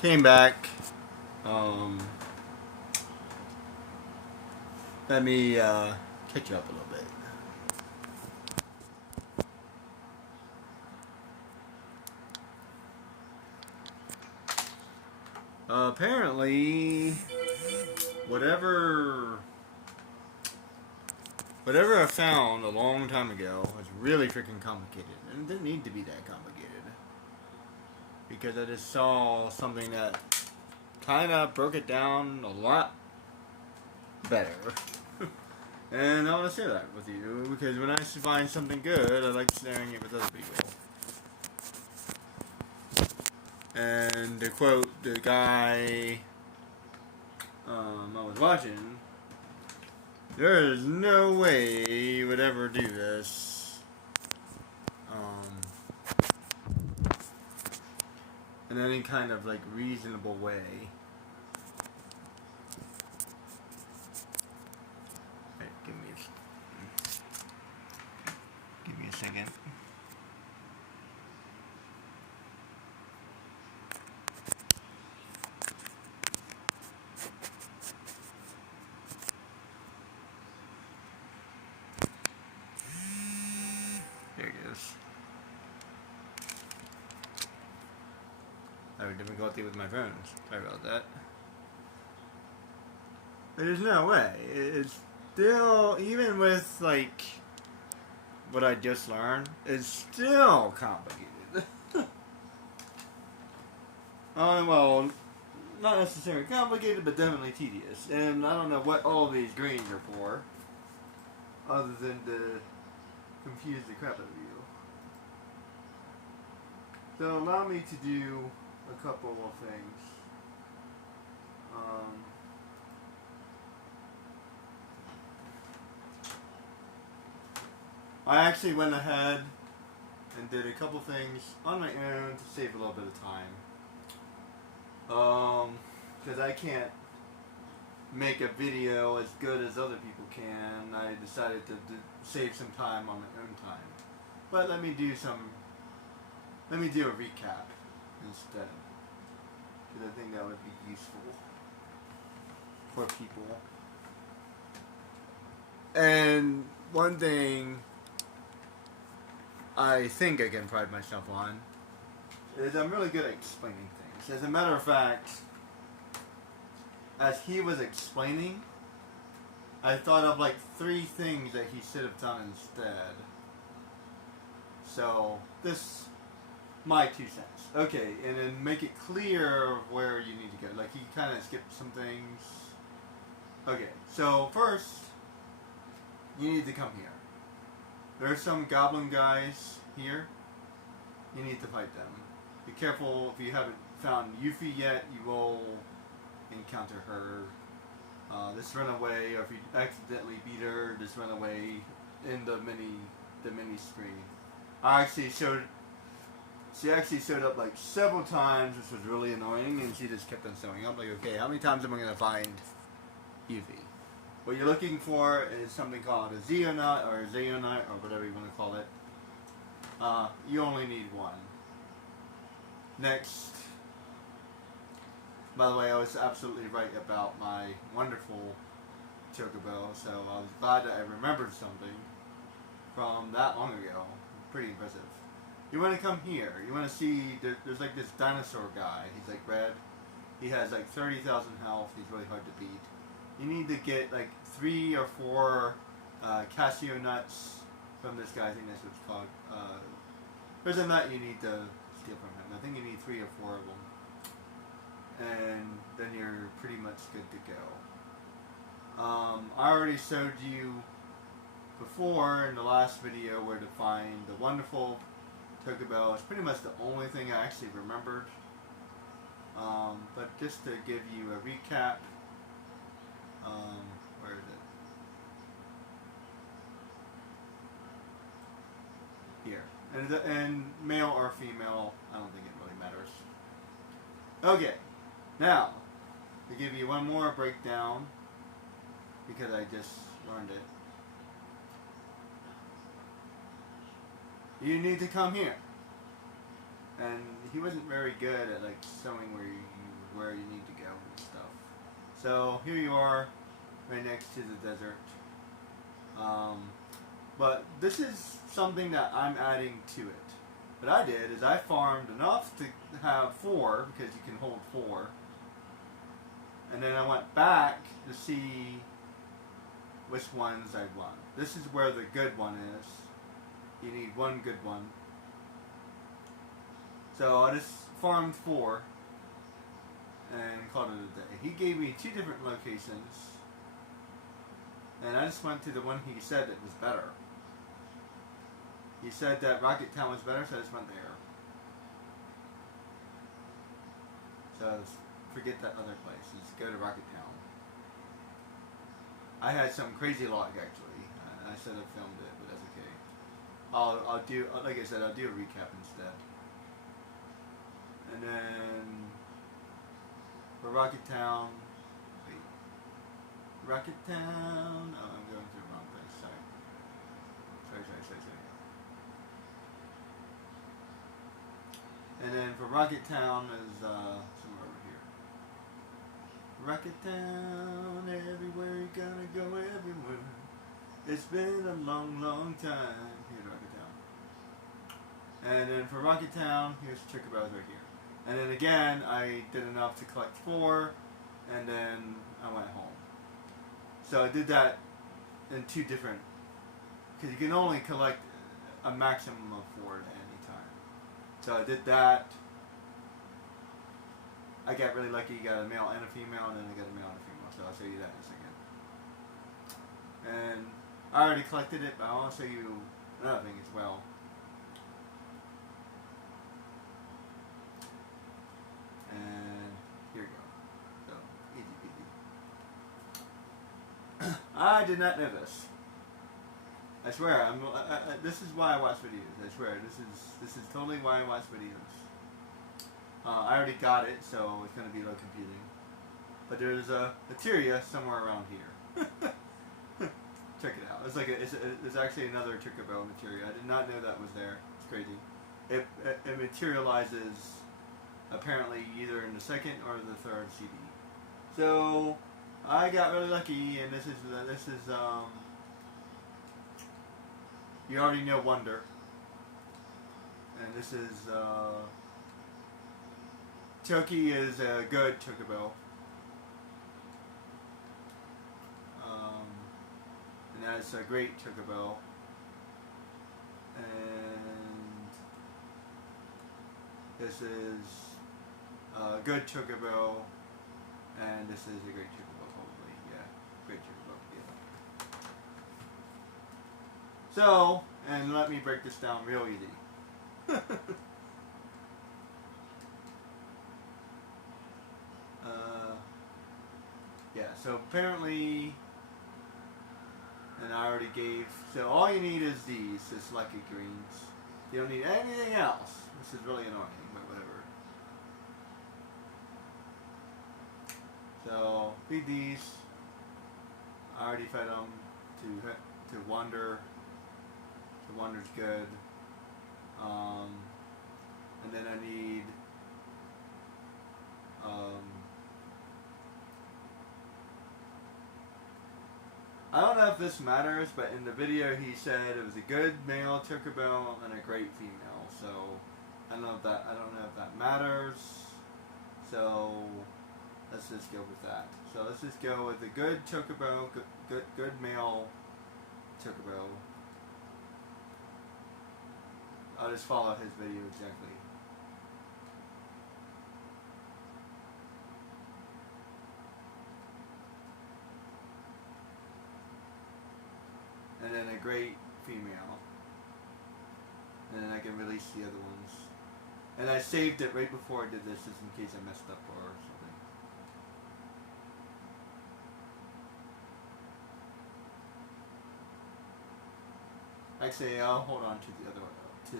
Came back. Um, Let me catch you up a little bit. Apparently, whatever whatever I found a long time ago was really freaking complicated, and it didn't need to be that complicated because I just saw something that kind of broke it down a lot better. And I want to share that with you because when I find something good, I like sharing it with other people. And to quote the guy I was watching, there is no way you would ever do this in any kind of like reasonable way. Hey, give me a second. There it goes. I have difficulty with my phone. Sorry about that. There's no way. It's still, even with like what I just learned, it's still complicated. Well, not necessarily complicated, but definitely tedious. And I don't know what all these greens are for, other than to confuse the crap out of you. So allow me to do a couple of things. I actually went ahead and did a couple things on my own to save a little bit of time. Because I can't make a video as good as other people can, I decided to save some time on my own time. But let me do a recap instead, because I think that would be useful for people. And one thing I think I can pride myself on is I'm really good at explaining things. As a matter of fact, as he was explaining, I thought of like 3 things that he should have done instead. So, this, my 2 cents. Okay, and then make it clear where you need to go. Like, he kind of skipped some things. Okay, so first, you need to come here. There's some goblin guys here. You need to fight them. Be careful if you haven't found Yuffie yet, you will encounter her. Just run away, or if you accidentally beat her, just run away in the mini screen. She actually showed up like several times, which was really annoying, and she just kept on showing up. Like, okay, how many times am I going to find Yuffie? What you're looking for is something called a Zeonut, or whatever you want to call it. You only need 1. Next, by the way, I was absolutely right about my wonderful Chocobo, so I was glad that I remembered something from that long ago. Pretty impressive. You want to come here. You want to see, there's like this dinosaur guy. He's like red. He has like 30,000 health. He's really hard to beat. You need to get like 3 or 4 cashew nuts from this guy. I think that's what it's called. There's a nut you need to steal from him. I think you need 3 or 4 of them. And then you're pretty much good to go. I already showed you before in the last video where to find the wonderful Chocobo. It's pretty much the only thing I actually remembered. But just to give you a recap, where is it? Here. And male or female, I don't think it really matters. Okay, now, to give you one more breakdown, because I just learned it. You need to come here. And he wasn't very good at like showing where you So here you are, right next to the desert. But this is something that I'm adding to it. What I did is I farmed enough to have 4, because you can hold 4. And then I went back to see which ones I want. This is where the good one is. You need one good one. So I just farmed 4 and called it a day. He gave me 2 different locations, and I just went to the one he said that was better. He said that Rocket Town was better, so I just went there. So forget that other place. Just go to Rocket Town. I had some crazy luck actually. I should have filmed it, but that's okay. I'll do, like I said, I'll do a recap instead. And then for Rocket Town, wait, Rocket Town. Oh, I'm going to the wrong place. Sorry. And then for Rocket Town is somewhere over here. Rocket Town, everywhere you're gonna go, everywhere. It's been a long, long time. Here's Rocket Town. And then for Rocket Town, here's Chocobos right here. And then again, I did enough to collect 4, and then I went home. So I did that in 2 different, because you can only collect a maximum of 4 at any time. So I did that. I got really lucky, got a male and a female, and then I got a male and a female, so I'll show you that in a second. And I already collected it, but I want to show you another thing as well. And here we go. So, easy peasy. I did not know this. I swear, this is why I watch videos. I swear, this is totally why I watch videos. I already got it, so it's going to be a little confusing. But there's a materia somewhere around here. Check it out. It's like it's actually another Chocobo materia. I did not know that was there. It's crazy. It materializes apparently either in the 2nd or the 3rd CD. So I got really lucky, and this is you already know Wonder, and this is Choki is a good Chocobo, and that's a great Chocobo, and this is a good Chocobo, and this is a great Chocobo, probably. Yeah, great Chocobo. Yeah. So, and let me break this down real easy. Yeah, so apparently, and I already gave, so all you need is these, this Lucky Greens. You don't need anything else. This is really annoying, but whatever. So, feed these. I already fed them to Wonder. So Wonder's good. And then I need I don't know if this matters, but in the video he said it was a good male Chocobo and a great female. So I don't know if that matters. So let's just go with that. So let's just go with the good Chocobo, good male Chocobo. I'll just follow his video exactly. And then a great female. And then I can release the other ones. And I saved it right before I did this just in case I messed up or something. Actually, I'll hold on to the other 2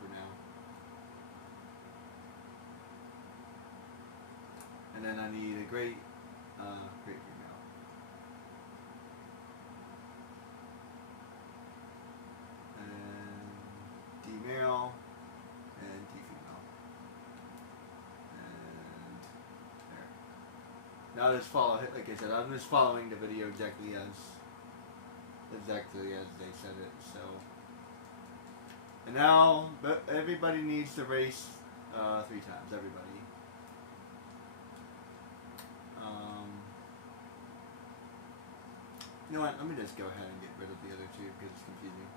for now. And then I need a great female. And D male and D female. And there. I'll just follow, like I said, I'm just following the video exactly as they said it. So, and now, but everybody needs to race 3 times. Everybody. You know what? Let me just go ahead and get rid of the other 2 because it's confusing.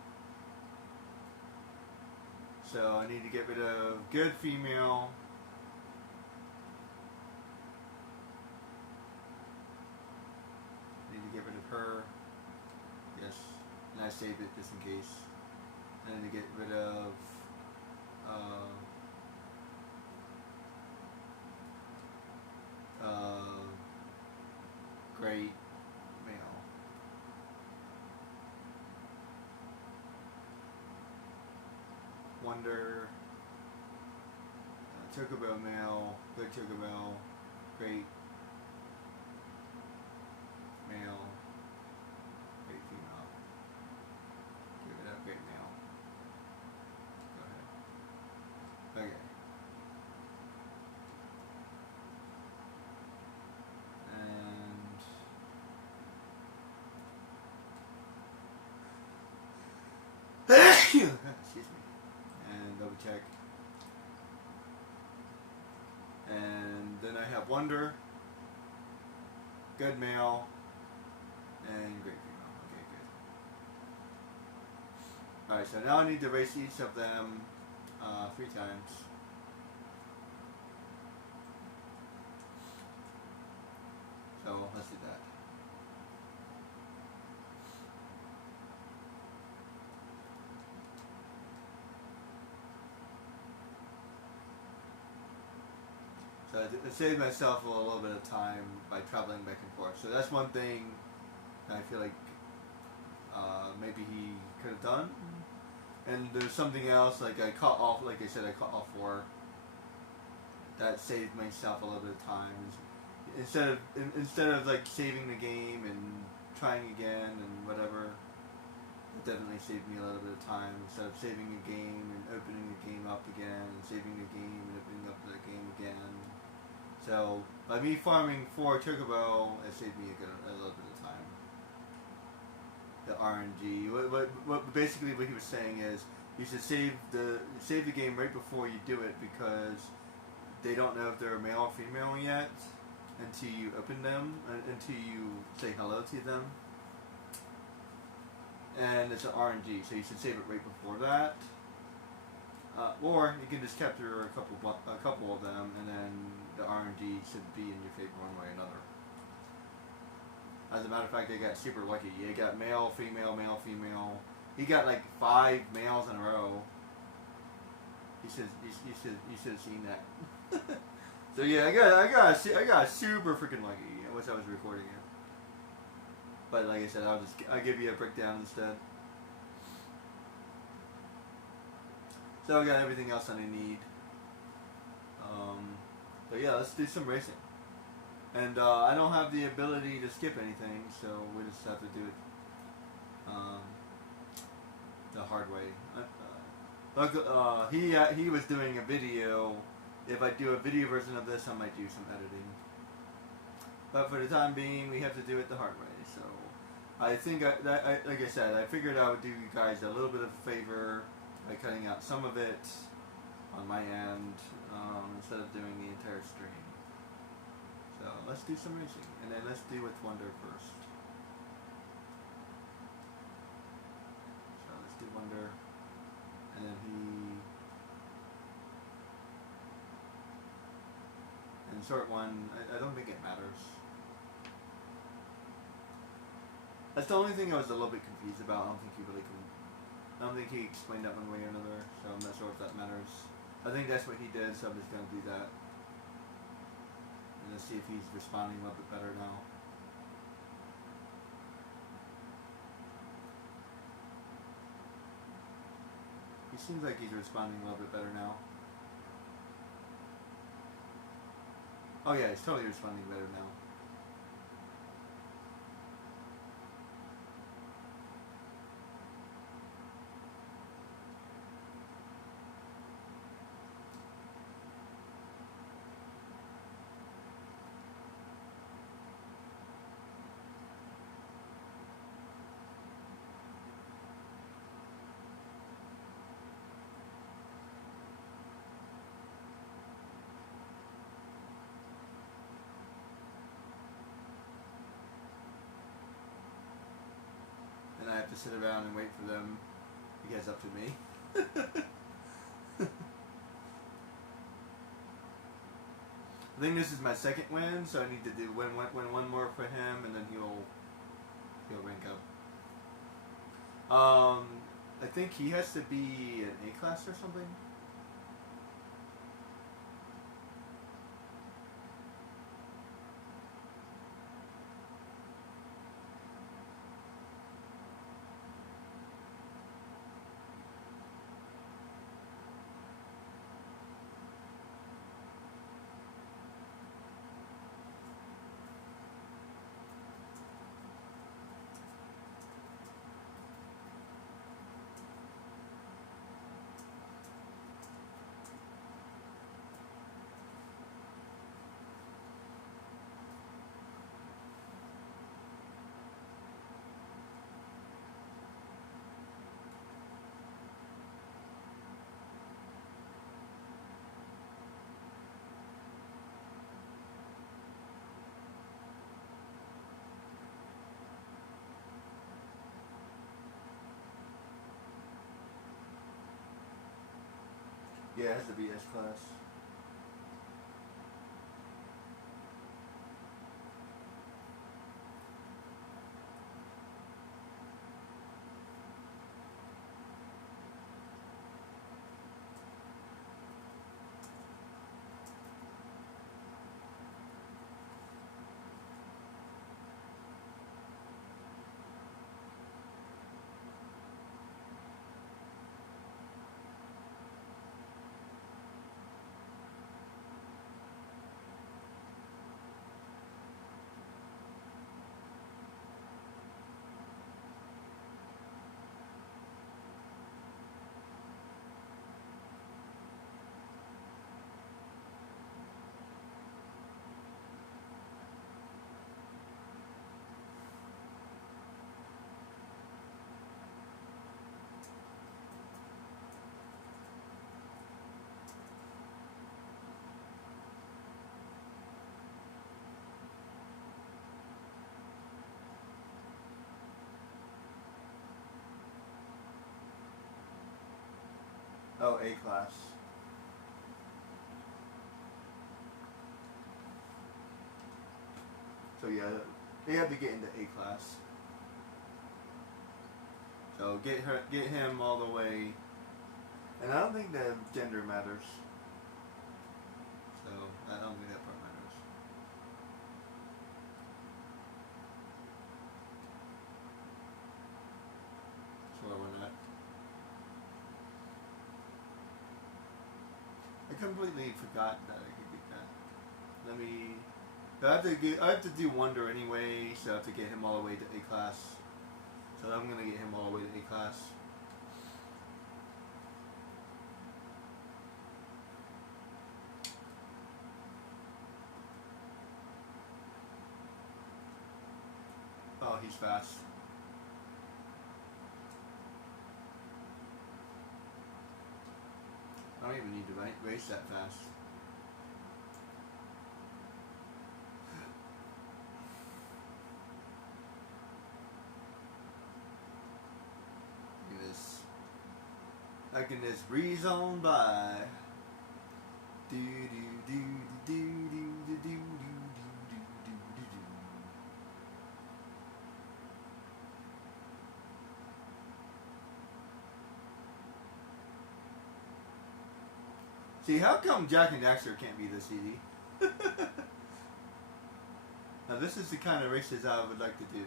So I need to get rid of good female. Need to get rid of her. Yes. And I saved it just in case. I need to get rid of great male. Wonder, Chocobo male, good Chocobo, great male, great female. Give it up, great male. Go ahead. Okay. Excuse me. And double check. And then I have Wonder, good male, and great female. Okay, good. Alright, so now I need to race each of them 3 times. So let's do that. So I saved myself a little bit of time by traveling back and forth. So that's one thing I feel like maybe he could have done. And there's something else, like I cut off, like I said, I cut off 4. That saved myself a little bit of time. Instead of like saving the game and trying again and whatever, it definitely saved me a little bit of time. Instead of saving a game and opening the game up again, and saving the game and opening up the game again. So by me farming 4 Chocobo, it saved me a little bit of time. The RNG. What basically what he was saying is you should save the game right before you do it, because they don't know if they're male or female yet until you open them, until you say hello to them. And it's an RNG, so you should save it right before that. Or you can just capture a couple of them, and then the RNG should be in your favor one way or another. As a matter of fact, they got super lucky. You got male, female, male, female. He got like 5 males in a row. You should have seen that. So yeah, I got super freaking lucky. I wish I was recording it. But like I said, I'll give you a breakdown instead. So I got everything else that I need. So yeah, let's do some racing. And I don't have the ability to skip anything, so we just have to do it the hard way. He was doing a video. If I do a video version of this, I might do some editing. But for the time being, we have to do it the hard way. So I think, like I said, I figured I would do you guys a little bit of a favor by cutting out some of it on my end instead of doing the entire stream. So let's do some racing, and then let's do with Wonder first. So let's do Wonder, and then and short one, I don't think it matters. That's the only thing I was a little bit confused about. I don't think he explained that one way or another, so I'm not sure if that matters. I think that's what he did, so I'm just going to do that. And let's see if he's responding a little bit better now. He seems like he's responding a little bit better now. Oh yeah, he's totally responding better now. to sit around and wait for them to catch up to me. I think this is my second win, so I need to win one more for him, and then he'll rank up. I think he has to be an A class or something. Yeah, it has to be S class. Oh, A class. So yeah, they have to get into A class. So get him all the way. And I don't think the gender matters. So I don't think that part matters. So we're not. I completely forgot that I could get that. Let me. I have to do Wonder anyway, so I have to get him all the way to A class. So I'm gonna get him all the way to A class. Oh, he's fast. I don't even need to race that fast. Look at this. I can just breeze on by. Do do do do do do do do do do do. See, how come Jack and Daxter can't be this easy? Now this is the kind of races I would like to do.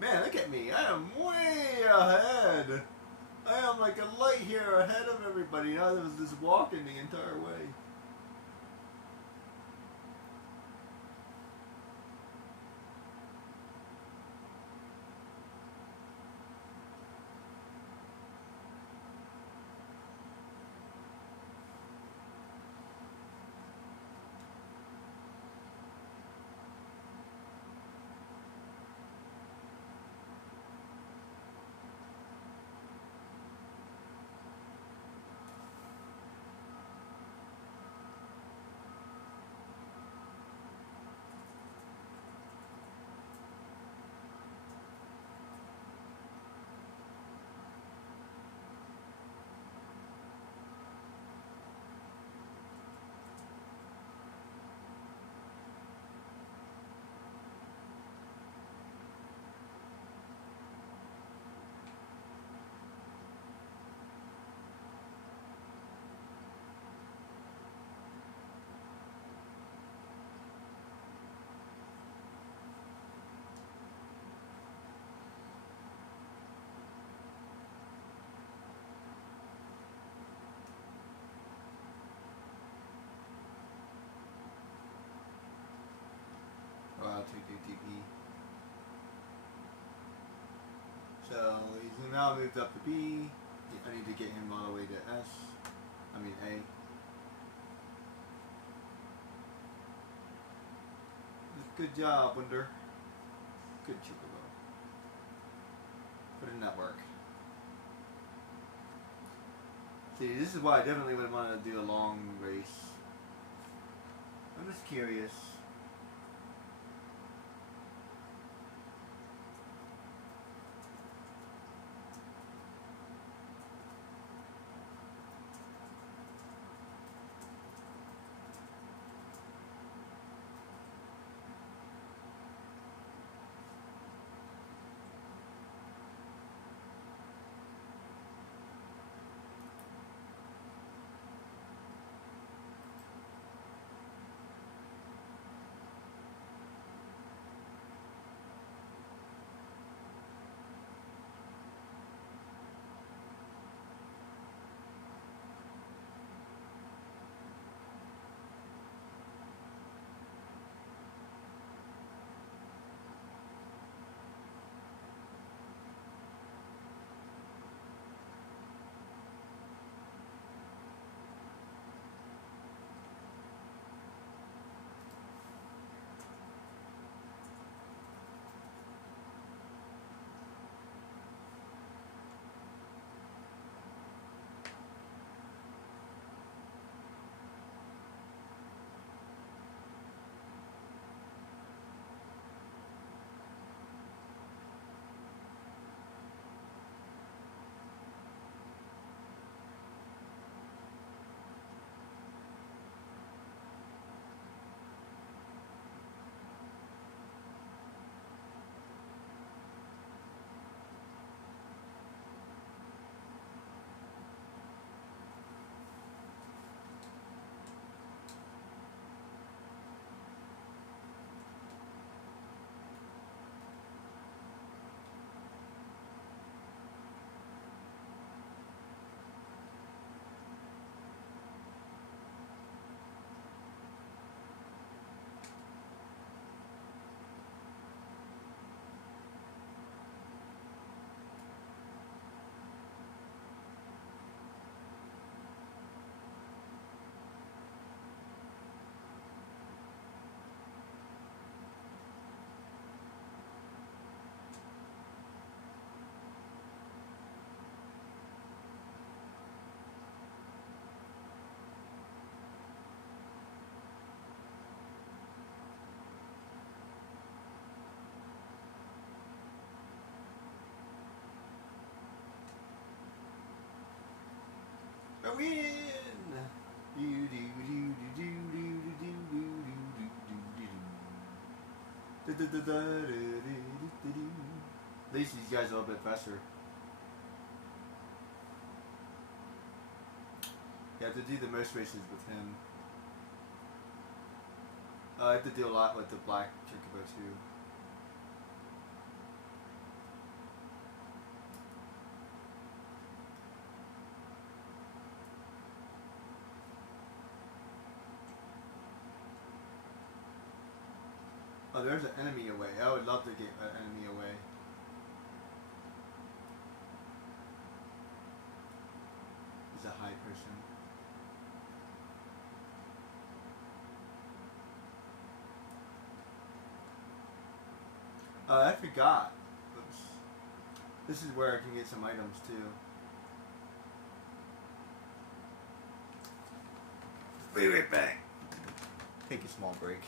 Man, look at me. I am way ahead. I am like a light year ahead of everybody. I was just walking the entire way. now moved up to B. I need to get him all the way to S. I mean A. Good job, Wunder. Good Chocobo. Put in that work. See, this is why I definitely would want to do a long race. I'm just curious. A win! At least these guys are a little bit faster. You have to do the most races with him. I have to do a lot with the black Chocobo too. Oh, there's an enemy away. I would love to get an enemy away. He's a high person. I forgot. Oops. This is where I can get some items too. Be right back. Take a small break.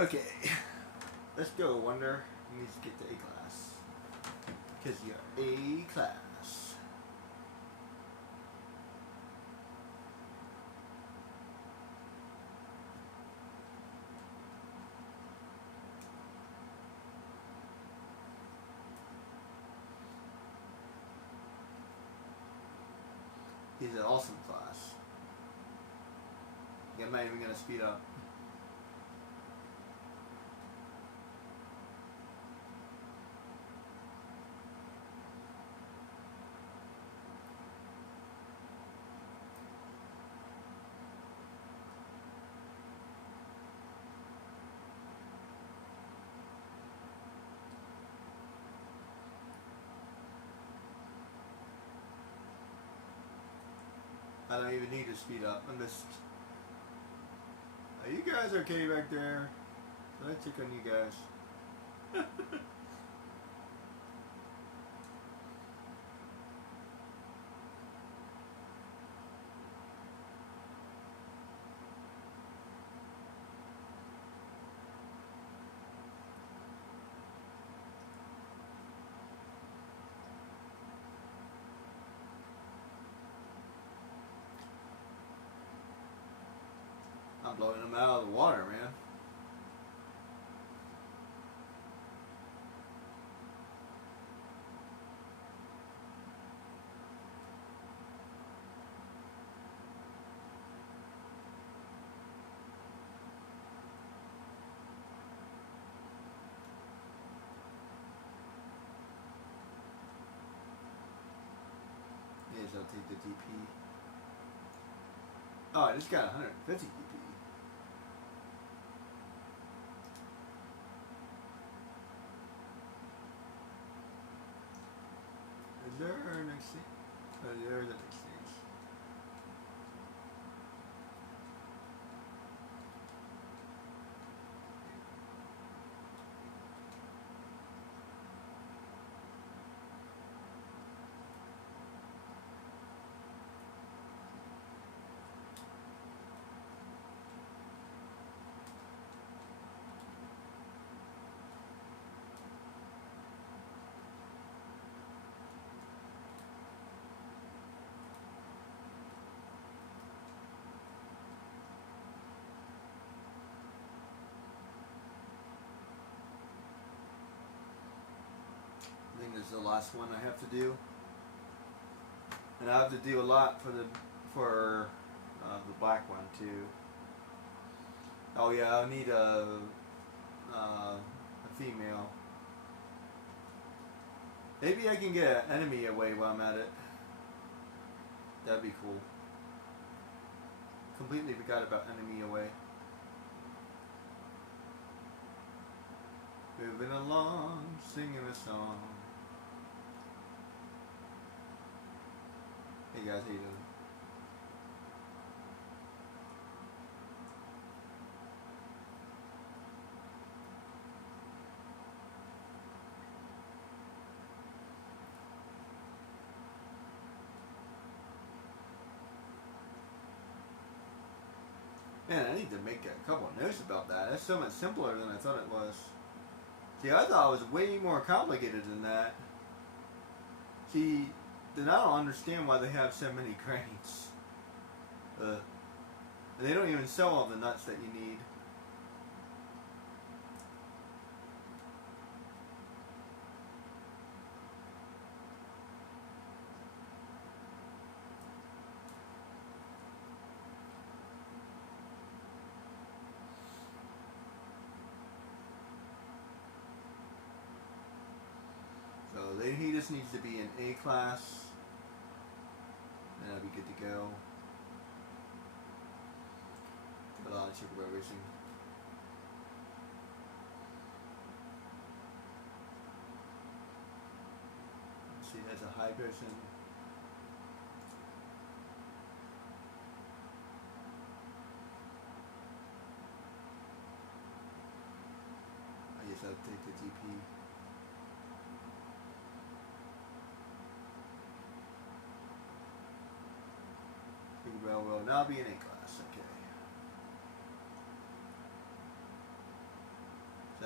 Okay, let's go, Wonder. You need to get to A class. Because you're A class. He's an awesome class. I'm not even going to speed up. I don't even need to speed up. I'm just... Are you guys okay back there? Did I check on you guys? I'm blowing them out of the water, man. Yes, I'll take the DP. Oh, I just got 150 DP. Is there an exchange? Oh, there's an exchange. I think this is the last one I have to do, and I have to do a lot for the black one too. Oh yeah, I'll need a female. Maybe I can get an enemy away while I'm at it. That'd be cool. Completely forgot about enemy away. Moving along, singing a song. Hey guys, how you doing? Man, I need to make a couple of notes about that. That's so much simpler than I thought it was. See, I thought it was way more complicated than that. See, then I don't understand why they have so many cranes. And they don't even sell all the nuts that you need. So he just needs to be in A class, and I'll be good to go. But I'll check about racing. See, that's a high person. I guess I'll take the GP. Will now be in A class, okay.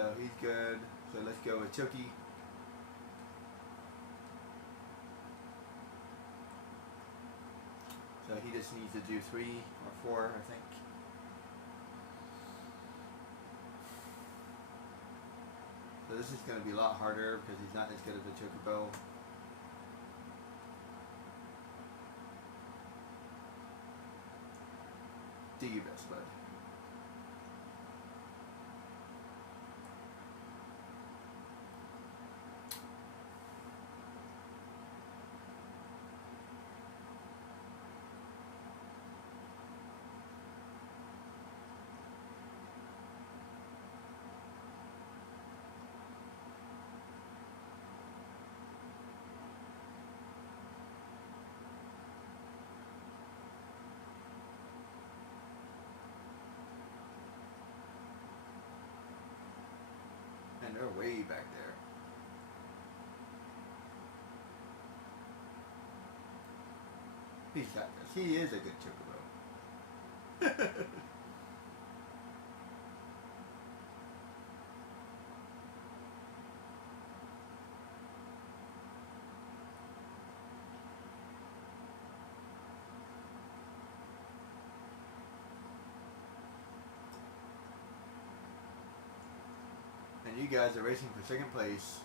So he's good. So let's go with Chucky. So he just needs to do 3 or 4, I think. So this is going to be a lot harder because he's not as good as a Chocobo. Do your best, bud. And they're way back there. He's got this. He is a good Chocobo. And you guys are racing for second place.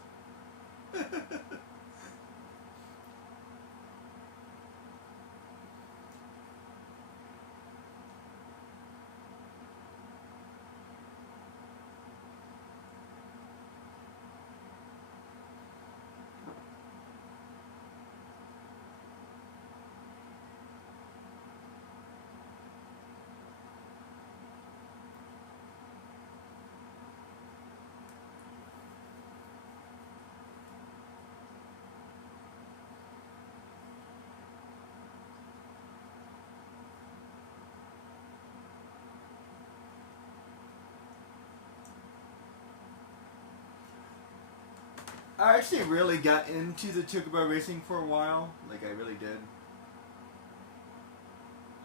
I actually really got into the Chocobo racing for a while. Like, I really did.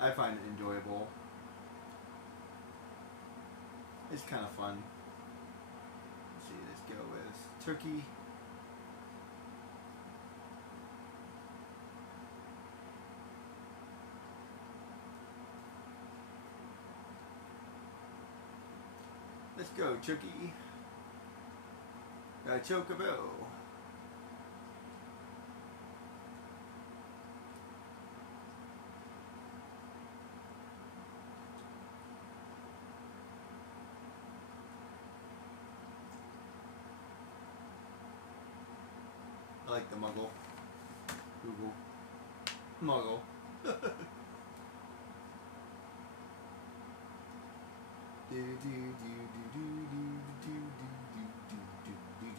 I find it enjoyable. It's kind of fun. Let's see, let's go with Turkey. Let's go, Chucky. Chocobo. I like the Muggle. Google. Muggle. Do do do do do do do do do do do do.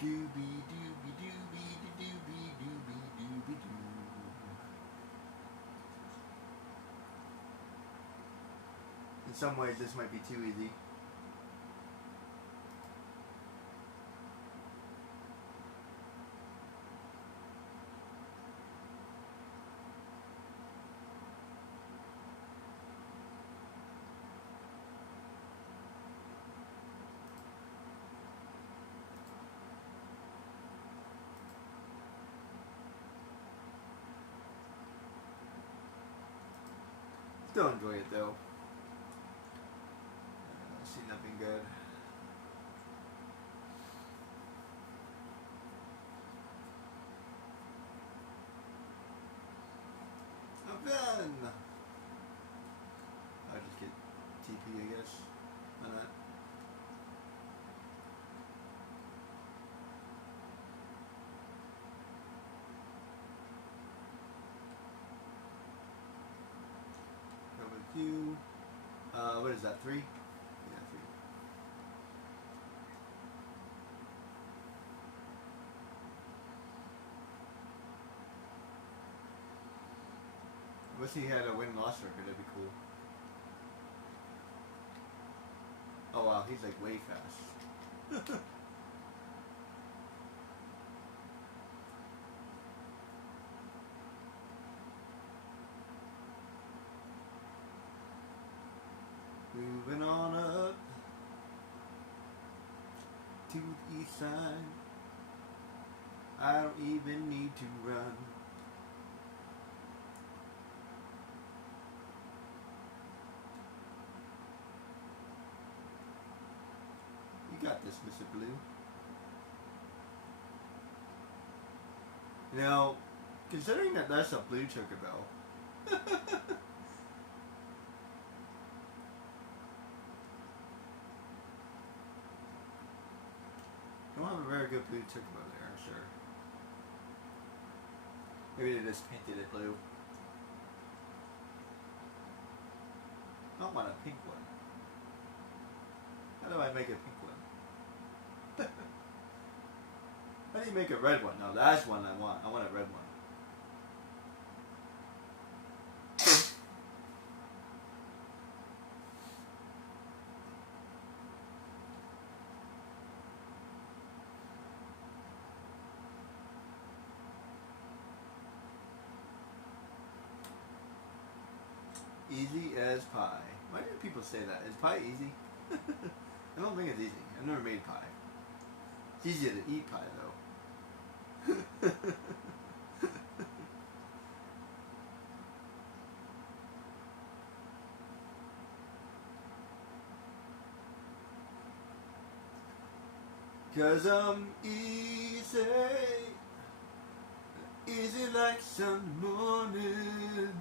Scooby dooby dooby dooby dooby dooby doo. In some ways, this might be too easy. Still enjoy it though. I see nothing good. Run! I just get TP, I guess. Why not? Go with you. What is that? 3? Yeah, 3. I wish he had a win-loss record. That'd be cool. Oh wow, he's like way fast. Moving on up to the east side. I don't even need to run. You got this, Mr. Blue. Now, considering that that's a blue chocobell. I don't have a very good blue chocobo there, I'm sure. Maybe they just painted it blue. I don't want a pink one. How do I make a pink one? How do you make a red one? No, that's one I want. I want a red one. Easy as pie. Why do people say that? Is pie easy? I don't think it's easy. I've never made pie. It's easier to eat pie though. 'Cause I'm easy, easy like Sunday morning.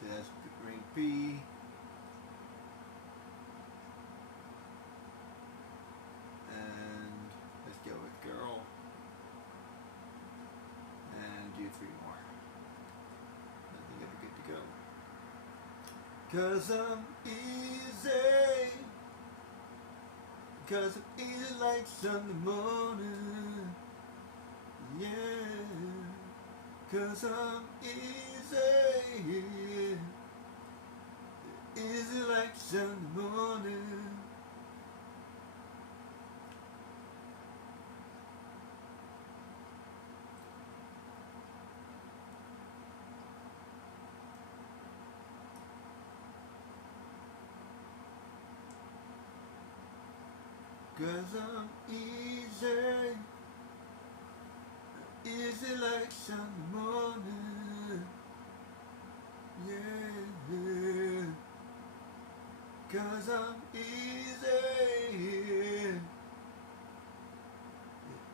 That's ring B. And let's go with girl. And do 3 more. I think I'll be good to go. 'Cause I'm easy. 'Cause I'm easy like Sunday morning. Yeah. 'Cause I'm easy. Easy like Sunday morning. Cause I'm easy, easy like Sunday morning, yeah. Cause I'm easy,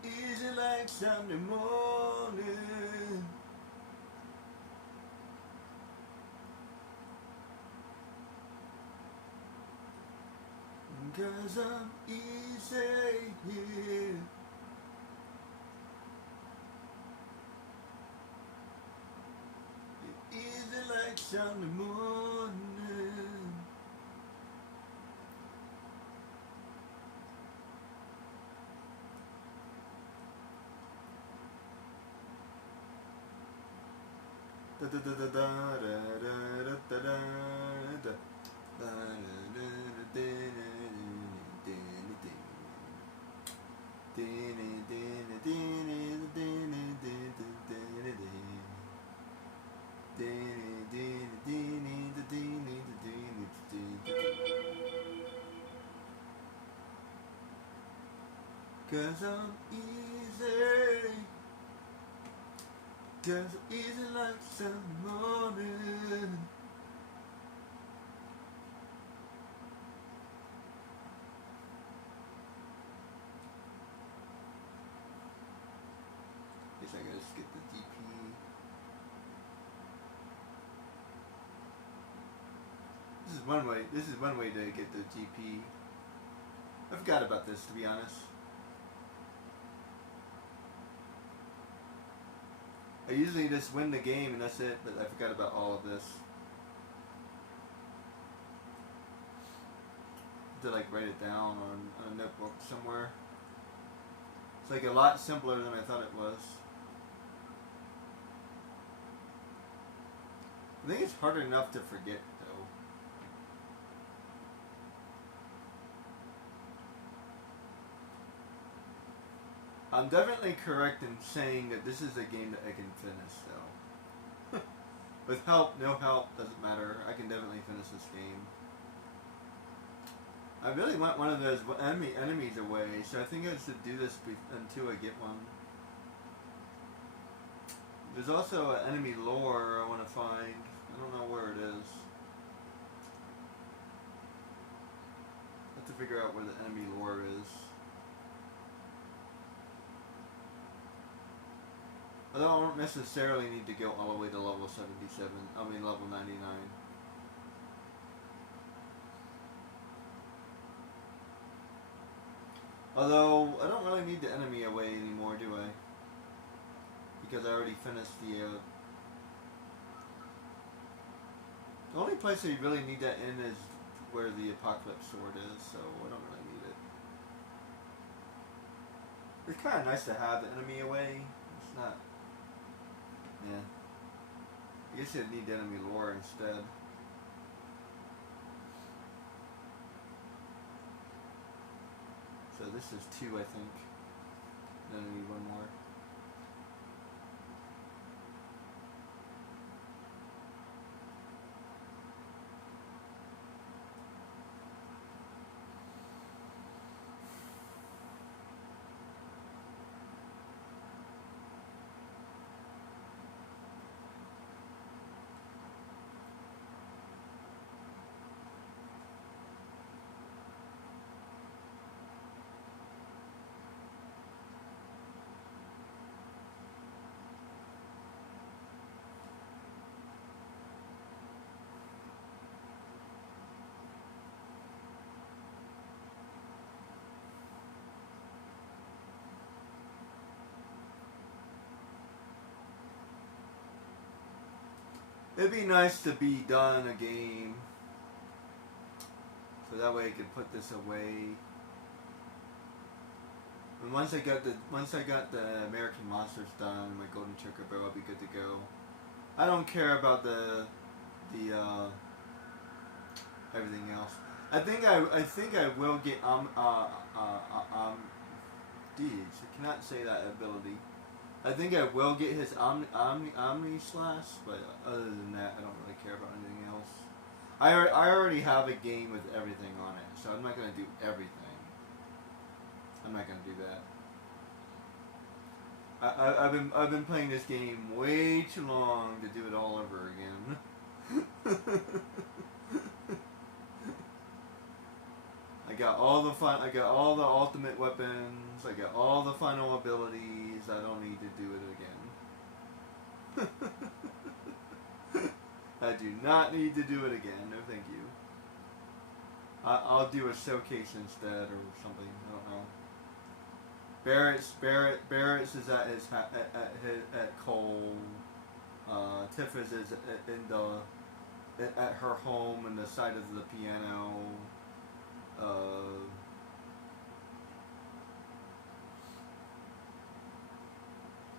easy like Sunday morning. Cause I'm easy, easy like Sunday morning. Da da da da da da da da da da. 'Cause I'm easy. 'Cause I'm easy like some morning. Guess I gotta skip the DP. This is one way to get the GP. I forgot about this, to be honest. I usually just win the game and that's it, but I forgot about all of this. To like write it down on a notebook somewhere. It's like a lot simpler than I thought it was. I think it's hard enough to forget though. I'm definitely correct in saying that this is a game that I can finish though. With help, no help, doesn't matter. I can definitely finish this game. I really want one of those enemies away, so I think I should do this until I get one. There's also an enemy lore I want to find. I don't know where it is. I have to figure out where the enemy lore is. Although I don't necessarily need to go all the way to level 77. I mean level 99. Although, I don't really need the enemy away anymore, do I? Because I already finished the only place I really need that in is where the Apocalypse Sword is, so I don't really need it. It's kind of nice to have the enemy away. It's not... Yeah. I guess I'd need the enemy lore instead. So this is 2, I think. Then I need one more. It'd be nice to be done a game, so that way I could put this away. And once I got the American Monsters done and my Golden Chocobo, I'll be good to go. I don't care about the everything else. I think I will get Deeds. I cannot say that ability. I think I will get his Omni Slash, but other than that, I don't really care about anything else. I already have a game with everything on it, so I'm not gonna do everything. I'm not gonna do that. I've been playing this game way too long to do it all over again. I got all the ultimate weapons. I got all the final abilities. I don't need to do it again. I do not need to do it again. No, thank you. I'll do a showcase instead or something. I don't know. Barrett's is at Cole. Tiffany's is at her home in the side of the piano.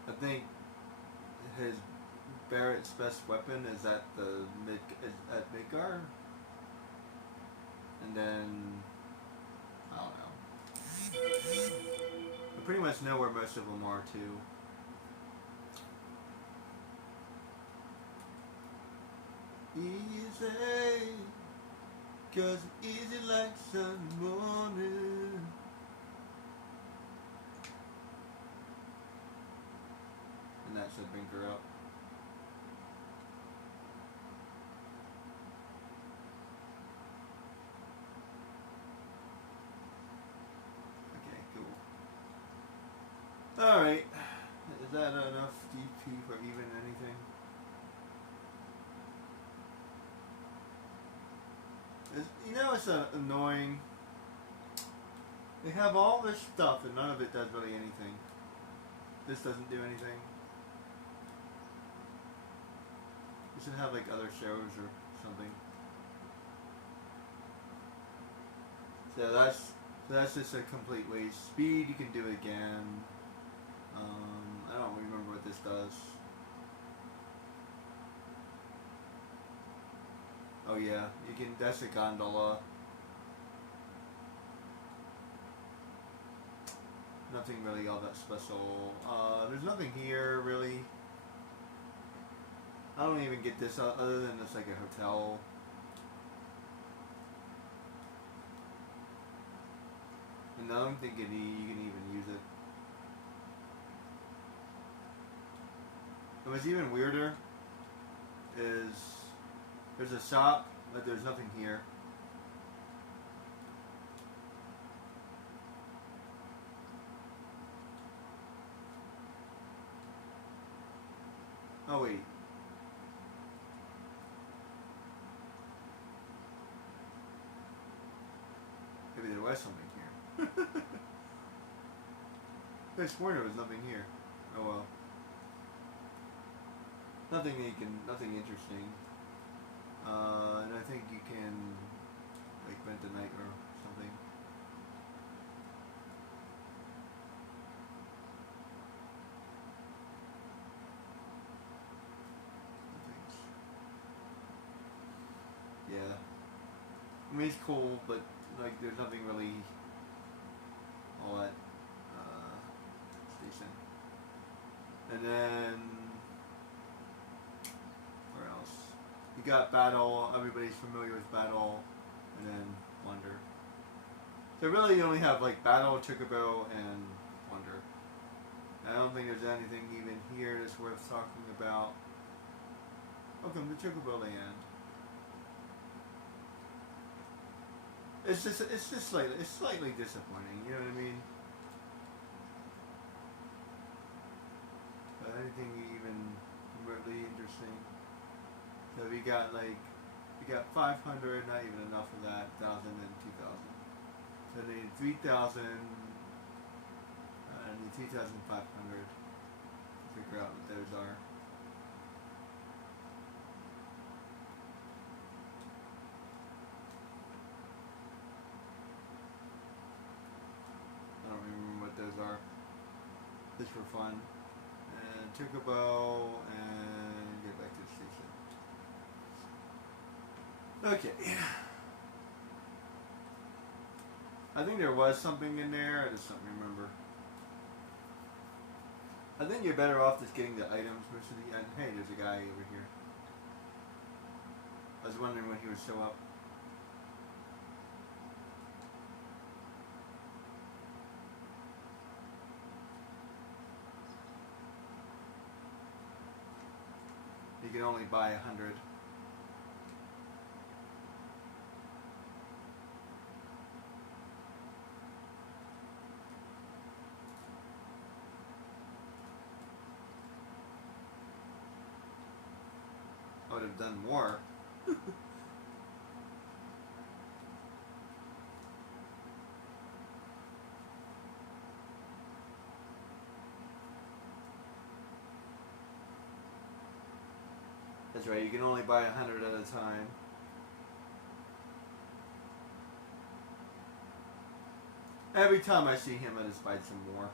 I think Barrett's best weapon is at Midgar, and then I don't know. I pretty much know where most of them are too. Easy, 'cause easy like sun morning. and that should bring her up. Okay, cool. Alright. Is that enough DP for even anything? You know, it's annoying. They have all this stuff and none of it does really anything. This doesn't do anything. You should have like other shows or something. So that's just a complete waste. Speed you can do again. I don't remember what this does. Oh yeah, you can. That's a gondola. Nothing really all that special. There's nothing here really. I don't even get this other than it's like a hotel. And I don't think you can even use it. And what's even weirder is there's a shop, but there's nothing here. Oh wait. Maybe there was something here. I swore there was nothing here. Oh well. Nothing interesting. And I think you can like rent a night or something. Yeah. I mean, it's cool, but like there's nothing really all that decent. And then where else? You got Battle. Everybody's familiar with Battle, and then Wonder. So really, you only have like Battle, Chocobo, and Wonder. I don't think there's anything even here that's worth talking about. Welcome to Chocobo Land. It's just slightly disappointing. You know what I mean? But anything even really interesting? So we got 500, not even enough of that. 1,000 and 2,000. So I need 3,000. I need 3,500 to figure out what those are. I don't remember what those are. Just for fun. And Chocobo and get back to the station. Okay. I think there was something in there, I just don't remember. I think you're better off just getting the items most of the end. Hey, there's a guy over here. I was wondering when he would show up. You can only buy 100. I would have done more. That's right, you can only buy 100 at a time. Every time I see him, I just buy some more.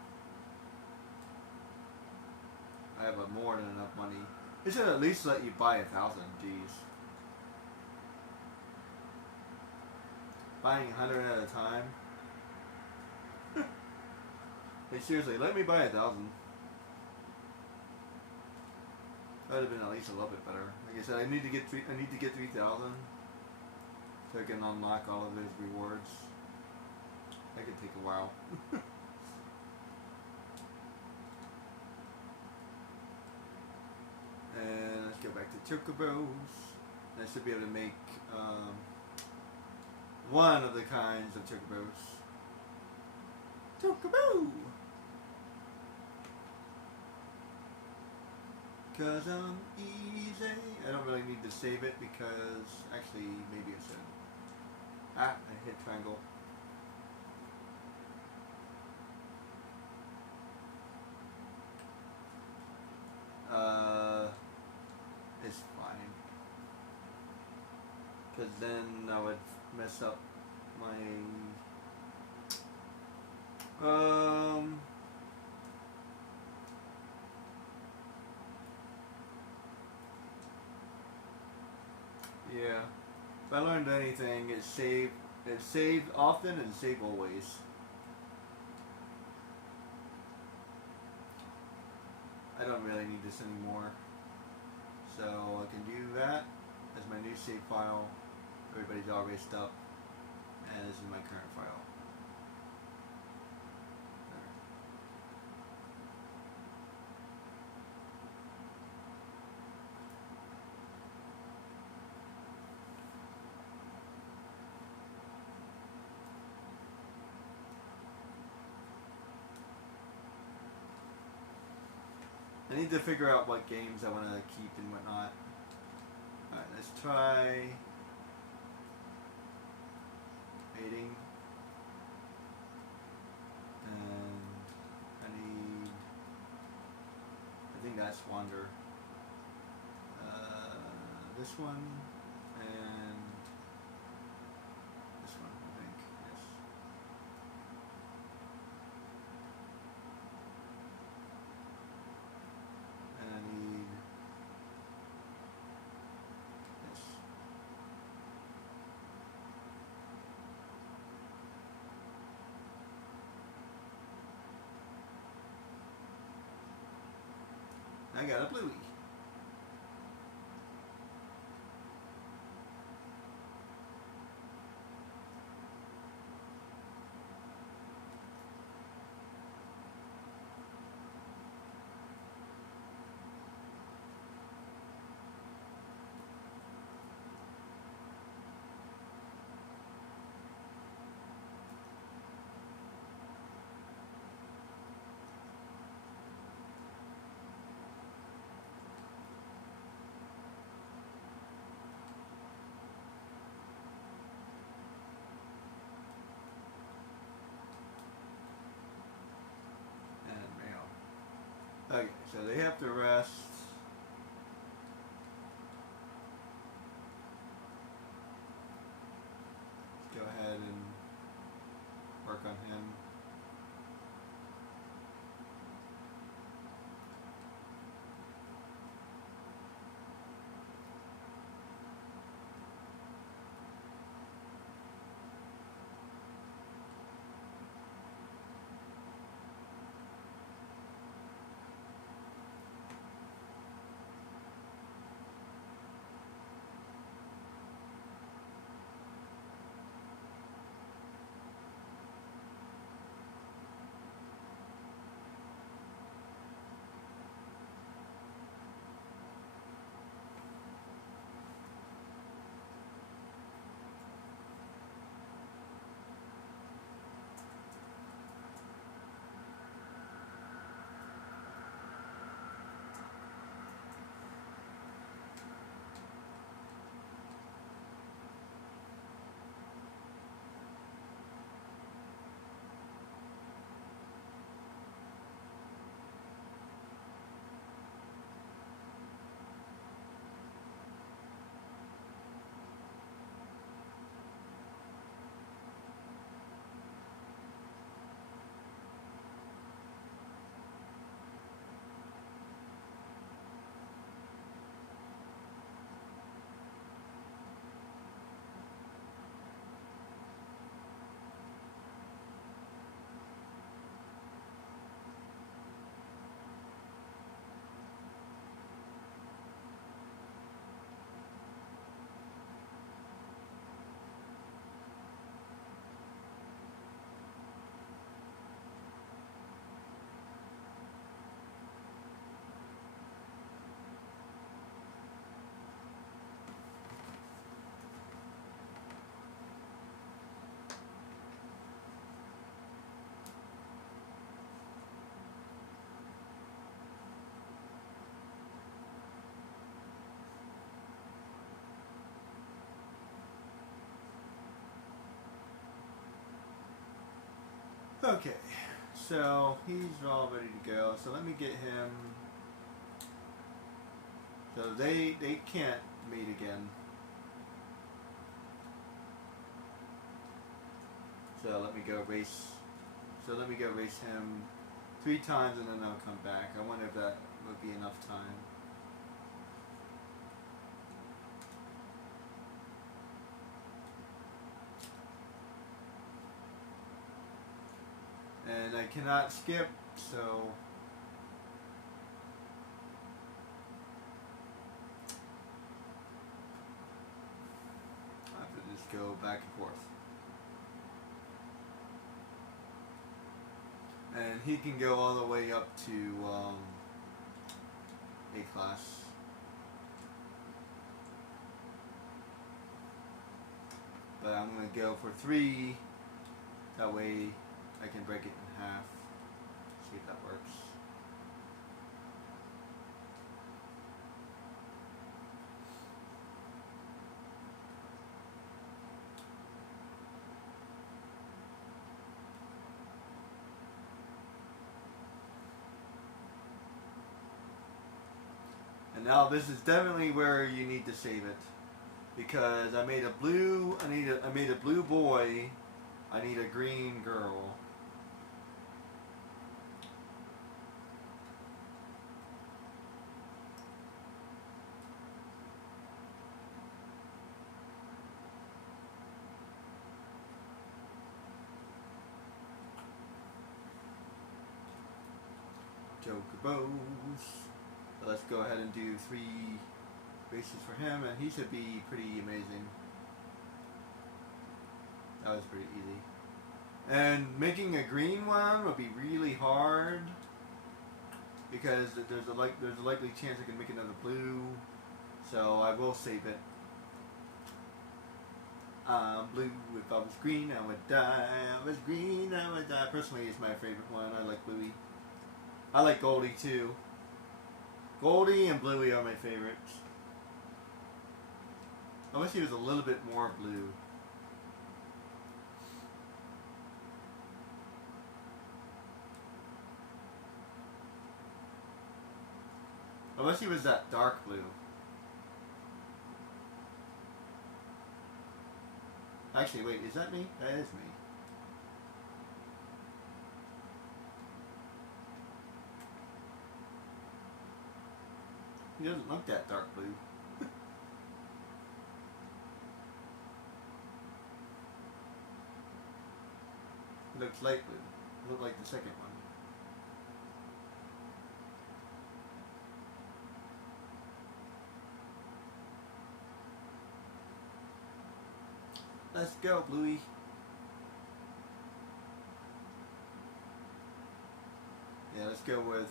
I have more than enough money. They should at least let you buy 1,000, geez. Buying 100 at a time? Hey, seriously, let me buy 1,000. That would have been at least a little bit better. Like I said, I need to get 3,000 so I can unlock all of those rewards. That could take a while. back to chocobos. I should be able to make one of the kinds of chocobos. Chocobo! Cause I'm easy. I don't really need to save it because actually maybe I should. I hit triangle. It's fine. Cause then I would mess up my yeah. If I learned anything, it's save often and save always. I don't really need this anymore. So I can do that as my new save file. Everybody's all erased up. And this is my current file. I need to figure out what games I want to keep and whatnot. Alright, let's try mating. And I think that's Wander. This one and this one, I think, yes. And I need this. I got a bluey. Okay, so they have to rest. Let's go ahead and work on him. Okay, so he's all ready to go. So let me get him. So they can't meet again. So let me go race. So let me go race him 3 times and then I'll come back. I wonder if that would be enough time. And I cannot skip, so I have to just go back and forth. And he can go all the way up to A class. But I'm going to go for 3. That way I can break it in half. See if that works. And now this is definitely where you need to save it, because I made a blue. I made a blue boy. I need a green girl. Chocobos. So let's go ahead and do 3 races for him, and he should be pretty amazing. That was pretty easy. And making a green one will be really hard because there's a likely chance I can make another blue. So I will save it. Blue. If I was green, I would die. I was green, I would die. Personally, it's my favorite one. I like Bluey. I like Goldie too. Goldie and Bluey are my favorites. I wish he was a little bit more blue. I wish he was that dark blue. Actually, wait, is that me? That is me. He doesn't look that dark blue. He looks light blue. He looks like the second one. Let's go, Bluey. Yeah, let's go with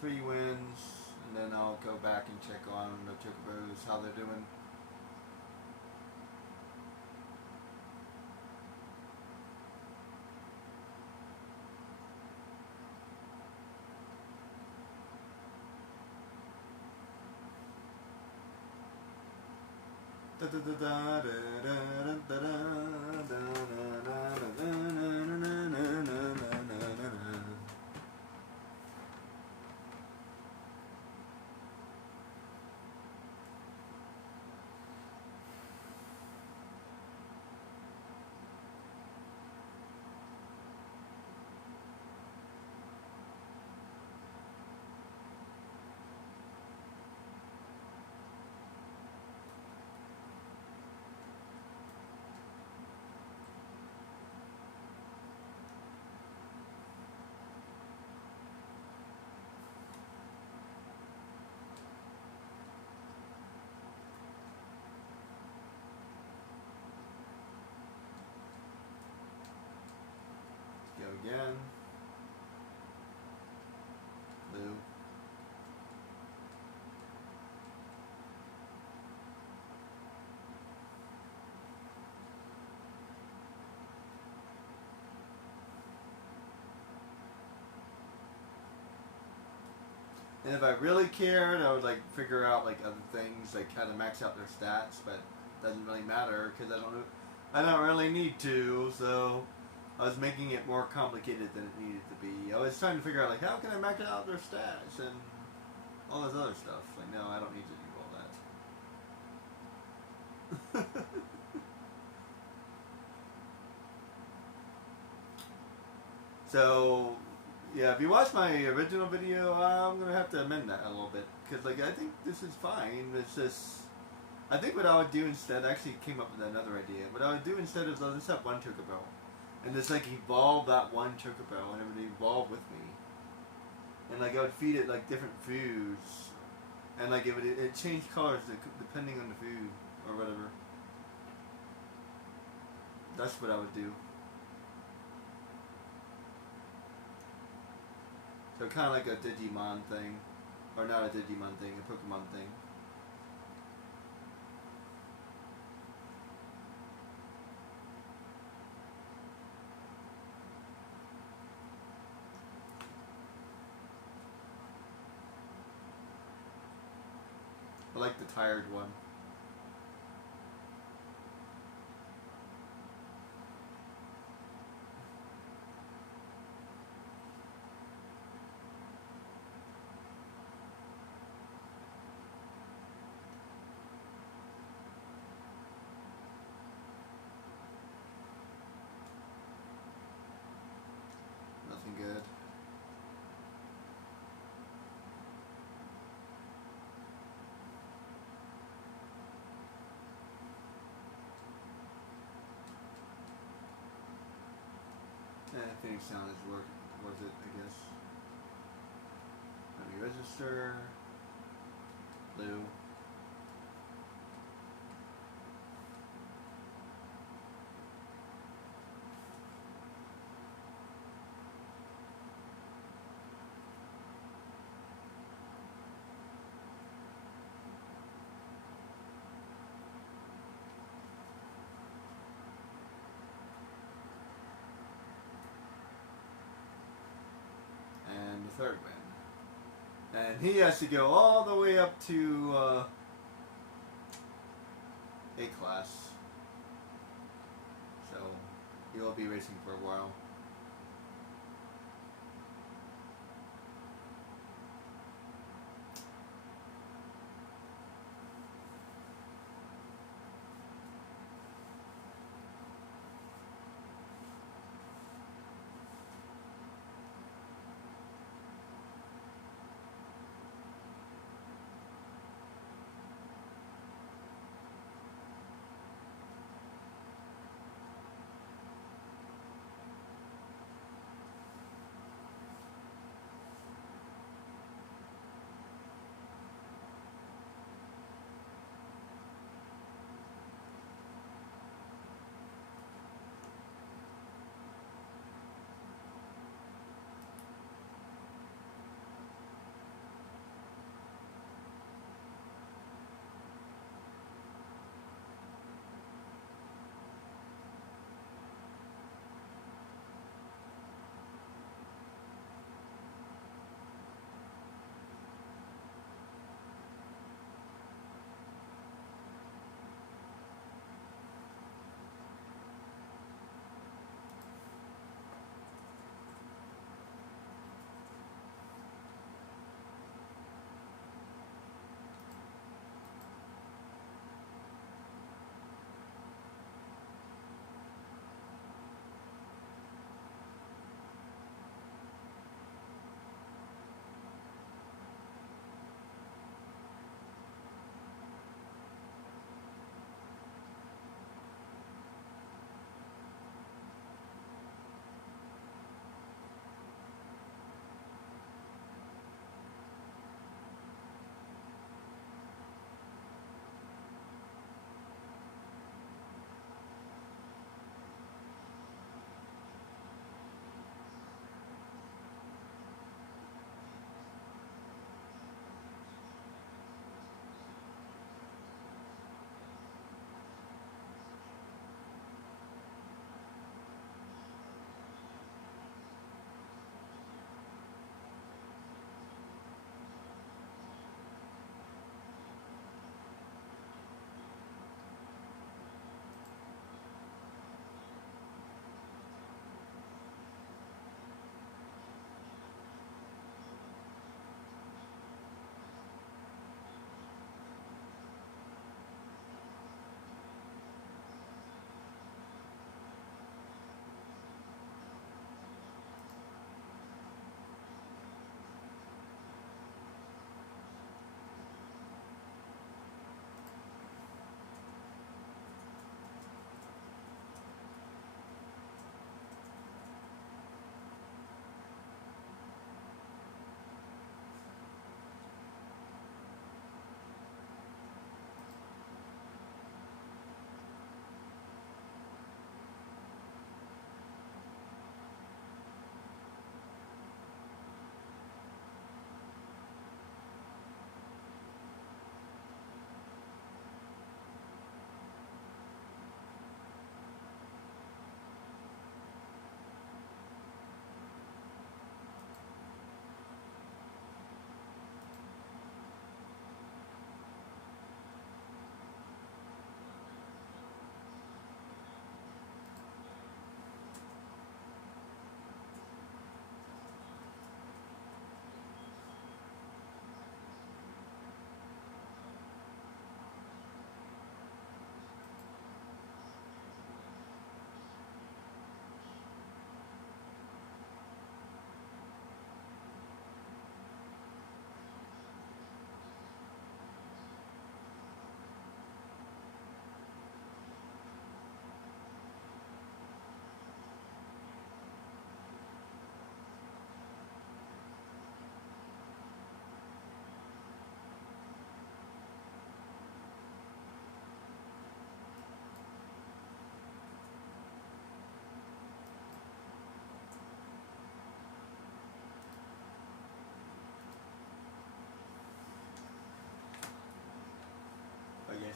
3 wins, and then I'll go back and check on the Chocobos, how they're doing. Go again. Blue. And if I really cared, I would like figure out like other things, like how to max out their stats, but it doesn't really matter because I don't really need to. So I was making it more complicated than it needed to be. I was trying to figure out, like, how can I max out their stats and all this other stuff. Like, no, I don't need to do all that. So, yeah, if you watch my original video, I'm going to have to amend that a little bit. Because, like, I think this is fine. It's just... I think what I would do instead, I actually came up with another idea. What I would do instead is, let's have one Chocobo. And just, like, evolve that one Chocobo, and it would evolve with me. And, like, I would feed it, like, different foods. And, like, it changed colors depending on the food, or whatever. That's what I would do. So kind of like a Digimon thing. Or not a Digimon thing, a Pokemon thing. I like the tired one. Nothing good. Phoenix Sound is worth it, I guess. Let me register. Blue. And the third win. And he has to go all the way up to A class. So he will be racing for a while.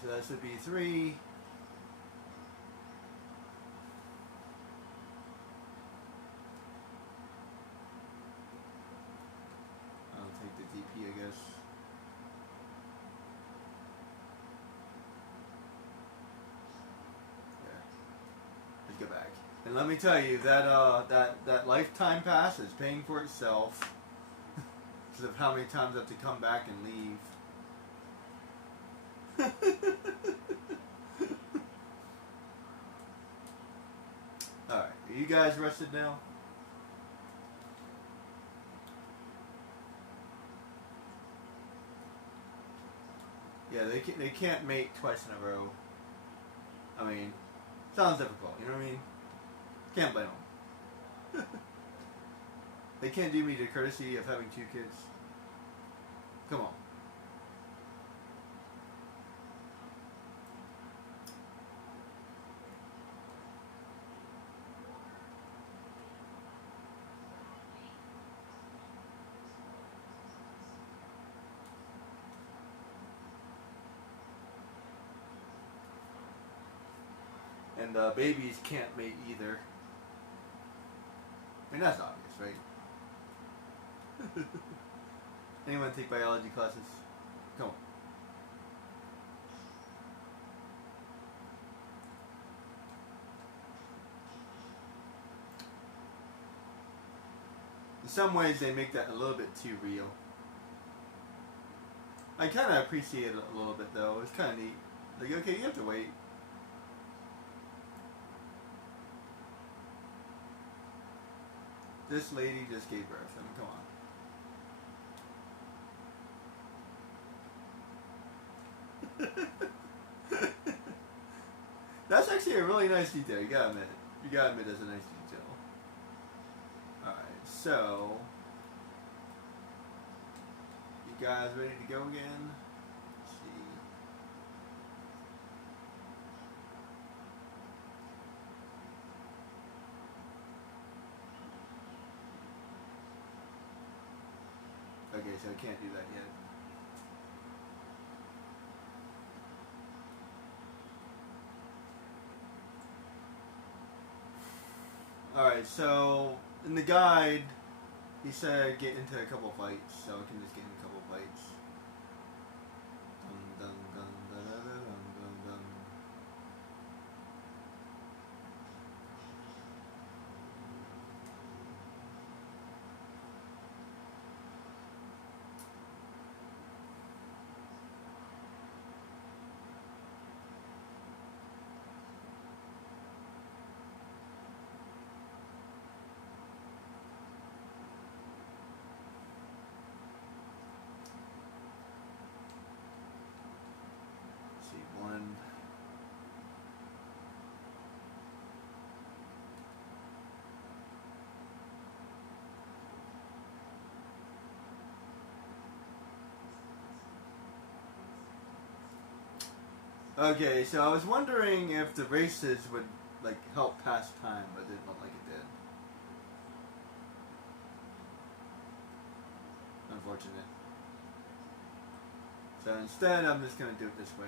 so that should be 3. I'll take the DP, I guess. There. Let's get back. And let me tell you that that lifetime pass is paying for itself because of how many times I have to come back and leave. Alright, are you guys rested now? Yeah, they can't mate twice in a row. I mean, sounds difficult, you know what I mean? Can't blame them. They can't do me the courtesy of having 2 kids. Come on. And babies can't mate either. I mean, that's obvious, right? Anyone take biology classes? Come on. In some ways, they make that a little bit too real. I kind of appreciate it a little bit, though. It's kind of neat. Like, okay, you have to wait. This lady just gave birth. I mean, come on. That's actually a really nice detail. You gotta admit. You gotta admit that's a nice detail. Alright, so... You guys ready to go again? Let's see. Okay, so I can't do that yet. Alright, so in the guide, he said get into a couple fights, so I can just get in a couple fights. Dun, dun, dun, dun, dun, dun, dun, dun. One. Okay, so I was wondering if the races would like help pass time, but it didn't look like it did. Unfortunate. So instead, I'm just gonna do it this way.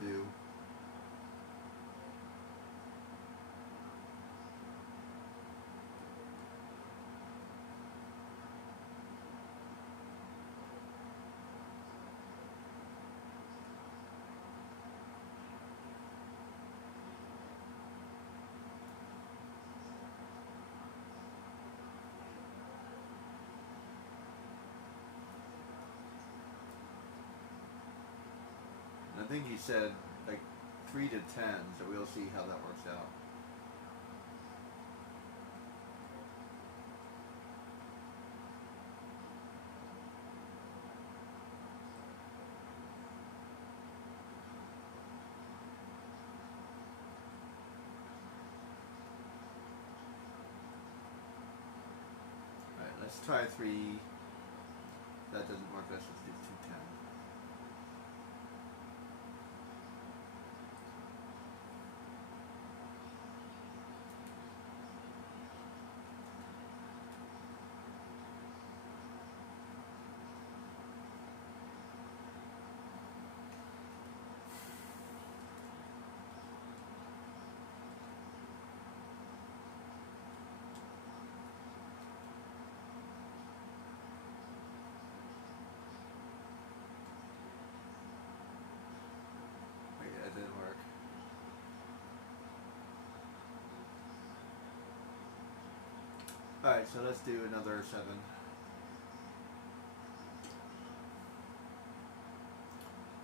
Two. I think he said like 3 to 10, so we'll see how that works out. Alright, let's try 3. That doesn't work, let's just do 210. Alright, so let's do another 7.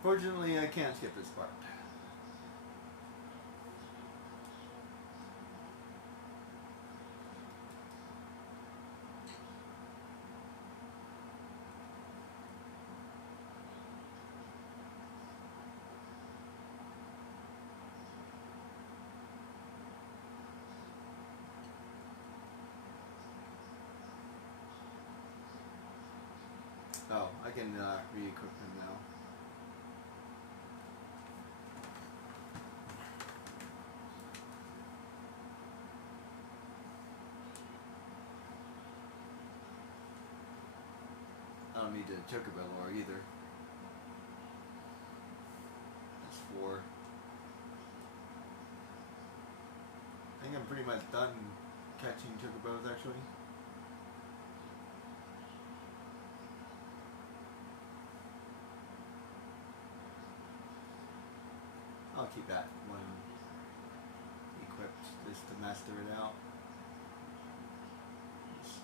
Fortunately, I can't skip this part. Oh, I can re-equip him now. I don't need to Chocobo lore either. That's 4. I think I'm pretty much done catching Chocobos actually. I'll keep that one equipped just to master it out. Let's see.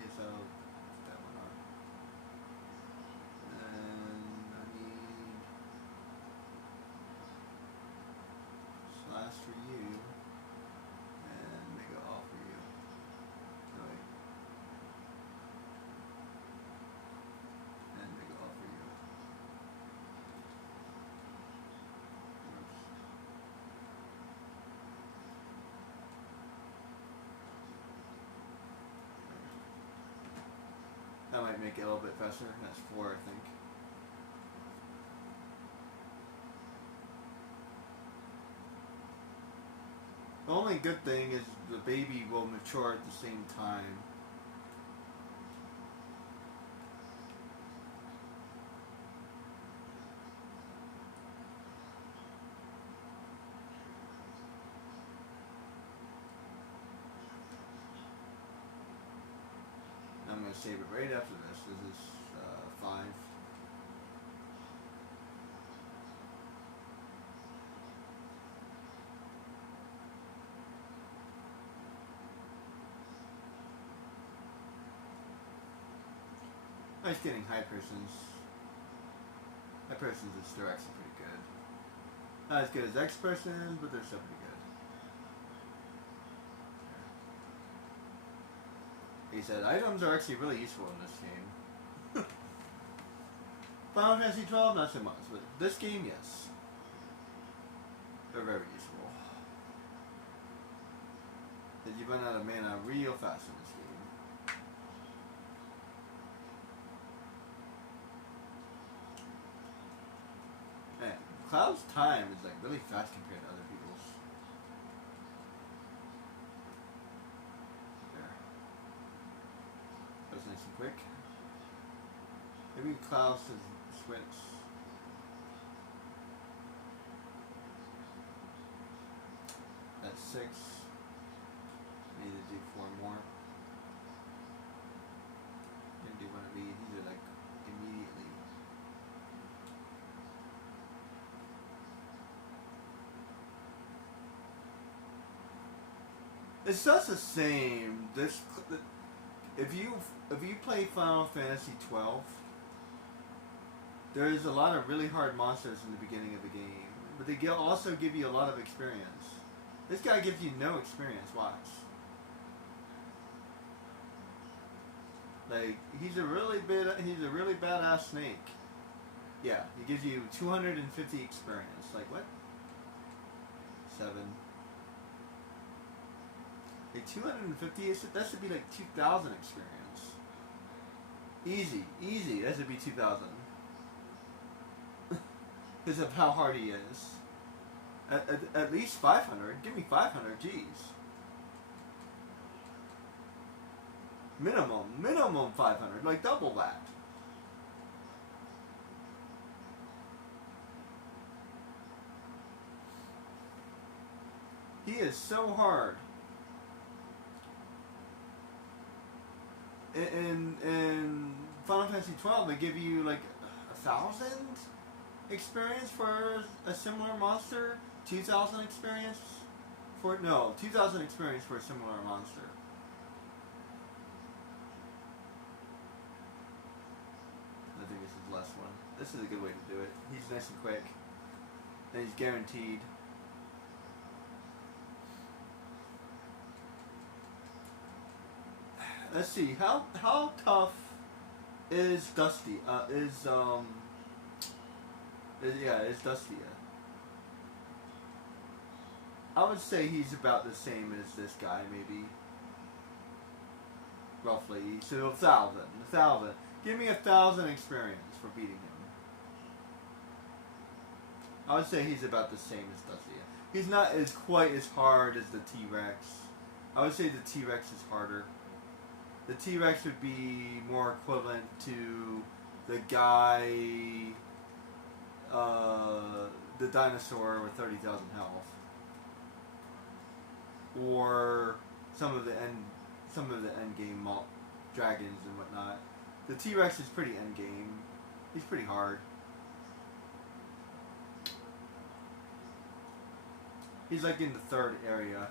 Guess I'll put that one on. And I need Slash for you and Mega All for you. No, wait. And Mega All for you. Oops. That might make it a little bit faster. That's 4, I think. The only good thing is the baby will mature at the same time. I'm going to save it right after this. This is 5. I was getting high persons. High persons is still actually pretty good. Not as good as X persons, but they're still pretty good. He said items are actually really useful in this game. Final Fantasy 12, not so much, but this game, yes. They're very useful. Because you run out of mana real fast in this game. Man, Cloud's time is like really fast compared to other people's. There. That was nice and quick. Maybe Cloud says switch. That's 6. Need to do 4 more. Gonna do one of these. These are like immediately. It's just the same. This if you play Final Fantasy 12, there's a lot of really hard monsters in the beginning of the game, but they also give you a lot of experience. This guy gives you no experience. Watch. Like he's a really badass snake. Yeah, he gives you 250 experience. Like what? 7. Like 250. That should be like 2,000 experience. Easy. That should be 2,000. Because of how hard he is. At least 500. Give me 500. Jeez. Minimum 500. Like double that. He is so hard. In Final Fantasy 12, they give you like 1,000 experience for a similar monster. 2,000 experience for 2,000 experience for a similar monster. I think this is the last one. This is a good way to do it. He's nice and quick, and he's guaranteed. Let's see, how tough is Dusty? Is Dusty? I would say he's about the same as this guy, maybe. Roughly. So 1,000. Give me 1,000 experience for beating him. I would say he's about the same as Dusty. He's not as quite as hard as the T-Rex. I would say the T-Rex is harder. The T-Rex would be more equivalent to the guy, the dinosaur with 30,000 health, or some of the end game dragons and whatnot. The T-Rex is pretty end game. He's pretty hard. He's like in the third area.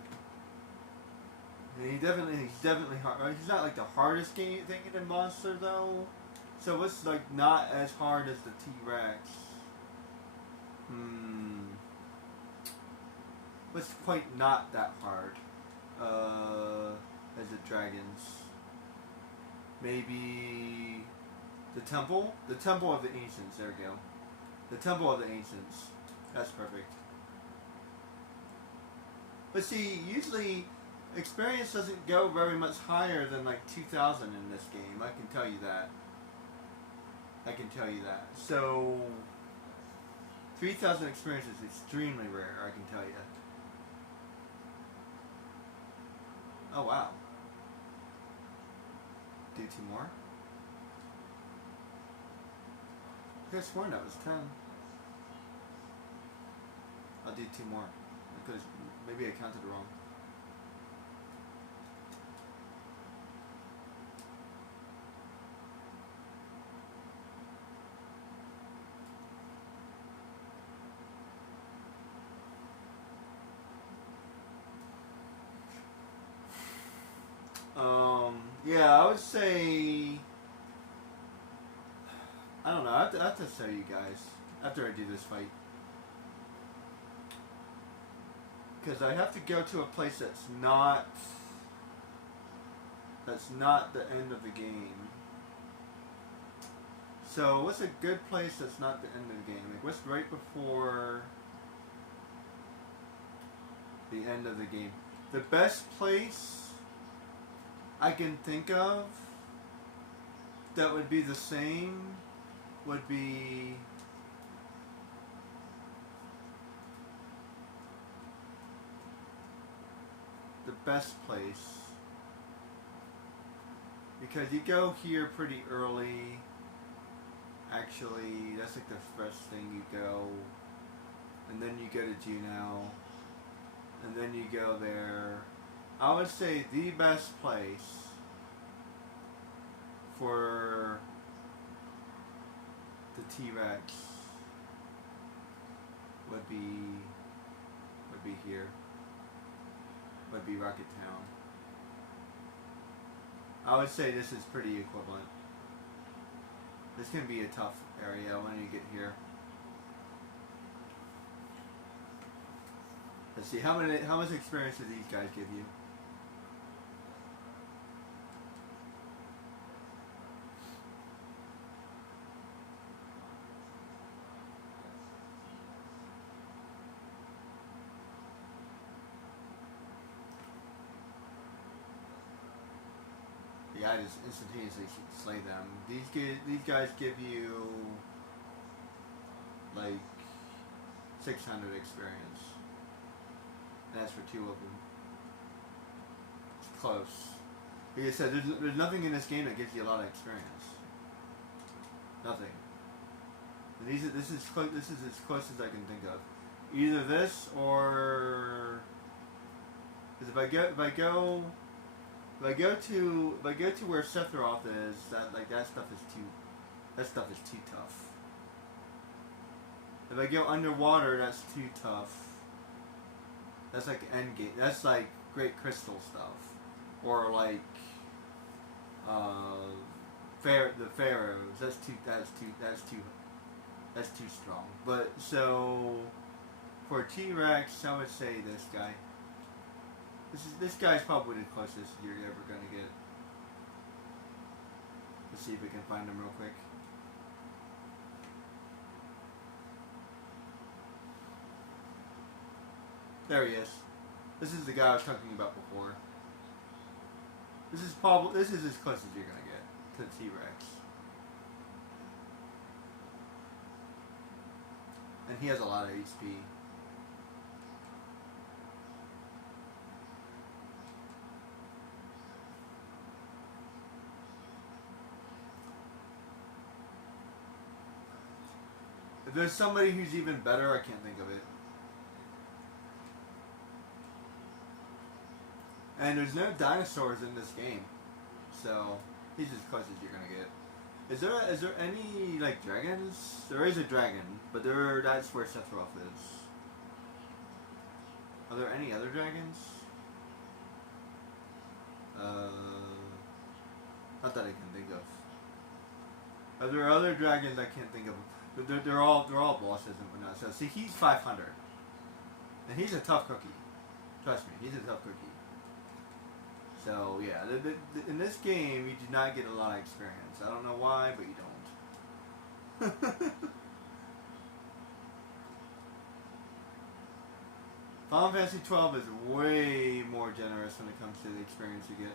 And he's definitely hard. He's not like the hardest thing in monster though. So it's like not as hard as the T-Rex. It's quite not that hard as the dragons. Maybe the temple of the ancients. There we go. The temple of the ancients. That's perfect. But see, usually experience doesn't go very much higher than like 2,000 in this game. I can tell you that. So 3,000 experience is extremely rare, I can tell you. Oh wow. Do 2 more? I could have sworn that was 10. I'll do 2 more. Because maybe I counted wrong. Yeah, I would say, I don't know, I have to show you guys after I do this fight. Because I have to go to a place that's not the end of the game. So what's a good place that's not the end of the game? Like what's right before the end of the game? The best place I can think of that would be the same would be the best place, because you go here pretty early. Actually, that's like the first thing you go, and then you go to Juneau, and then you go there. I would say the best place for the T-Rex would be here. Would be Rocket Town. I would say this is pretty equivalent. This can be a tough area when you get here. Let's see, how much experience do these guys give you? Yeah, I just instantaneously slay them. These guys give you like 600 experience. And that's for 2 of them. It's close. Like I said, there's nothing in this game that gives you a lot of experience. Nothing. And this is as close as I can think of. Either this or Because if I go to where Sephiroth is, that stuff is too tough. If I go underwater, that's too tough. That's like end game. That's like Great Crystal stuff, or like the Pharaohs. That's too strong. But so for T-Rex, I would say this guy. This guy's probably the closest you're ever gonna get. Let's see if we can find him real quick. There he is. This is the guy I was talking about before. This is as close as you're gonna get to the T-Rex. And he has a lot of HP. If there's somebody who's even better, I can't think of it. And there's no dinosaurs in this game, so he's as close as you're gonna get. Is there any like dragons? There is a dragon, but that's where Sephiroth is. Are there any other dragons? Not that I can think of. Are there other dragons I can't think of? But they're all bosses and whatnot. So see, he's 500, and he's a tough cookie. Trust me, he's a tough cookie. So yeah, in this game you do not get a lot of experience. I don't know why, but you don't. Final Fantasy 12 is way more generous when it comes to the experience you get.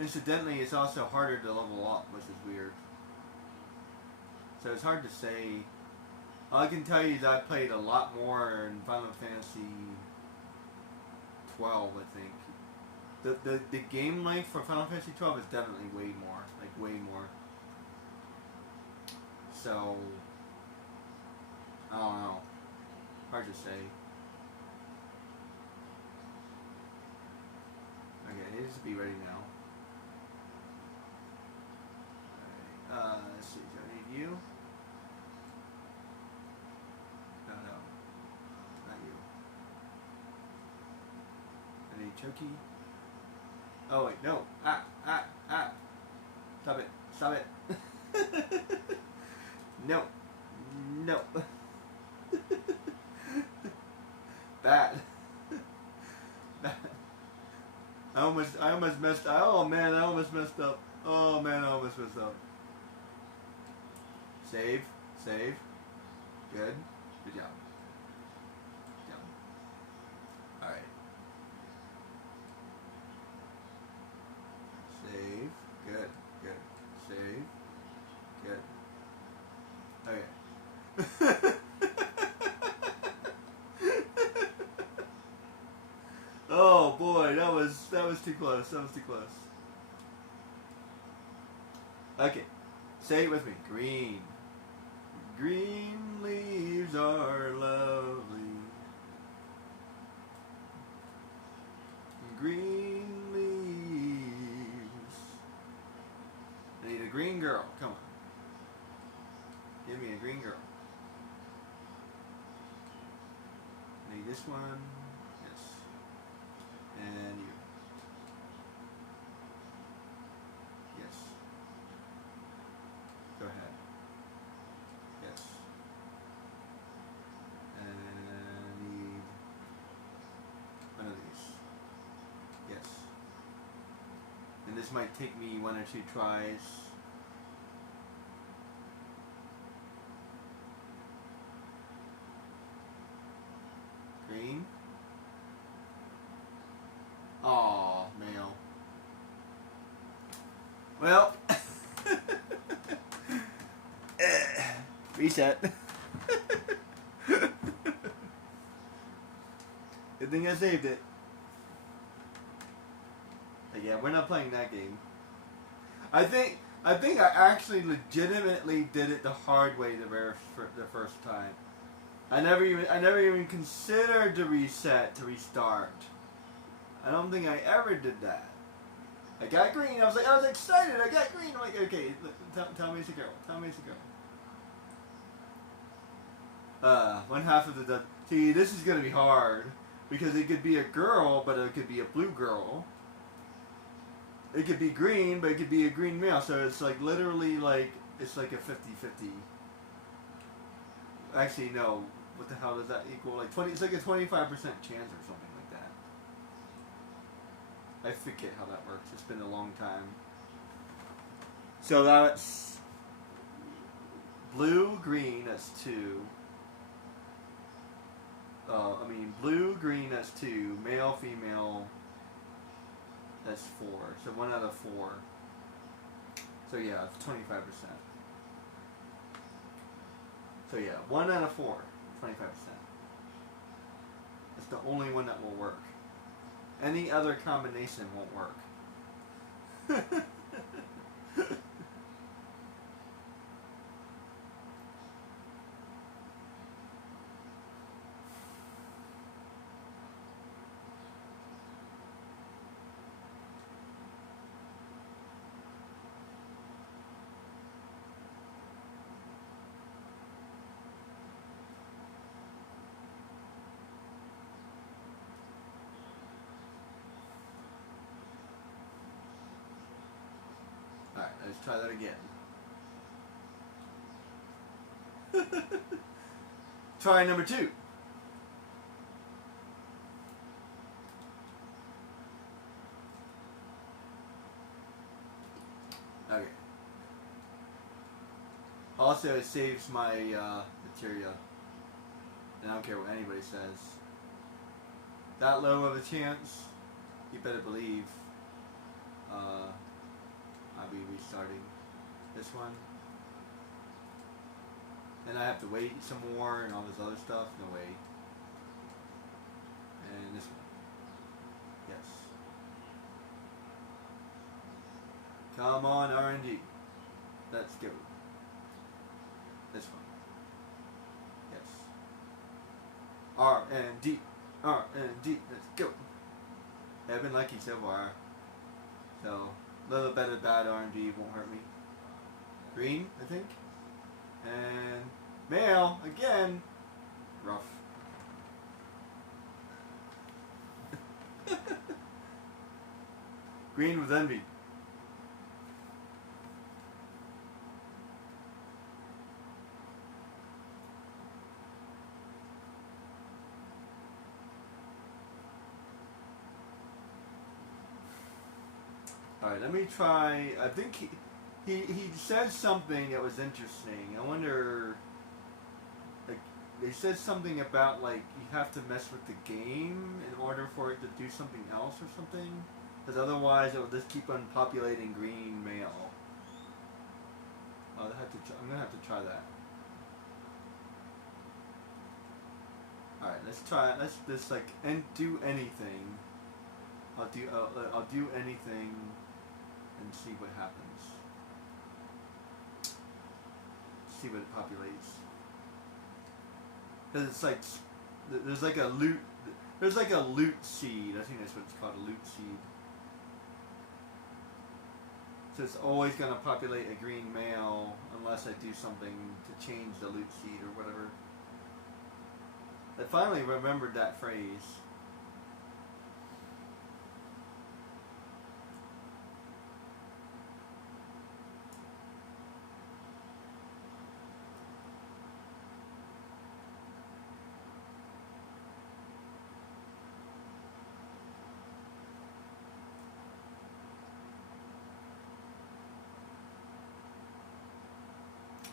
Incidentally, it's also harder to level up, which is weird. So it's hard to say. All I can tell you is I played a lot more in Final Fantasy 12, I think. The game length for Final Fantasy 12 is definitely way more. Like, way more. So, I don't know. Hard to say. Okay, it needs to be ready now. Alright, let's see. Do I need you? No. Not you. I need Chucky. Oh wait, no. Stop it. No. Bad. I almost messed up. Oh man, I almost messed up. Save. Good job. Alright. Save. Good. Save. Good. Okay. Oh boy, that was too close. Okay. Say it with me. Green. Green leaves are lovely. Green leaves. I need a green girl. Come on. Give me a green girl. I need this one. Yes. And you. Yes. Go ahead. Yes. And I need one of these. Yes. And this might take me 1 or 2 tries. Green. Aw, male. Well, reset. Good thing I saved it. But yeah, we're not playing that game. I think I actually legitimately did it the hard way the first time. I never even considered to reset, to restart. I don't think I ever did that. I got green. I was excited. I got green. I'm like, okay, tell me it's a girl. Tell me it's a girl. One half of the. See, this is gonna be hard because it could be a girl, but it could be a blue girl. It could be green, but it could be a green male. So it's like literally like it's like a 50-50. Actually, no. What the hell does that equal? Like 20. It's like a 25% chance or something like that. I forget how that works. It's been a long time. So that's blue, green. That's 2. Blue, green. That's 2. Male, female. That's 4. So 1 out of 4. So yeah, it's 25%. So yeah, 1 out of 4, 25%. That's the only one that will work. Any other combination won't work. Alright, let's try that again. Try number 2. Okay. Also, it saves my material. And I don't care what anybody says. That low of a chance, you better believe I'll be restarting this one. And I have to wait some more and all this other stuff. No way. And this one. Yes. Come on, R&D. Let's go. This one. Yes. R&D. R&D. Let's go. I've been lucky so far. So, a little bit of bad R&D won't hurt me. Green, I think. And male, again. Rough. Green with envy. Alright, let me try. I think he said something that was interesting. I wonder, like, they said something about, like, you have to mess with the game in order for it to do something else or something. Because otherwise it will just keep on populating green male. I'm gonna have to try that. Alright, let's try. Let's just like do anything. I'll do anything and see what happens. See what it populates. Because it's like there's like a loot. There's like a loot seed. I think that's what it's called, a loot seed. So it's always gonna populate a green male unless I do something to change the loot seed or whatever. I finally remembered that phrase.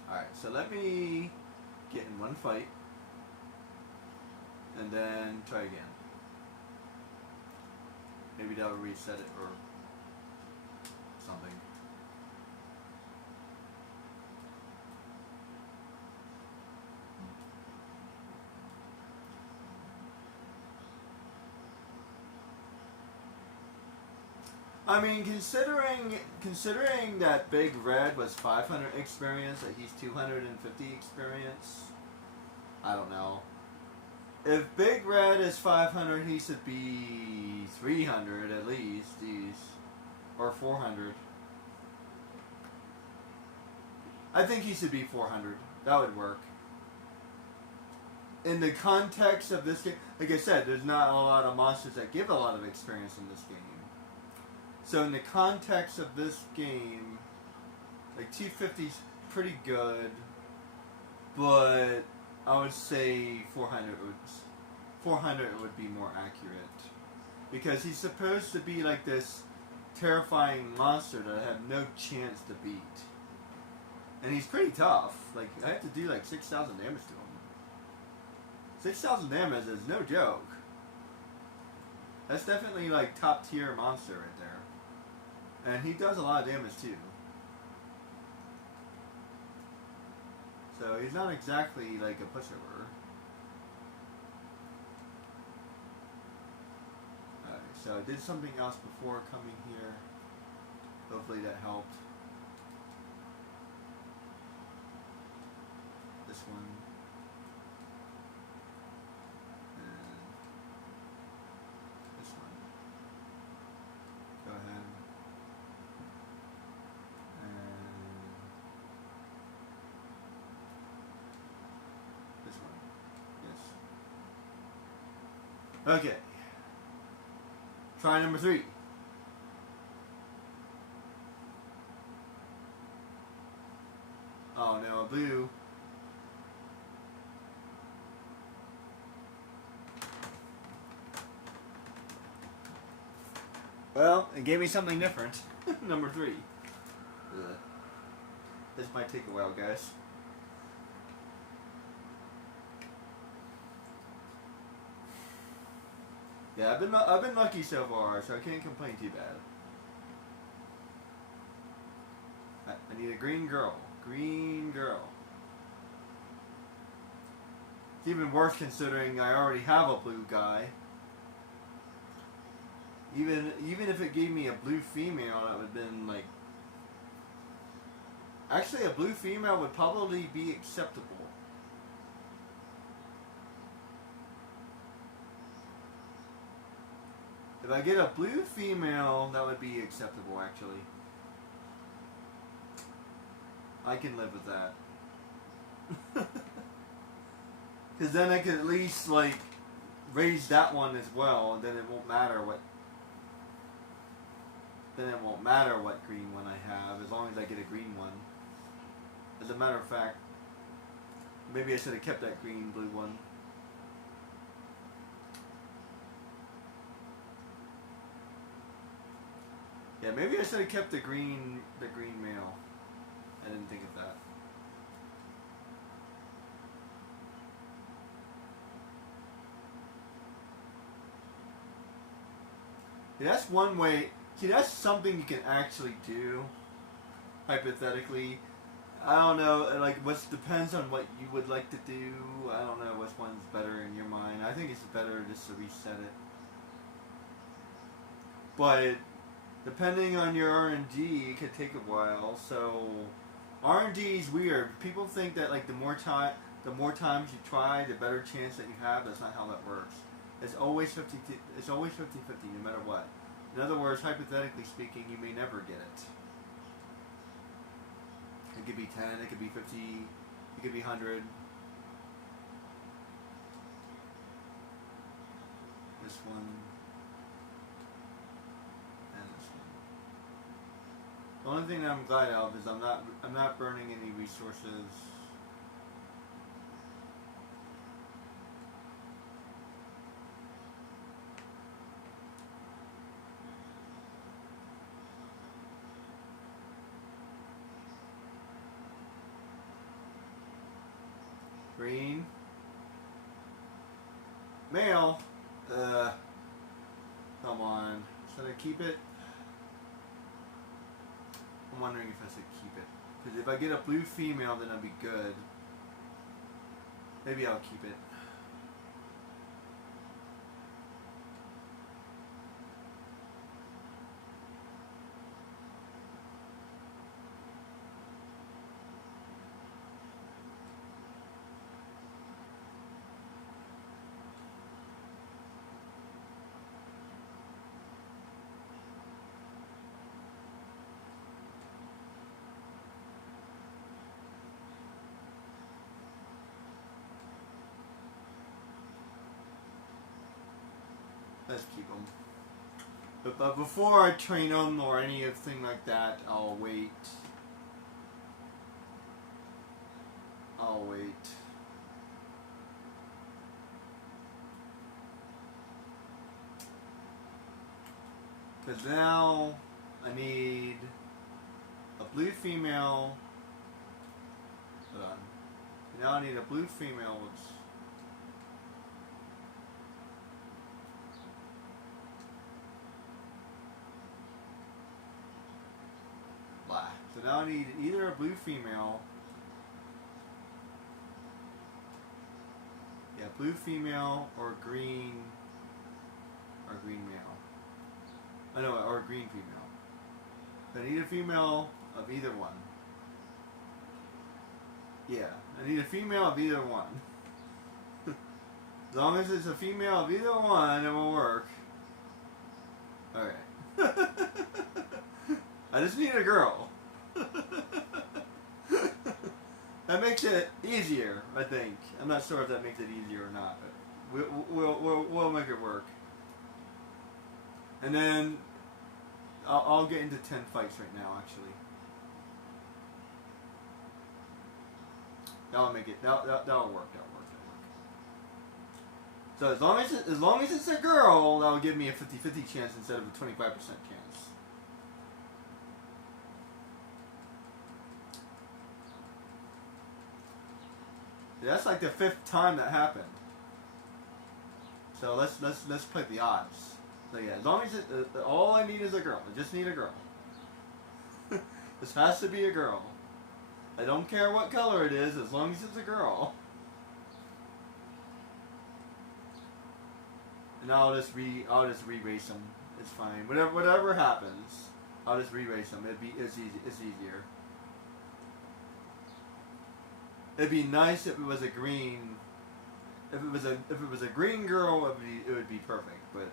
Alright, so let me get in one fight and then try again. Maybe that'll reset it or something. I mean, considering that Big Red was 500 experience, that he's 250 experience, I don't know. If Big Red is 500, he should be 300 at least. Geez. Or 400. I think he should be 400. That would work. In the context of this game, like I said, there's not a lot of monsters that give a lot of experience in this game. So in the context of this game, like 250's pretty good, but I would say 400 would be more accurate. Because he's supposed to be like this terrifying monster that I have no chance to beat. And he's pretty tough. Like, I have to do like 6,000 damage to him. 6,000 damage is no joke. That's definitely like top tier monster right there. And he does a lot of damage too. So he's not exactly like a pushover. Alright, so I did something else before coming here. Hopefully that helped. This one. And this one. Go ahead. And this one. Yes. Okay. Try number 3. Oh no, a blue. Well, it gave me something different. Number 3. Ugh. This might take a while, guys. Yeah, I've been lucky so far, so I can't complain too bad. I need a green girl. Green girl. It's even worse considering I already have a blue guy. Even if it gave me a blue female, that would have been like... Actually, a blue female would probably be acceptable. If I get a blue female, that would be acceptable, actually. I can live with that. Because then I could at least, like, raise that one as well, and then it won't matter what... Then it won't matter what green one I have, as long as I get a green one. As a matter of fact, maybe I should have kept that green-blue one. Yeah, maybe I should have kept the green male. I didn't think of that. Yeah, that's one way. See, that's something you can actually do. Hypothetically, I don't know. Like, what depends on what you would like to do. I don't know which one's better in your mind. I think it's better just to reset it. But depending on your RNG, it could take a while. So RNG is weird. People think that like the more times you try, the better chance that you have. That's not how that works. It's always 50. It's always 50-50, no matter what. In other words, hypothetically speaking, you may never get it. It could be 10. It could be 50. It could be 100. This one. The only thing that I'm glad of is I'm not burning any resources. Green. Male. Come on. Should I keep it? I'm wondering if I should keep it. Because if I get a blue female, then that'd be good. Maybe I'll keep it. Let's keep them. But before I train them or anything like that, I'll wait. Because now I need a blue female. Hold on. Now I need a blue female. Whoops. Black. So now I need either a blue female. Yeah, blue female or green male. I know, or green female. I need a female of either one. Yeah, I need a female of either one. As long as it's a female of either one, it will work. Okay. I just need a girl. That makes it easier, I think. I'm not sure if that makes it easier or not, but we'll make it work. And then I'll get into 10 fights right now, actually. That'll make it. That'll work. That'll work. So as long as it's a girl, that'll give me a 50-50 chance instead of a 25% chance. That's like the 5th time that happened. So let's play the odds. So yeah, as long as all I need is a girl. I just need a girl. This has to be a girl. I don't care what color it is, as long as it's a girl. And I'll just re-race them. It's fine. Whatever happens, I'll just re-race them. It's easier. It'd be nice if it was a green. If it was a green girl, it would be perfect. But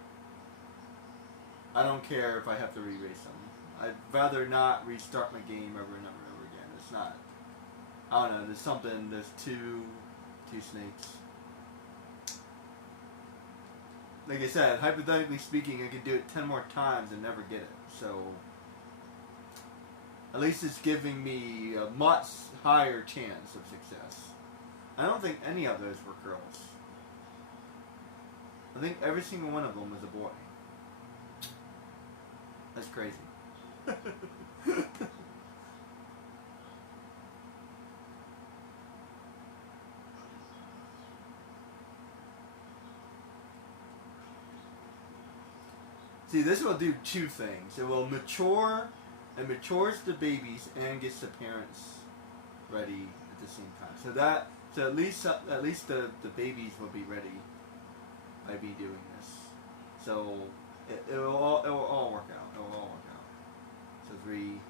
I don't care if I have to re-race them. I'd rather not restart my game over and over and over again. It's not. I don't know. There's something. There's two snakes. Like I said, hypothetically speaking, I could do it 10 more times and never get it. So at least it's giving me a much higher chance of success. I don't think any of those were girls. I think every single one of them was a boy. That's crazy. See, this will do two things. It will mature, and matures the babies and gets the parents ready at the same time. So at least the babies will be ready by me doing this. So it will all work out. It will all work out. So 3.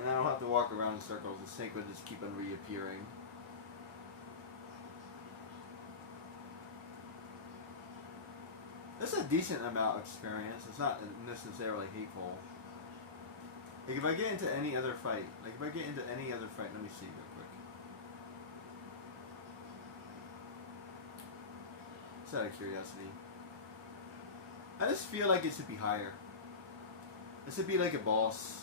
And I don't have to walk around in circles. The snake will just keep on reappearing. That's a decent amount of experience. It's not necessarily hateful. Like if I get into any other fight, let me see real quick. Just out of curiosity. I just feel like it should be higher. It should be like a boss.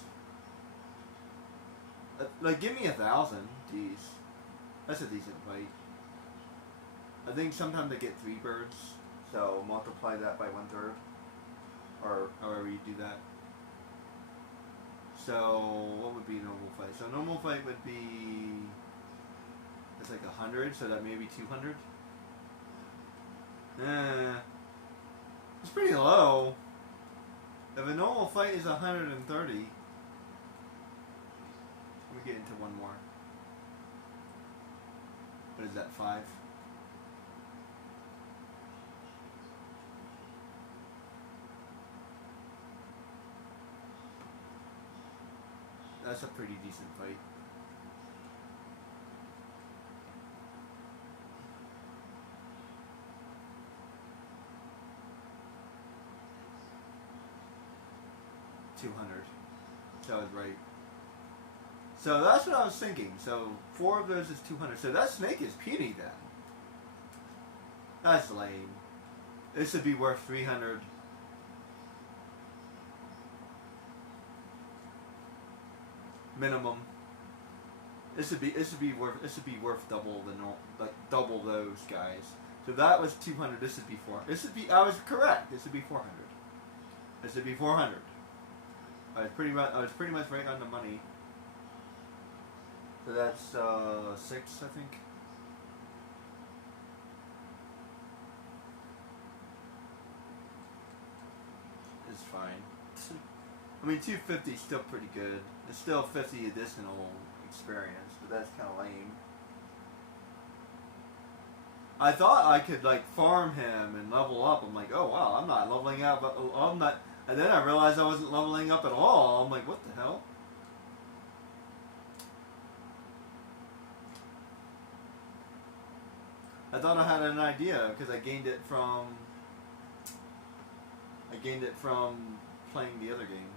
Like, give me 1,000. Jeez. That's a decent fight. I think sometimes they get 3 birds. So, multiply that by 1/3. Or however you do that. So, what would be a normal fight? So, normal fight would be... It's like 100, so that may be 200. It's pretty low. If a normal fight is 130... Let me get into one more. What is that, 5? That's a pretty decent fight. $200. That was right. So that's what I was thinking. So 4 of those is 200. So that snake is puny then. That's lame. This would be worth 300. Minimum. This would be worth double double those guys. So that was 200. This would be 400. I was correct. This would be 400. This would be 400. I was pretty much right on the money. So that's 6, I think. It's fine. I mean, 250 is still pretty good. It's still 50 additional experience, but that's kind of lame. I thought I could like farm him and level up. I'm like, oh wow, I'm not leveling up. I'm not. And then I realized I wasn't leveling up at all. I'm like, what the hell? I thought I had an idea because I gained it from playing the other game.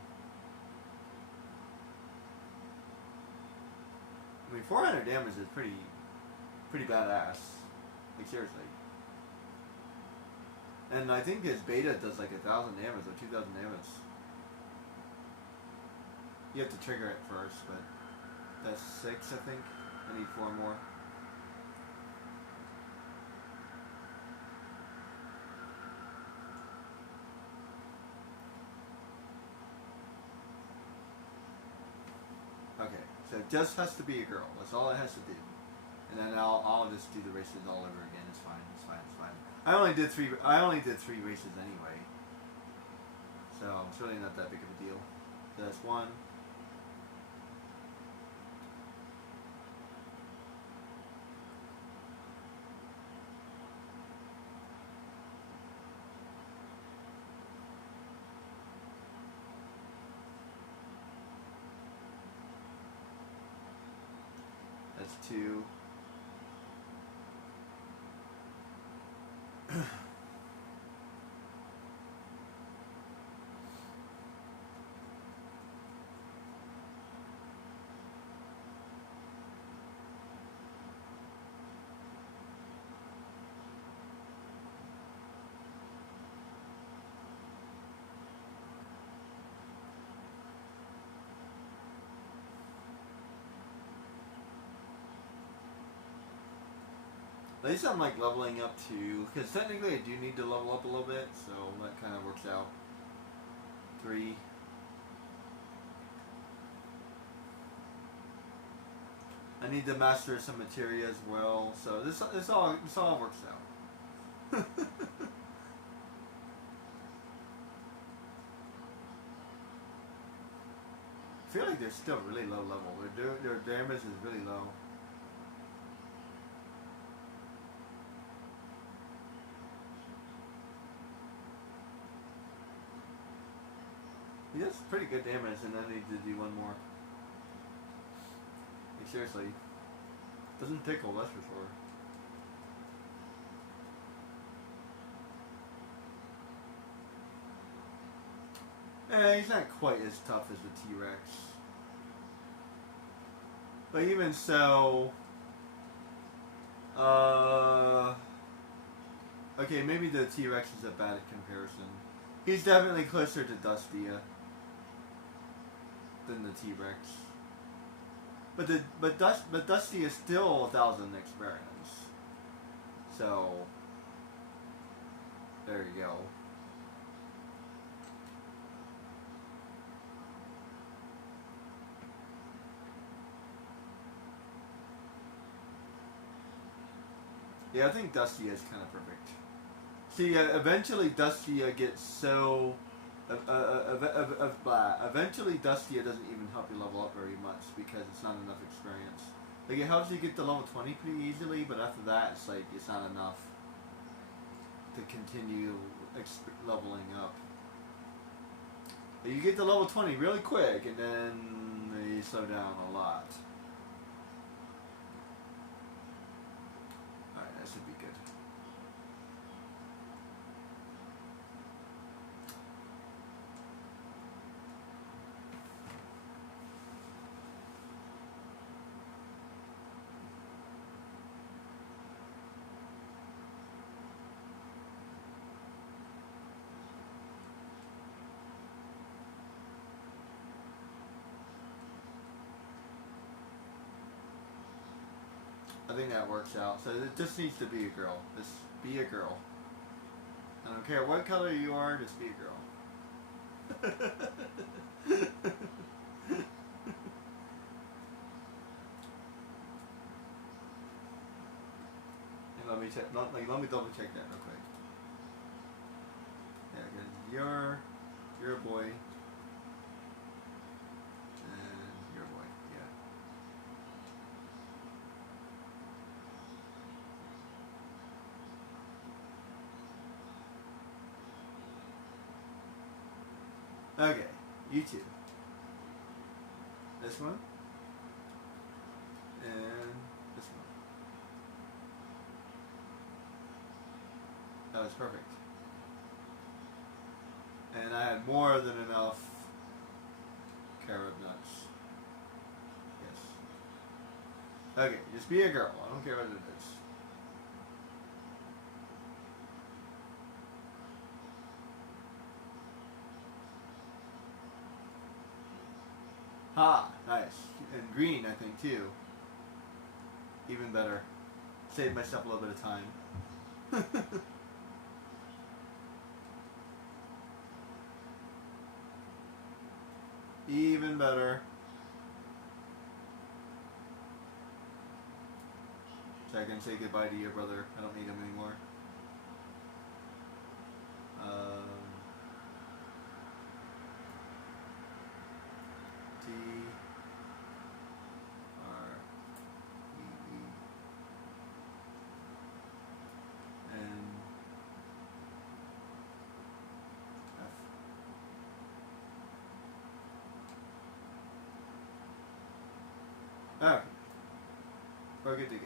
I mean, 400 damage is pretty badass. Like seriously. And I think his beta does like 1,000 damage or 2,000 damage. You have to trigger it first, but that's 6, I think. I need 4 more. Okay, so it just has to be a girl. That's all it has to do. And then I'll just do the races all over again. It's fine. It's fine. It's fine. I only did 3 races anyway, so it's really not that big of a deal. So that's 1. That's 2. At least I'm like leveling up to, because technically I do need to level up a little bit, so that kind of works out. 3. I need to master some materia as well, so this all works out. I feel like they're still really low level. Their damage is really low. He does pretty good damage, and I need to do 1 more. Like, seriously. Doesn't tickle, that's for sure. He's not quite as tough as the T-Rex. But even so... okay, maybe the T-Rex is a bad comparison. He's definitely closer to Dustia than the T-Rex. But Dusty is still 1,000 experience. So there you go. Yeah, I think Dustia is kind of perfect. See, eventually Dustia gets so... eventually Dustia doesn't even help you level up very much because it's not enough experience. Like, it helps you get to level 20 pretty easily, but after that, it's like, it's not enough to continue leveling up. But you get to level 20 really quick, and then you slow down a lot. Alright, that should be good. I think that works out. So it just needs to be a girl. Just be a girl. I don't care what color you are, just be a girl. And let me check. Let me double check that real quick. Yeah, because you're a boy, and you're a boy. Yeah. Okay, you two. This one and this one. That was perfect. And I had more than enough carob nuts. Yes. Okay, just be a girl. I don't care what it is. Ha! Nice. And green, I think, too. Even better. Saved myself a little bit of time. Even better. So I can say goodbye to your brother. I don't need him anymore. T R E E N F. Okay. We're good to go.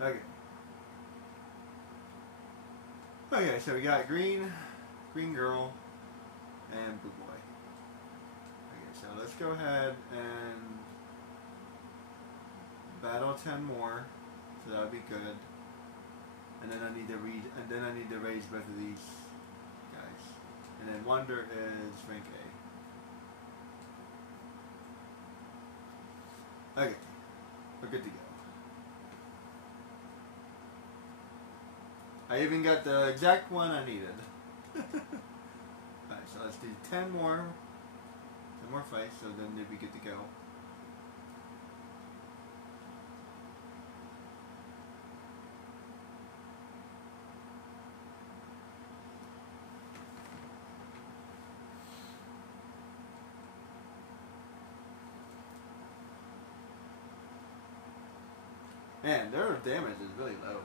Okay. Okay, so we got green girl, and blue boy. Okay, so let's go ahead and battle 10 more, so that would be good. And then I need to raise both of these guys. And then Wonder is rank A. Okay, we're good to go. I even got the exact one I needed. Alright, so let's do 10 more fights, so then they'll be good to go. Man, their damage is really low.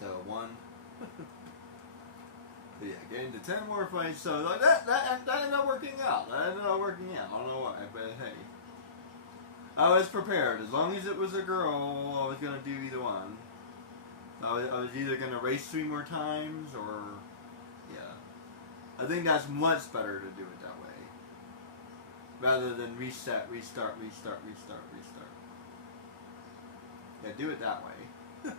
So one. But yeah, getting to 10 more fights. So like that ended up working out. I don't know why, but hey. I was prepared. As long as it was a girl, I was gonna do either one. I was either gonna race 3 more times or yeah. I think that's much better to do it that way. Rather than restart. Yeah, do it that way.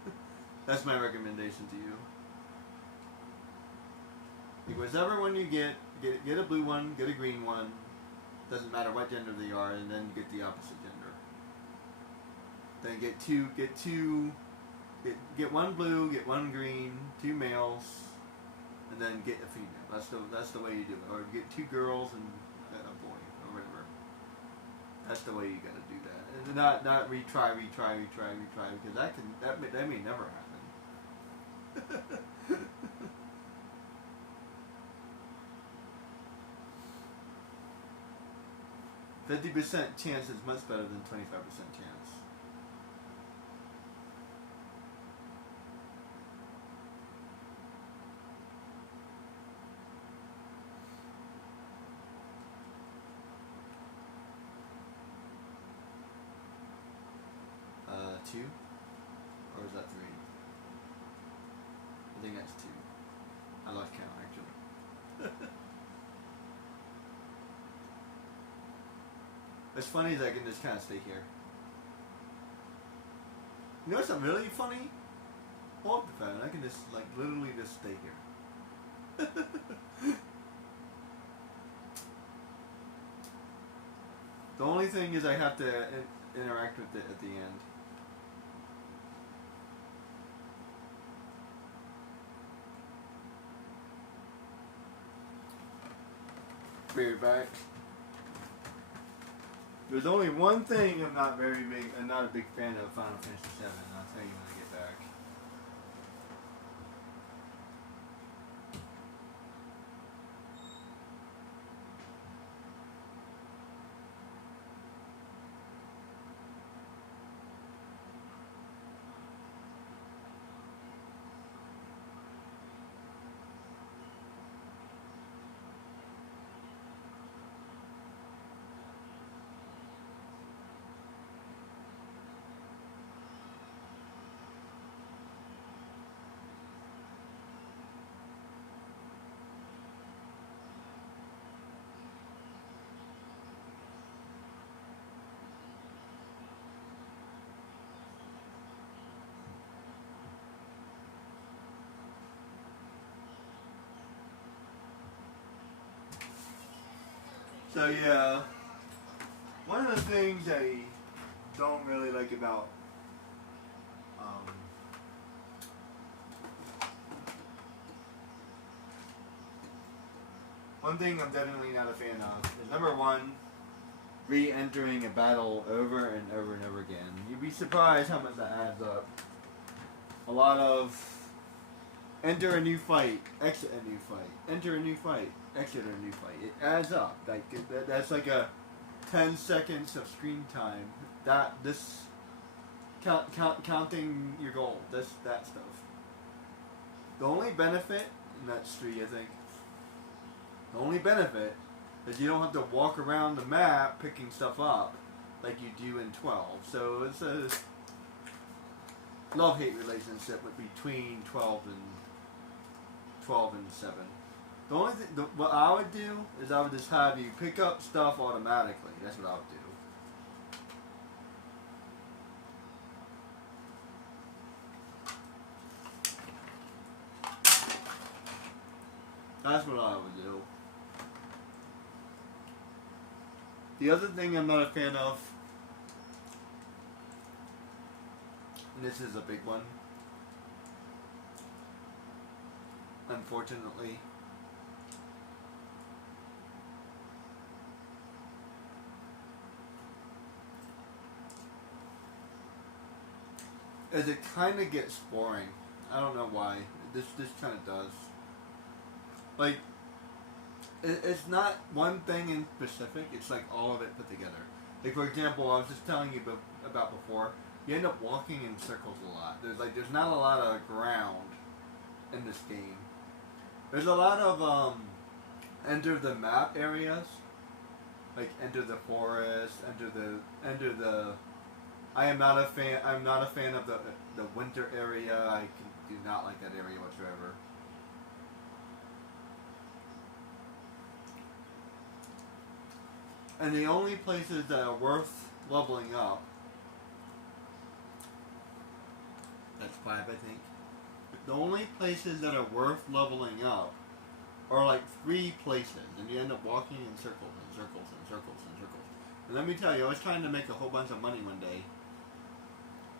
That's my recommendation to you. Whichever one you get a blue one, get a green one. Doesn't matter what gender they are, and then get the opposite gender. Then get one blue, get one green, 2 males, and then get a female. That's the way you do it. Or get 2 girls and a boy, or whatever. That's the way you gotta do that. And not retry, because that may never happen. 50% chance is much better than 25% chance. 2? Or is that 3? I think that's 2. I lost count actually. What's funny is I can just kind of stay here. You know what's really funny? Hold up the phone. I can just like literally just stay here. The only thing is I have to interact with it at the end. Be right back. There's only one thing I'm not a big fan of Final Fantasy VII. I'll tell you when I get back. So yeah, one of the things I don't really like about one thing I'm definitely not a fan of is number one, re-entering a battle over and over and over again. You'd be surprised how much that adds up. A lot of enter a new fight, exit a new fight, enter a new fight, exit a new fight. It adds up. Like that's like a 10 seconds of screen time. Counting your goal. That stuff. The only benefit, and that's 3, I think. The only benefit is you don't have to walk around the map picking stuff up like you do in 12. So it's a love-hate relationship between 12 and 7. The only thing, what I would do is I would just have you pick up stuff automatically. That's what I would do. That's what I would do. The other thing I'm not a fan of, and this is a big one, unfortunately, is it kind of gets boring. I don't know why. This kind of does. Like, it's not one thing in specific, it's like all of it put together. Like, for example, I was just telling you about before, you end up walking in circles a lot. There's not a lot of ground in this game. There's a lot of enter the map areas, like enter the forest, enter the I'm not a fan of the winter area. I do not like that area whatsoever. And the only places that are worth leveling up, that's 5 I think, the only places that are worth leveling up are like 3 places, and you end up walking in circles and circles and circles and circles. And let me tell you, I was trying to make a whole bunch of money one day,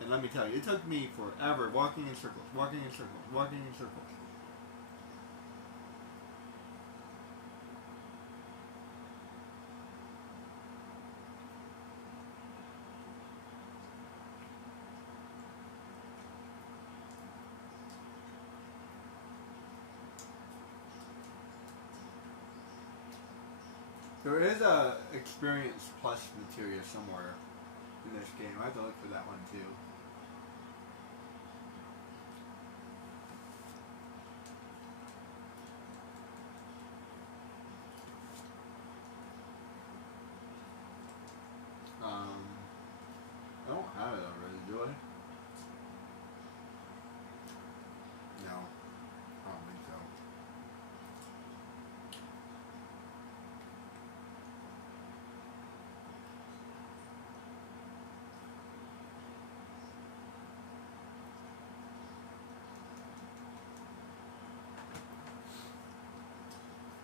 and let me tell you, it took me forever walking in circles, walking in circles, walking in circles. There is a Experience Plus material somewhere in this game. I have to look for that one too. I don't have it already, do I?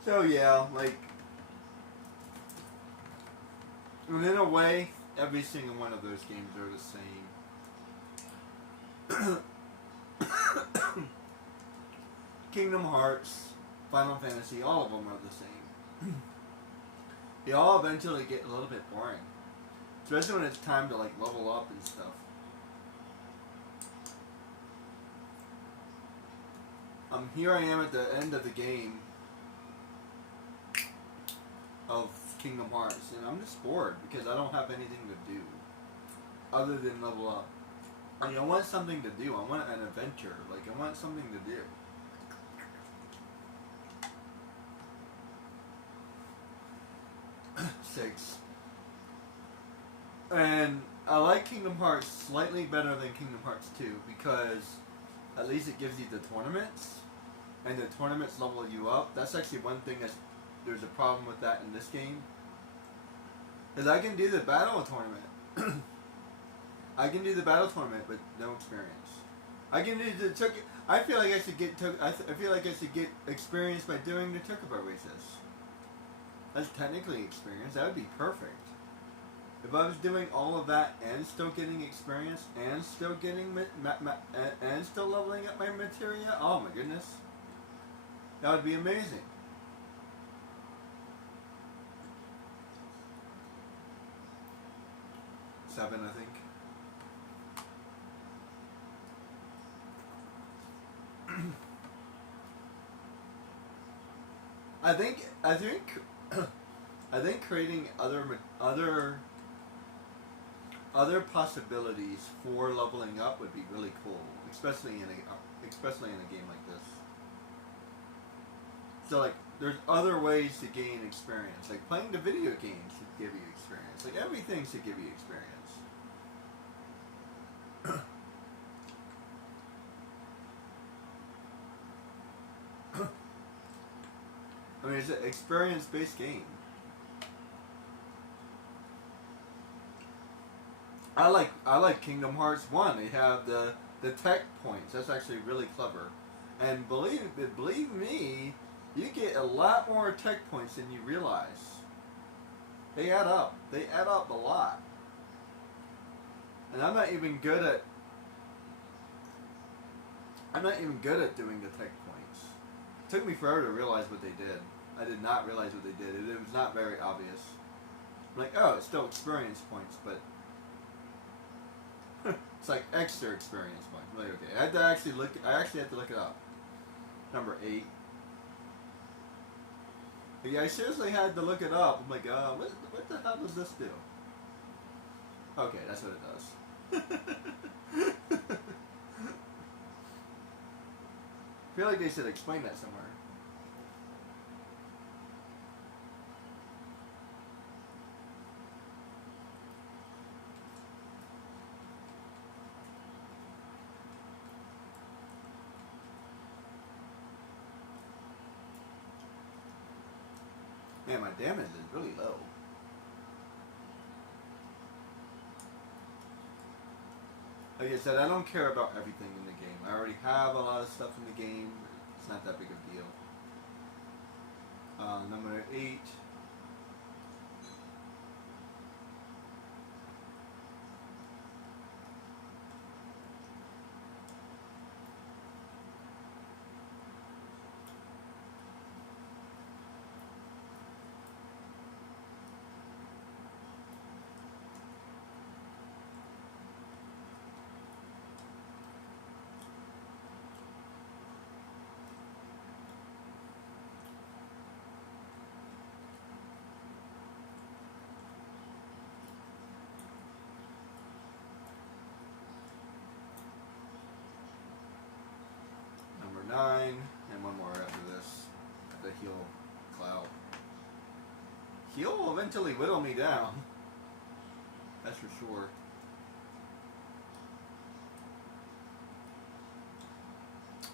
So yeah, like, and in a way, every single one of those games are the same. Kingdom Hearts, Final Fantasy, all of them are the same. They all eventually get a little bit boring. Especially when it's time to like level up and stuff. Here I am at the end of the game of Kingdom Hearts, and I'm just bored because I don't have anything to do other than level up. Like, I want something to do. I want an adventure. Like, I want something to do. Six. And I like Kingdom Hearts slightly better than Kingdom Hearts 2 because at least it gives you the tournaments, and the tournaments level you up. That's actually one thing there's a problem with that in this game. Because I can do the battle tournament. I can do the battle tournament, but no experience. I can do the I feel like I should get I feel like I should get experience by doing the Chocobo races. That's technically experience. That would be perfect. If I was doing all of that and still getting experience and still getting and still leveling up my materia, oh my goodness, that would be amazing. Seven, I think. I think creating other possibilities for leveling up would be really cool, especially in a game like this. So like, there's other ways to gain experience. Like playing the video games should give you experience. Like everything should give you experience. I mean, it's an experience-based game. I like Kingdom Hearts 1. They have the tech points. That's actually really clever. And believe me, you get a lot more tech points than you realize. They add up. They add up a lot. And I'm not even good at doing the tech points. It took me forever to realize what they did. I did not realize what they did. It was not very obvious. I'm like, oh, it's still experience points, but it's like extra experience points. I'm like, okay, I actually had to look it up. Number 8. But yeah, I seriously had to look it up. I'm like, what the hell does this do? Okay, that's what it does. I feel like they should explain that somewhere. Man, my damage is really low. Like I said, I don't care about everything in the game. I already have a lot of stuff in the game. It's not that big of a deal. Number 8. Number 9, and one more after this. The heal cloud. Heal will eventually whittle me down. That's for sure.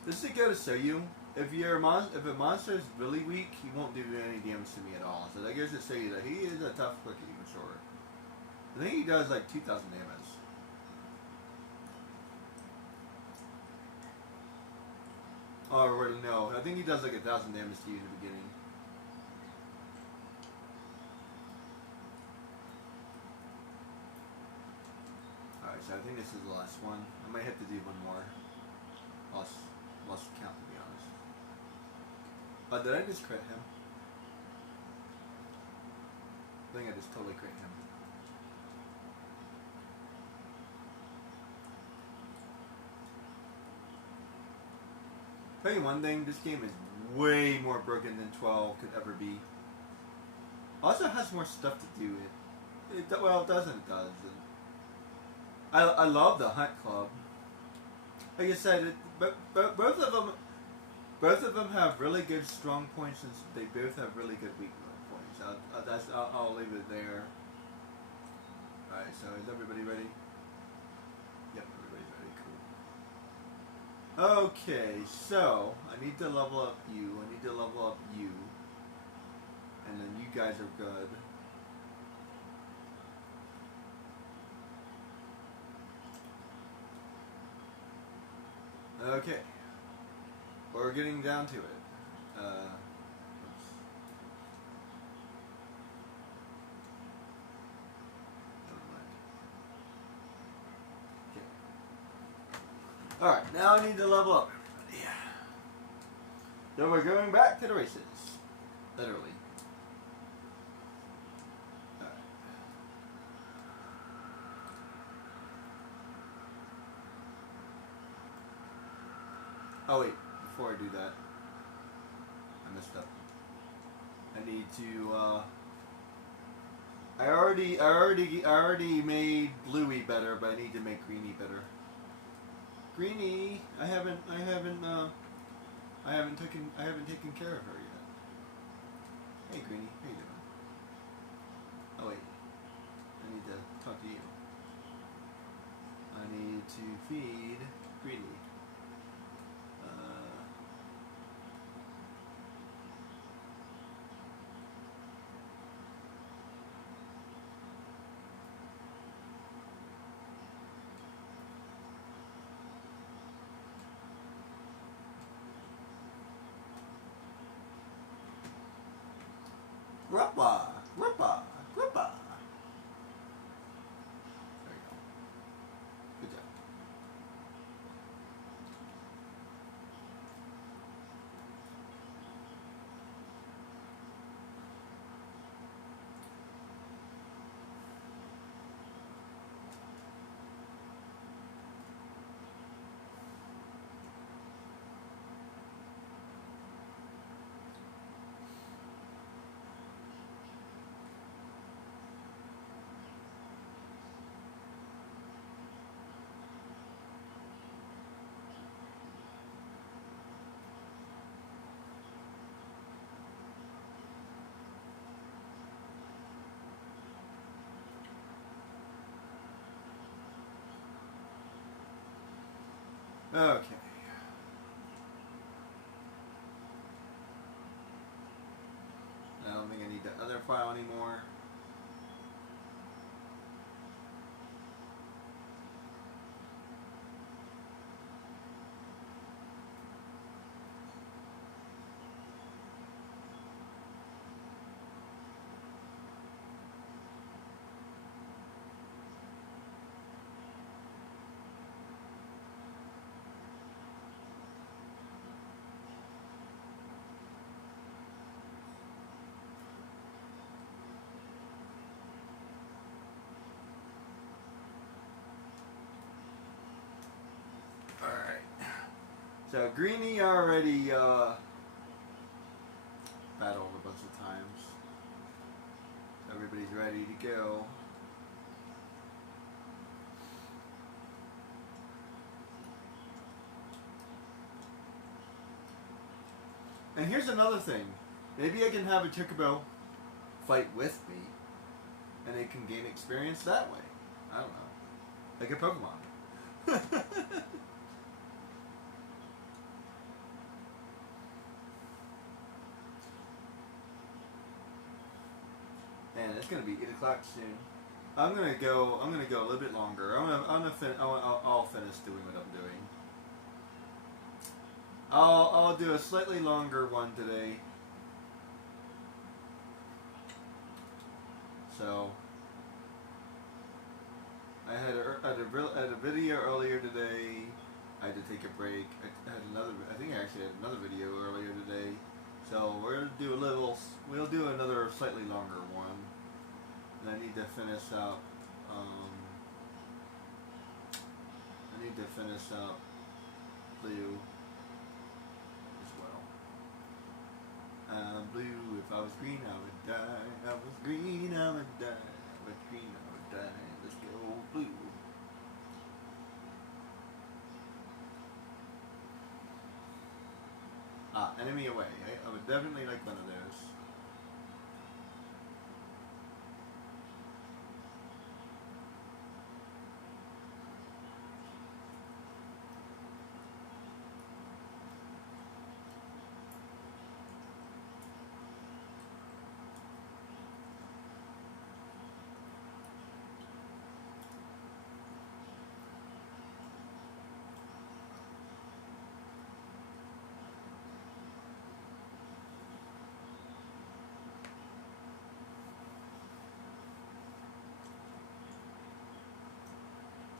This is go to show you, if a monster is really weak, he won't do any damage to me at all. So that goes to show you that he is a tough cookie for sure. I think he does like 2,000 damage. Or no, I think he does like 1,000 damage to you in the beginning. so I think this is the last one. I might have to do one more. Lost count, to be honest. But did I just crit him? I think I just totally crit him. Tell you one thing, this game is way more broken than 12 could ever be. Also has more stuff to do. Well, it doesn't. It does. I love the Hunt Club. Like I said, both of them have really good strong points, and they both have really good weak points. I'll leave it there. All right. So is everybody ready? Yep, everybody's ready. Cool. Okay, so I need to level up you. I need to level up you. And then you guys are good. Okay. We're getting down to it. Oops. Never mind. Okay. Alright, now I need to level up everybody. So we're going back to the races. Literally. Oh wait, before I do that, I messed up. I need to, I already made Bluey better, but I need to make Greenie better. Greenie, I haven't taken care of her yet. Hey Greenie, how you doing? Oh wait, I need to talk to you. I need to feed Greenie. Gruppa! Gruppa! Gruppa! There you go. Good job. Okay. I don't think I need that other file anymore. So Greenie already battled a bunch of times. Everybody's ready to go. And here's another thing. Maybe I can have a Chocobo fight with me, and it can gain experience that way. I don't know. Like a Pokemon. Man, it's gonna be 8 o'clock soon. I'm gonna go a little bit longer. I'll finish doing what I'm doing. I'll do a slightly longer one today. So I had had a video earlier today. I had to take a break. I had another. I think I actually had another video earlier today. So we'll do a little. We'll do another slightly longer one. And I need to finish up. I need to finish up Blue as well. Blue. If I was green, I would die. I was green, I would die. I was green, I would die. Let's go blue. Enemy away. I would definitely like one of those.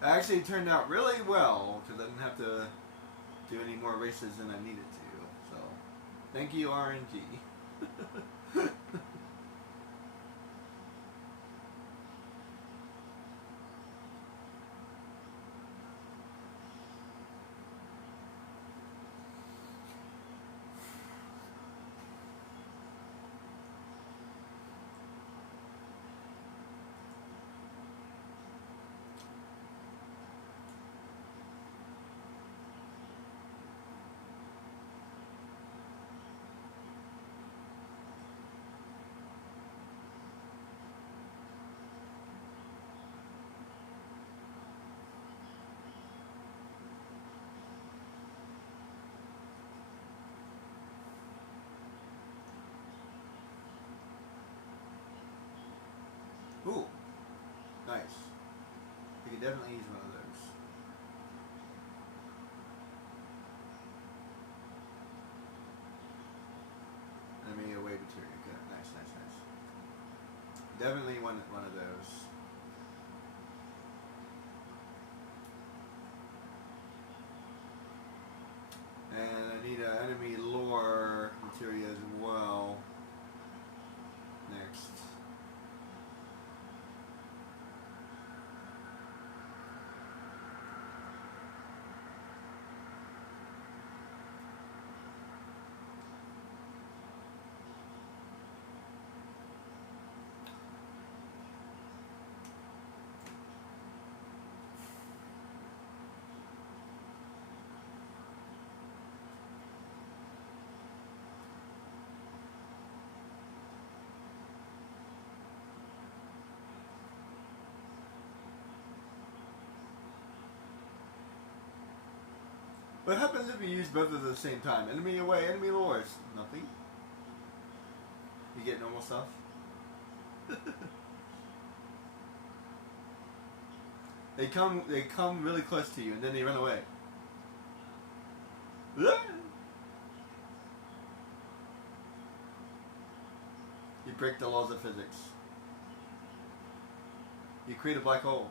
Actually, it turned out really well because I didn't have to do any more races than I needed to. So, thank you, RNG. Ooh, nice. You could definitely use one of those. Enemy away material. Good. Nice, nice, nice. Definitely one of those. And I need an enemy lore material as well. Next. What happens if you use both at the same time? Enemy away, enemy lures. Nothing. You get normal stuff. They come really close to you and then they run away. You break the laws of physics. You create a black hole.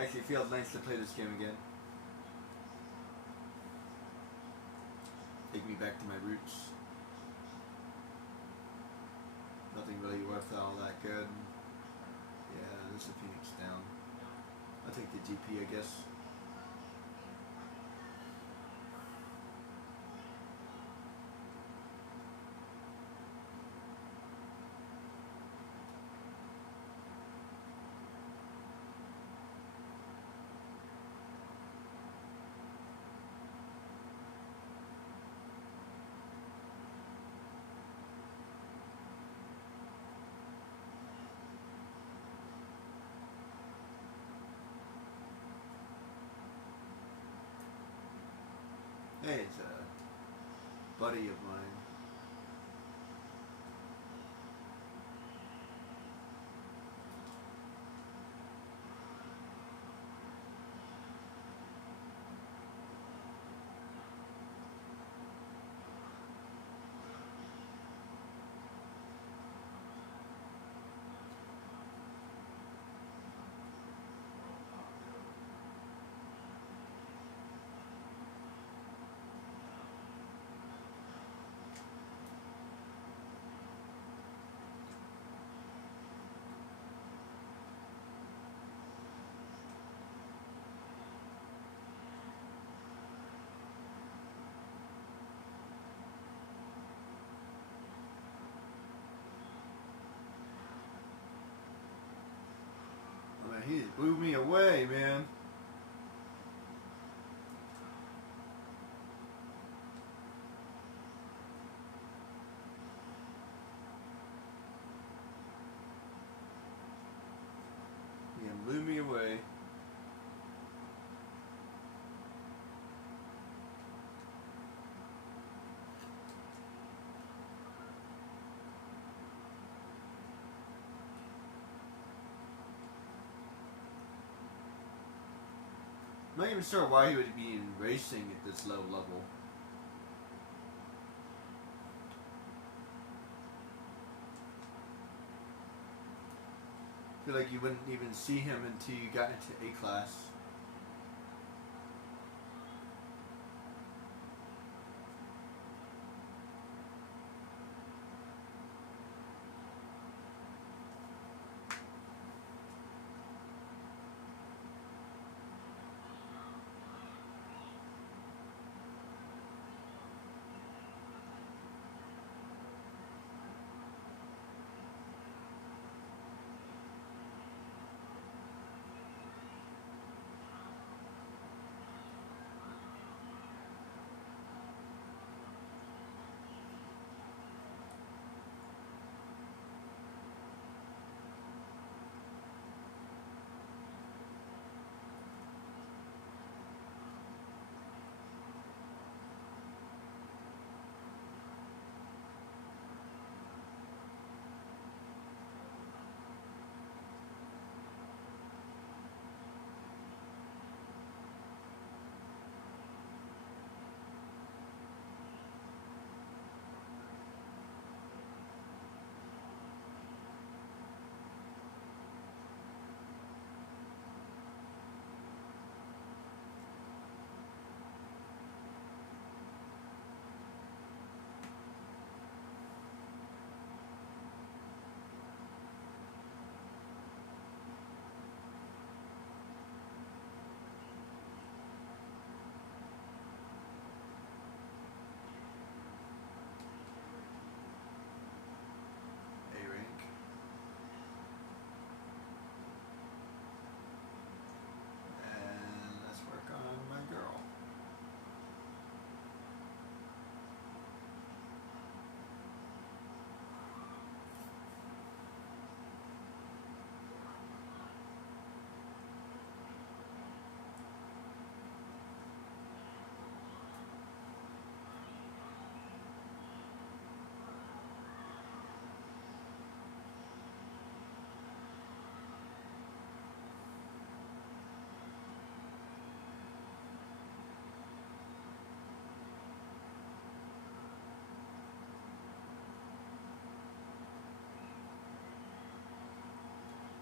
Actually, it feels nice to play this game again. Take me back to my roots. Nothing really worth all that good. Yeah, there's a Phoenix down. I'll take the GP, I guess. say it's a buddy of mine. He just blew me away, man. He blew me away. I'm not even sure why he would be in racing at this low level. I feel like you wouldn't even see him until you got into A class.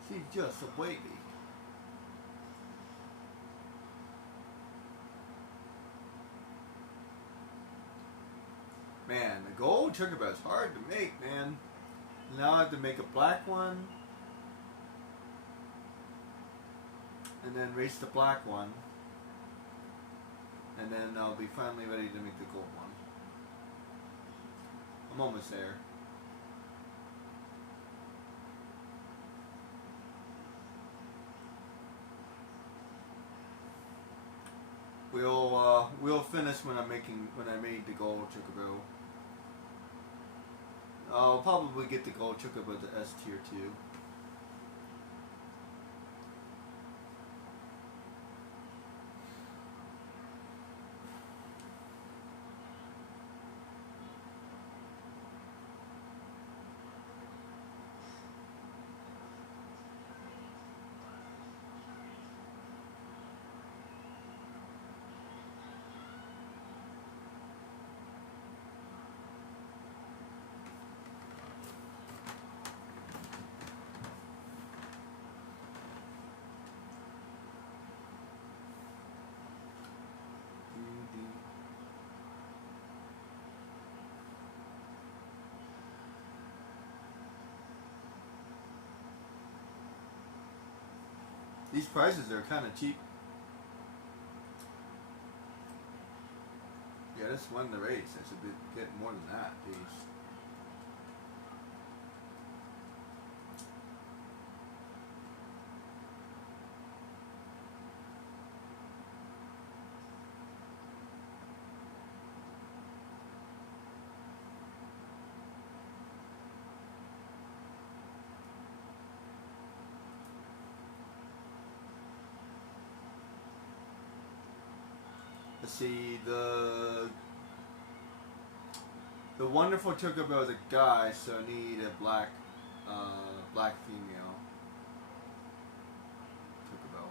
She's just a baby. Man, the gold chocobro is hard to make, man. Now I have to make a black one. And then race the black one. And then I'll be finally ready to make the gold one. I'm almost there. We'll finish when I made the gold chocobo. I'll probably get the gold chocobo to S tier 2. These prices are kind of cheap. Yeah, this won the race. I should get more than that, please. Let's see, the wonderful Chocobo is a guy, so I need a black female Chocobo.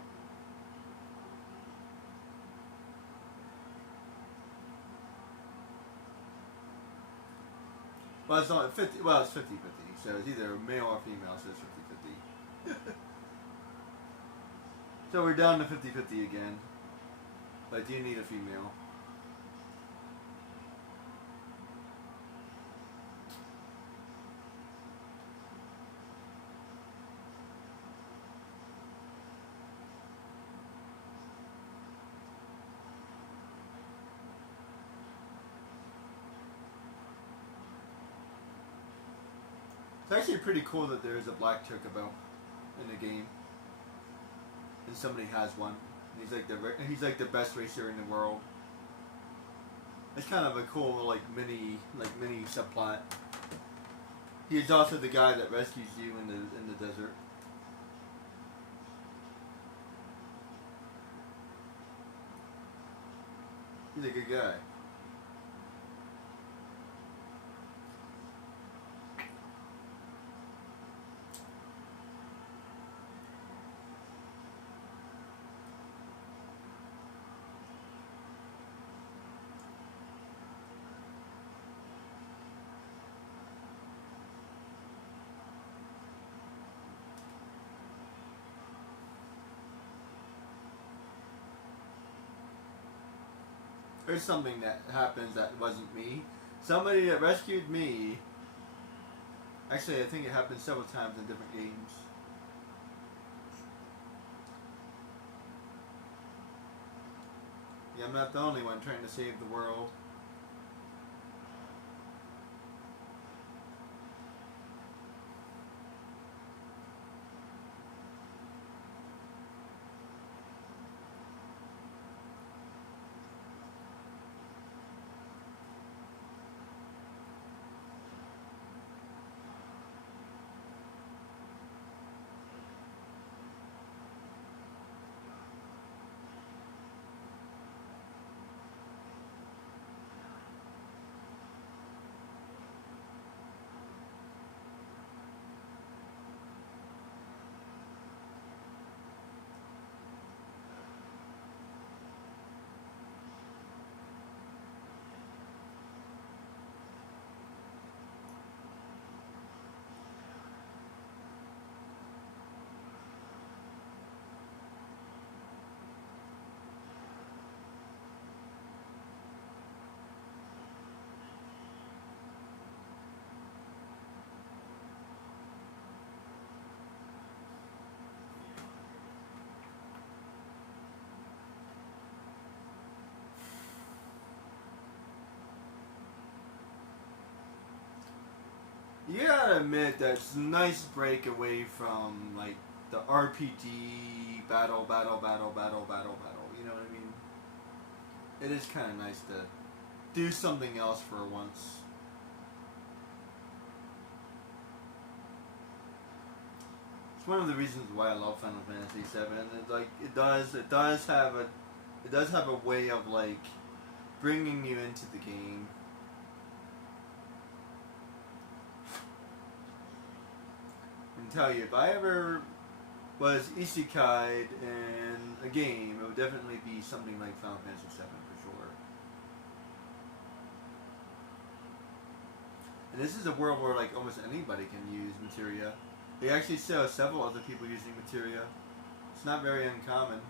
Well, it's not 50. Well, it's 50-50. So it's either male or female. So it's 50-50. So we're down to 50-50 again. But I do need a female. It's actually pretty cool that there is a black Chocobo in the game, and somebody has one. He's like the best racer in the world. It's kind of a cool mini subplot. He's also the guy that rescues you in the desert. He's a good guy. There's something that happens that wasn't me. Somebody that rescued me. Actually, I think it happened several times in different games. Yeah, I'm not the only one trying to save the world. You gotta admit that it's a nice break away from like the RPG battle. You know what I mean? It is kind of nice to do something else for once. It's one of the reasons why I love Final Fantasy VII. It's like it does have a way of like bringing you into the game. I can tell you, if I ever was isekai'd in a game, it would definitely be something like Final Fantasy VII for sure. And this is a world where like almost anybody can use materia. They actually show several other people using materia. It's not very uncommon.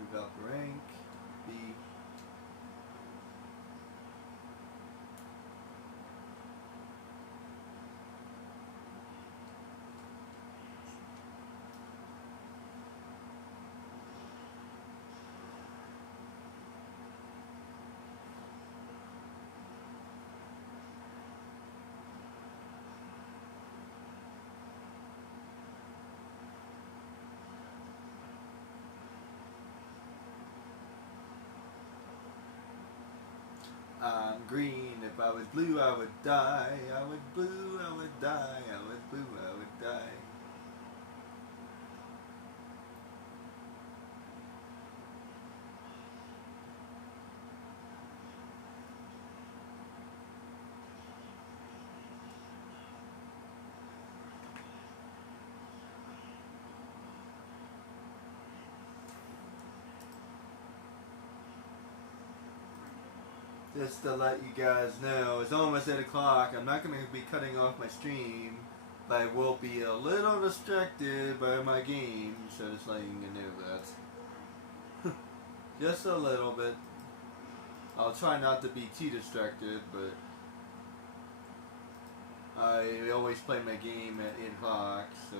Move up rank. B. I'm green. If I was blue, I would die. I was blue, I would die. I was blue, I would die. Just to let you guys know, it's almost 8 o'clock. I'm not going to be cutting off my stream, but I will be a little distracted by my game, so just letting you know that. Just a little bit. I'll try not to be too distracted, but I always play my game at 8 o'clock, so...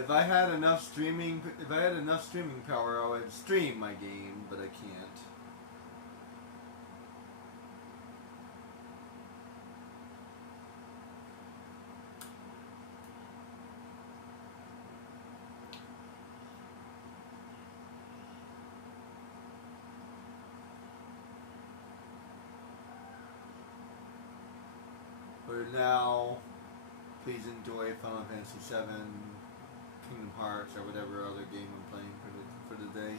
If I had enough streaming power, I would stream my game, but I can't. For now, please enjoy Final Fantasy ff7, Kingdom Hearts, or whatever other game I'm playing for the day.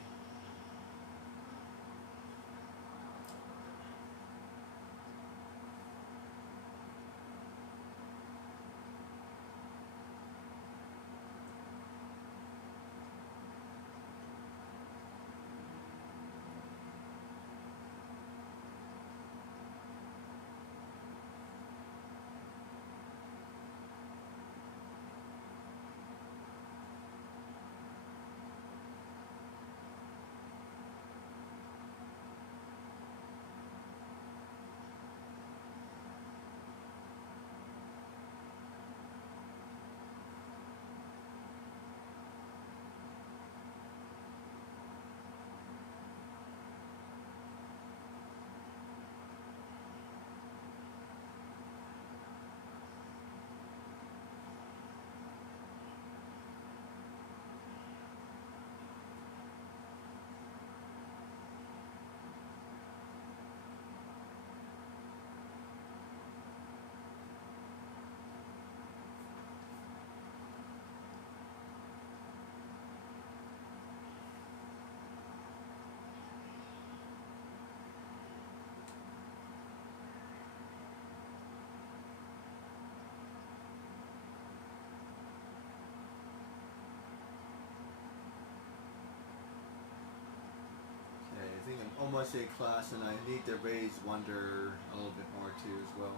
I think I'm almost in class, and I need to raise Wonder a little bit more too as well.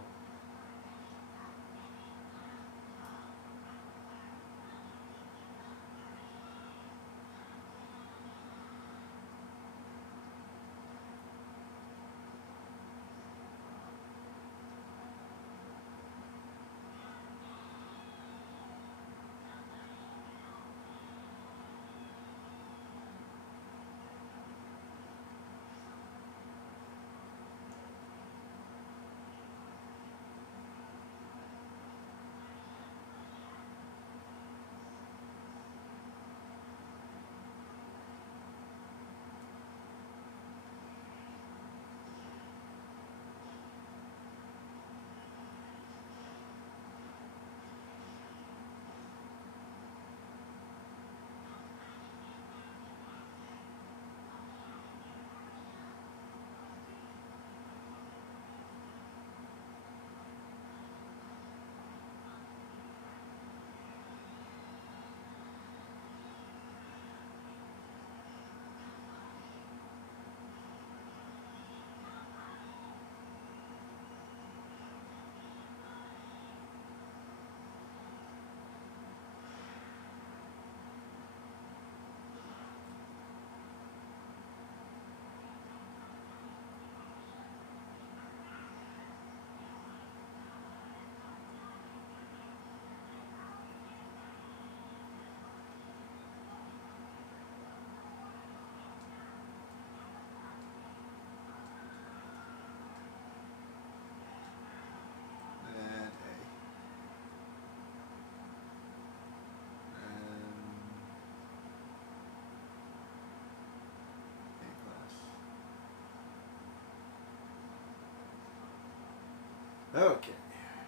Okay,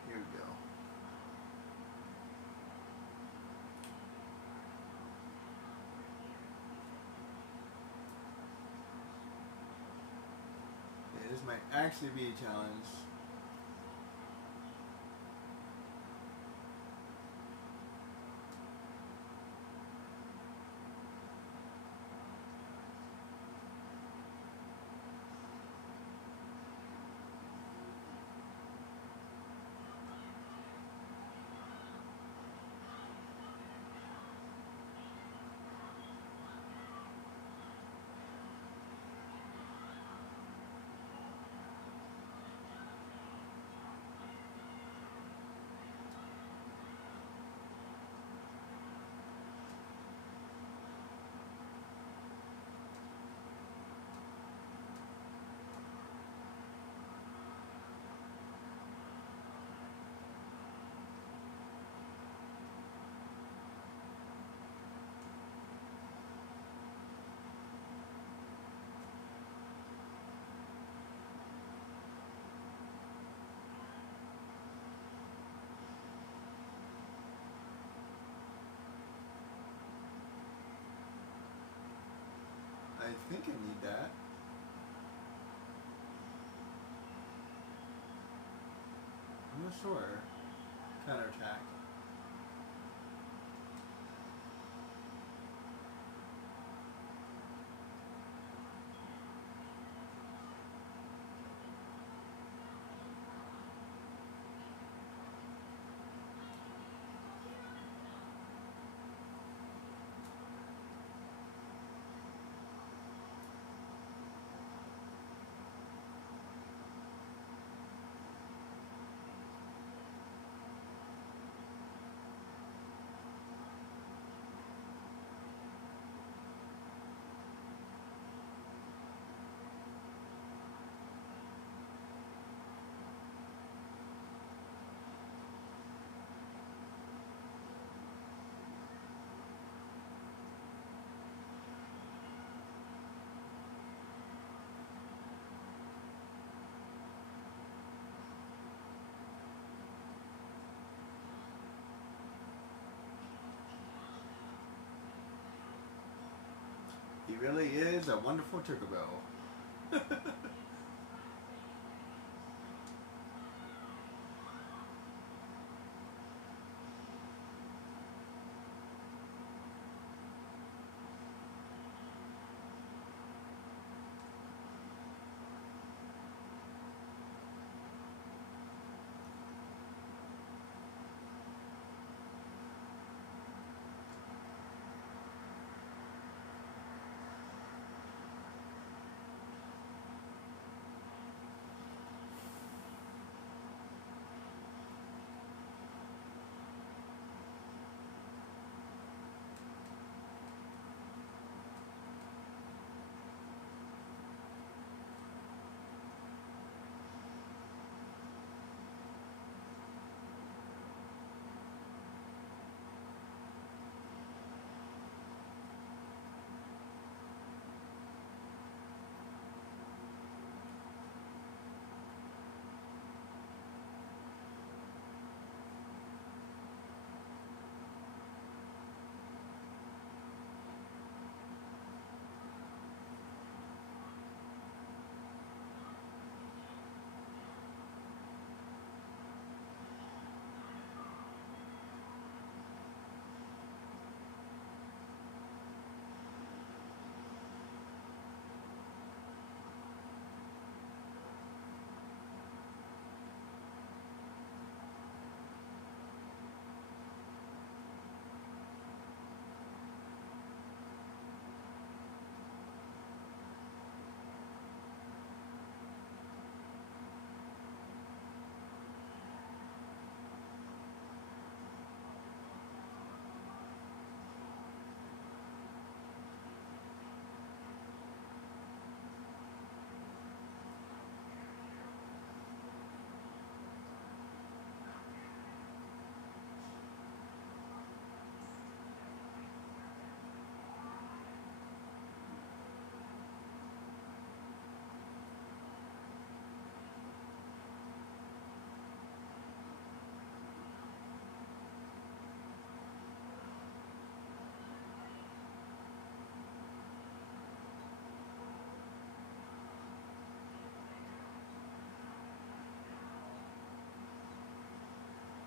here we go. Okay, this might actually be a challenge. I think I need that. I'm not sure. Counterattack. He really is a wonderful Tinkerbell.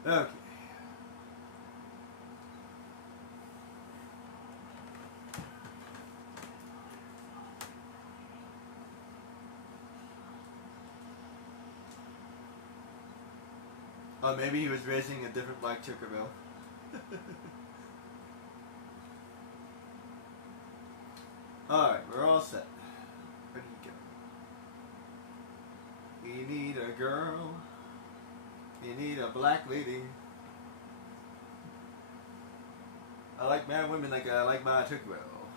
Okay. Oh, maybe he was raising a different black Tinkerbell. Alright, we're all set. Where did you go? You need a girl. You need a black lady. I like mad women like I like my Tinkerbell.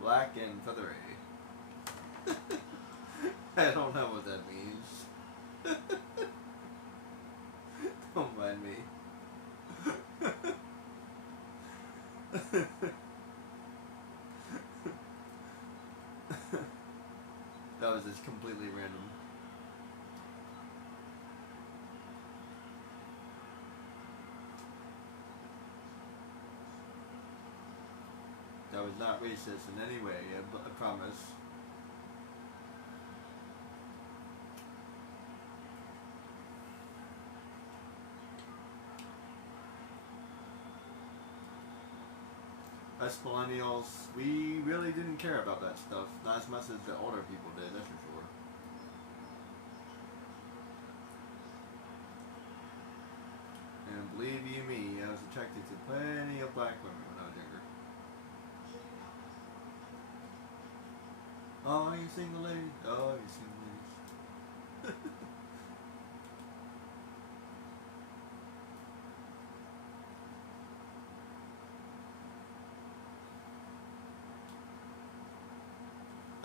Black and feathery. I don't know what that means. Don't mind me. That was just completely random. That was not racist in any way, I promise. Us millennials, we really didn't care about that stuff. Not as much as the older people did, that's for sure. And believe you me, I was attracted to plenty of black women when I was younger. Oh, you single ladies? Oh, you single ladies.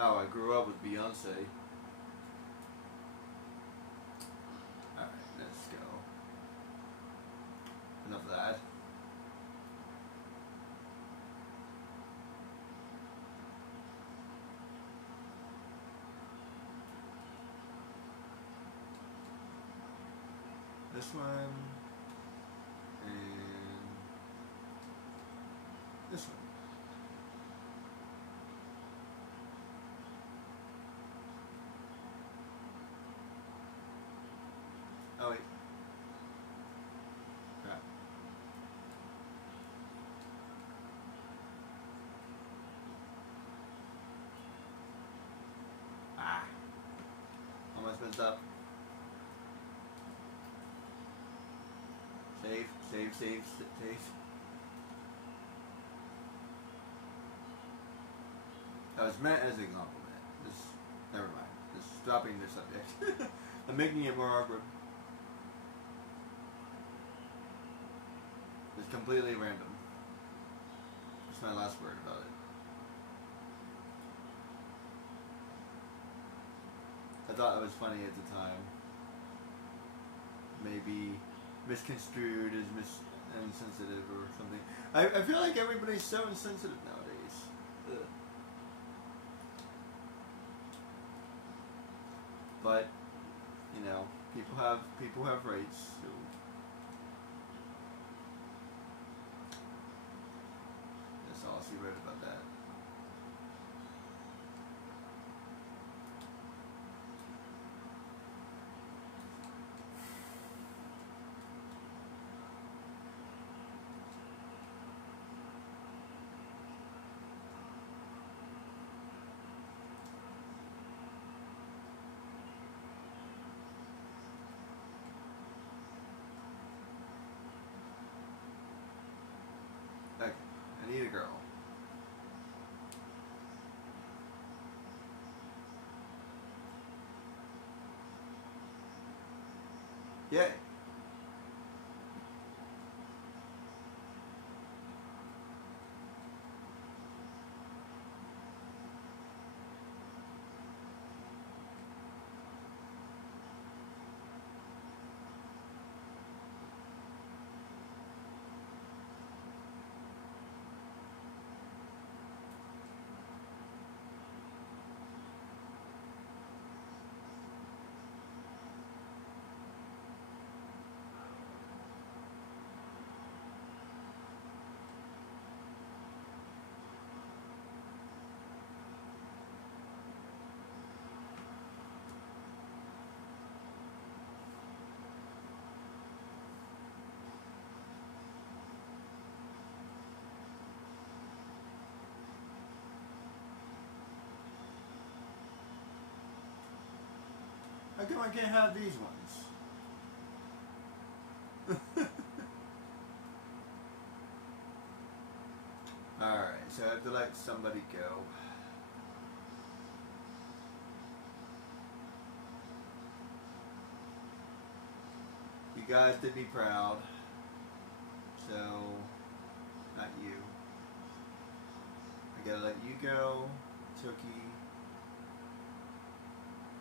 Oh, I grew up with Beyonce. Alright, let's go. Enough of that. This one. And this one. Oh wait. Crap. Ah. Almost messed up. Save, save, save, save. That was meant as a compliment. Just, never mind. Just dropping the subject. I'm making it more awkward. It's completely random. That's my last word about it. I thought it was funny at the time. Maybe misconstrued as insensitive or something. I feel like everybody's so insensitive nowadays. Ugh. But you know, people have rights. So that's all she wrote about that. Okay, I need a girl. Yay. How come I can't have these ones? Alright, so I have to let somebody go. You guys did me proud. So, not you. I gotta let you go, Tookie,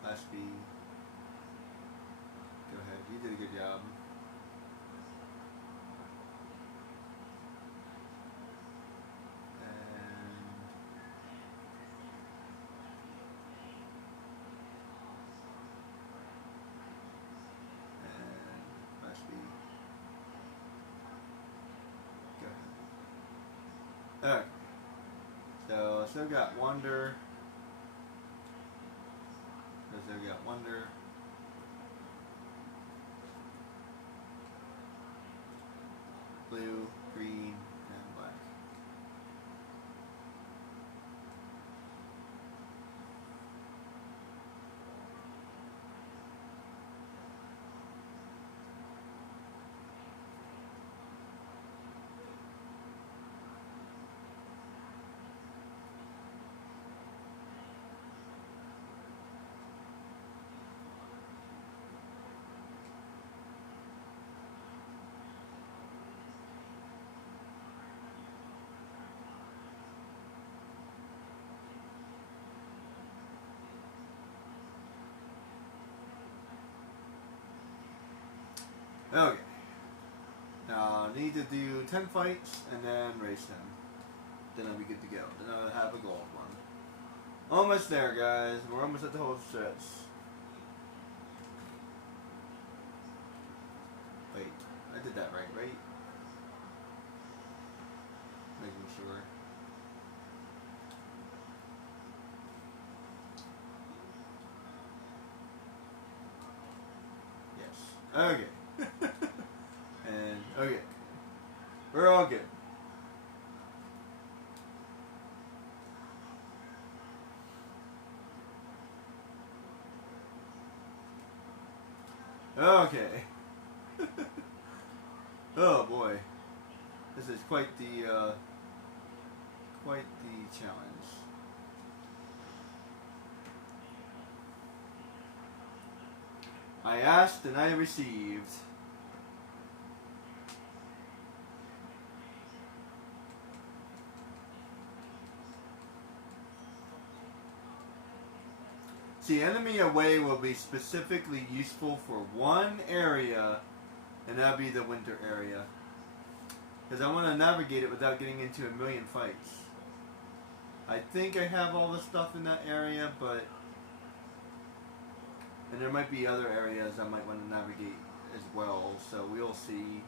Ashby. Go ahead, you did a good job. And Ashby. Go ahead. Okay. So, still got Wonder. Still got Wonder. Blue, green, and black. Okay. Now I need to do 10 fights and then race them. Then I'll be good to go. Then I'll have a gold one. Almost there, guys. We're almost at the whole stretch. Wait, I did that right? Making sure. Yes. Okay. And, okay. We're all good. Okay. Oh boy. This is quite the challenge. I asked and I received. See, enemy away will be specifically useful for one area, and that'll be the winter area. Because I want to navigate it without getting into a million fights. I think I have all the stuff in that area, but... And there might be other areas I might want to navigate as well, so we'll see.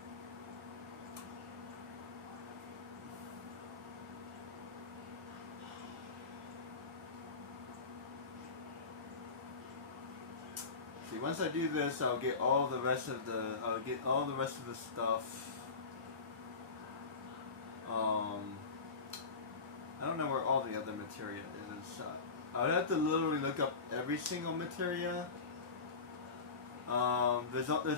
See, once I do this, I'll get all the rest of the stuff. I don't know where all the other materia is. I would have to literally look up every single materia. There's only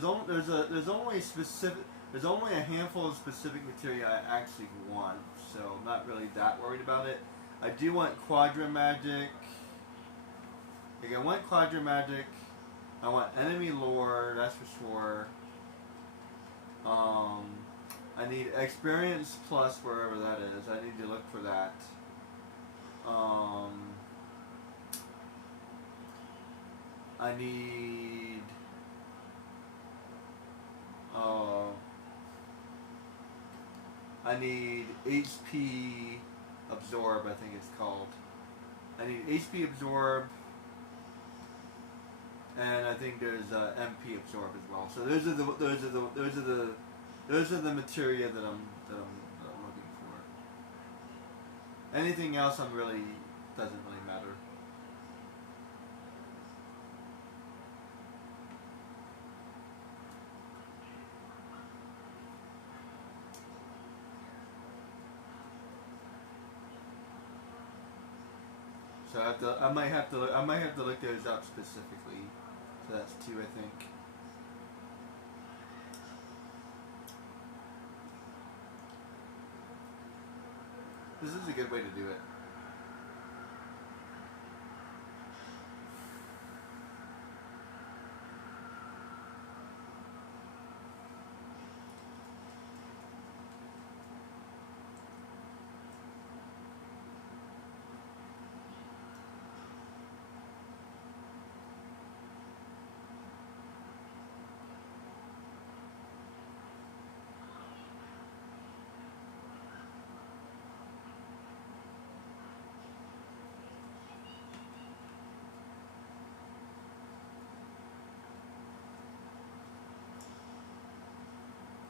a handful of specific materia I actually want, so I'm not really that worried about it. I do want Quadra Magic. I want Quadra Magic. I want enemy lore, that's for sure. I need experience plus wherever that is. I need to look for that. I need HP absorb, I think it's called. I need HP absorb, and I think there's MP absorb as well. So those are the materia that I'm looking for. Anything else doesn't really matter. So I might have to look those up specifically. So that's 2, I think. This is a good way to do it.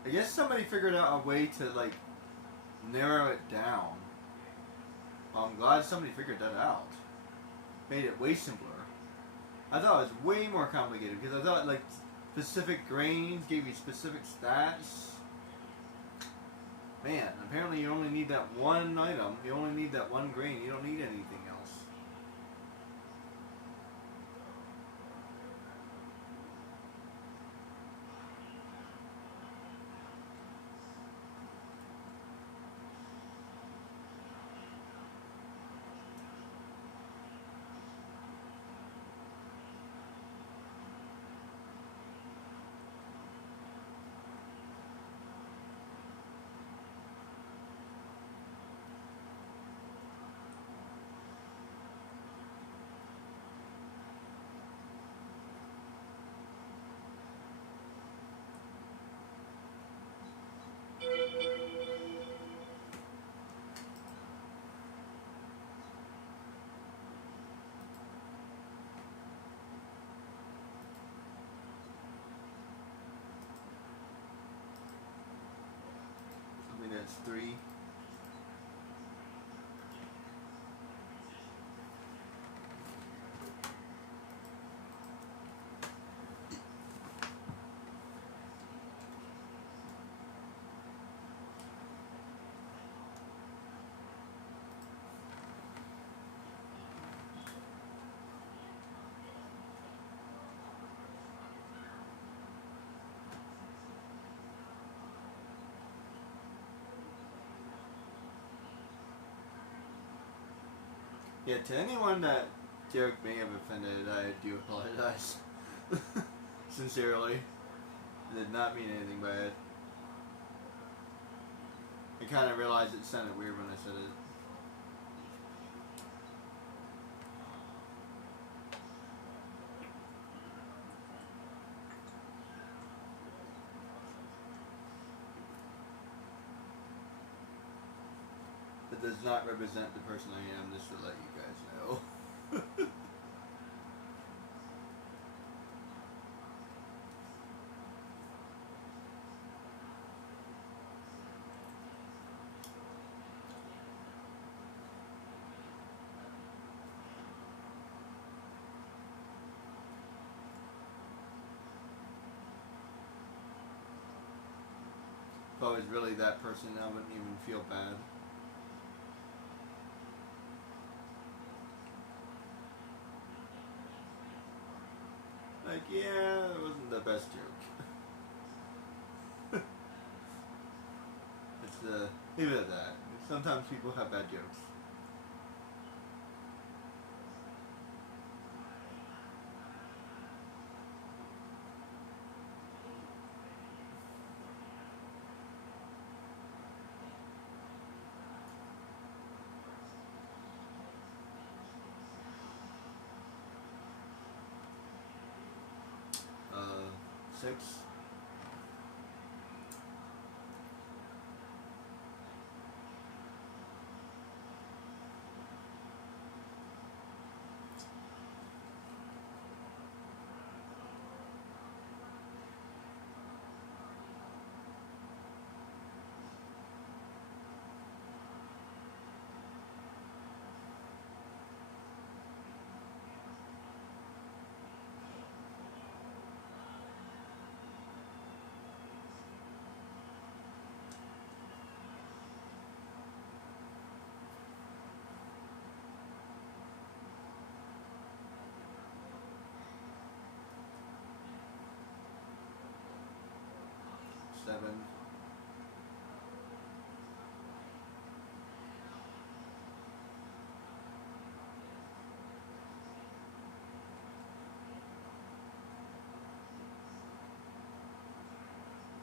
I guess somebody figured out a way to like narrow it down. Well, I'm glad somebody figured that out. Made it way simpler. I thought it was way more complicated because I thought like specific grains gave you specific stats. Man, apparently you only need that one item. You only need that one grain. You don't need anything else. I mean, that's 3. Yeah, to anyone that joke may have offended, I do apologize. Sincerely. I did not mean anything by it. I kind of realized it sounded weird when I said it. It does not represent the person I am, just to let you guys know. If I was really that person, I wouldn't even feel bad. Like, yeah, it wasn't the best joke. It's leave it at that. Sometimes people have bad jokes. Uh, 6. ff7.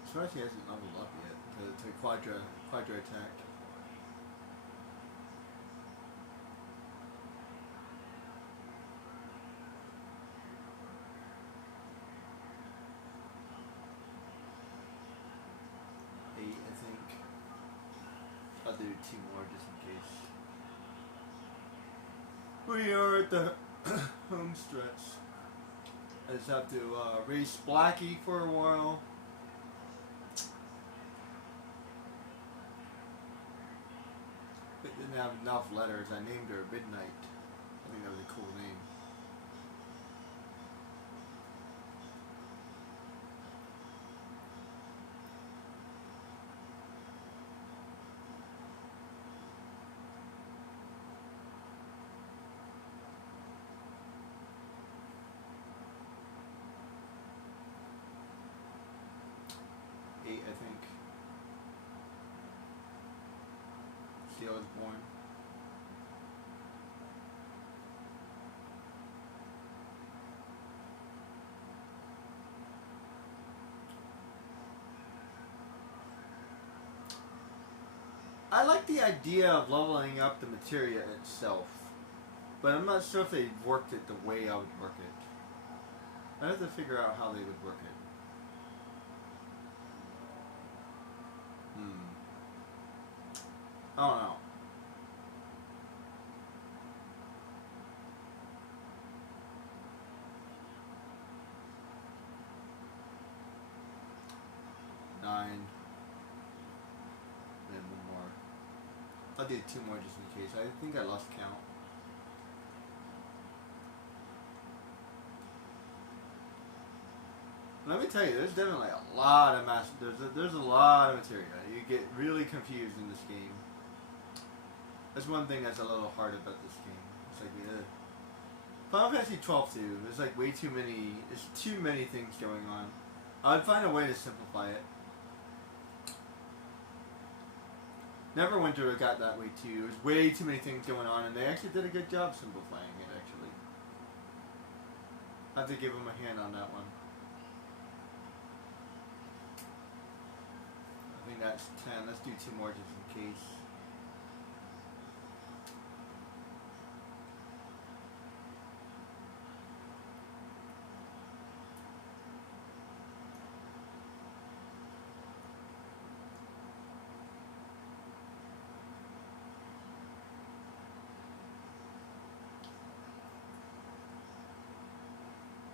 Especially hasn't leveled up yet to Quadra attack. I think. I'll do 2 more just in case. We are at the home stretch. I just have to race Blackie for a while. But didn't have enough letters. I named her Midnight. I think that was a cool name. I think. Steel is born. I like the idea of leveling up the materia itself, but I'm not sure if they worked it the way I would work it. I have to figure out how they would work it. I don't know. Nine. And 1 more. I'll do 2 more just in case. I think I lost count. Let me tell you, there's definitely a lot of there's a lot of material. You get really confused in this game. That's one thing that's a little hard about this game. It's like, Final Fantasy 12 too. There's like way too many. There's too many things going on. I'd find a way to simplify it. Neverwinter got that way too. There's way too many things going on, and they actually did a good job simplifying it. Actually, I have to give them a hand on that one. I think that's 10. Let's do 2 more just in case.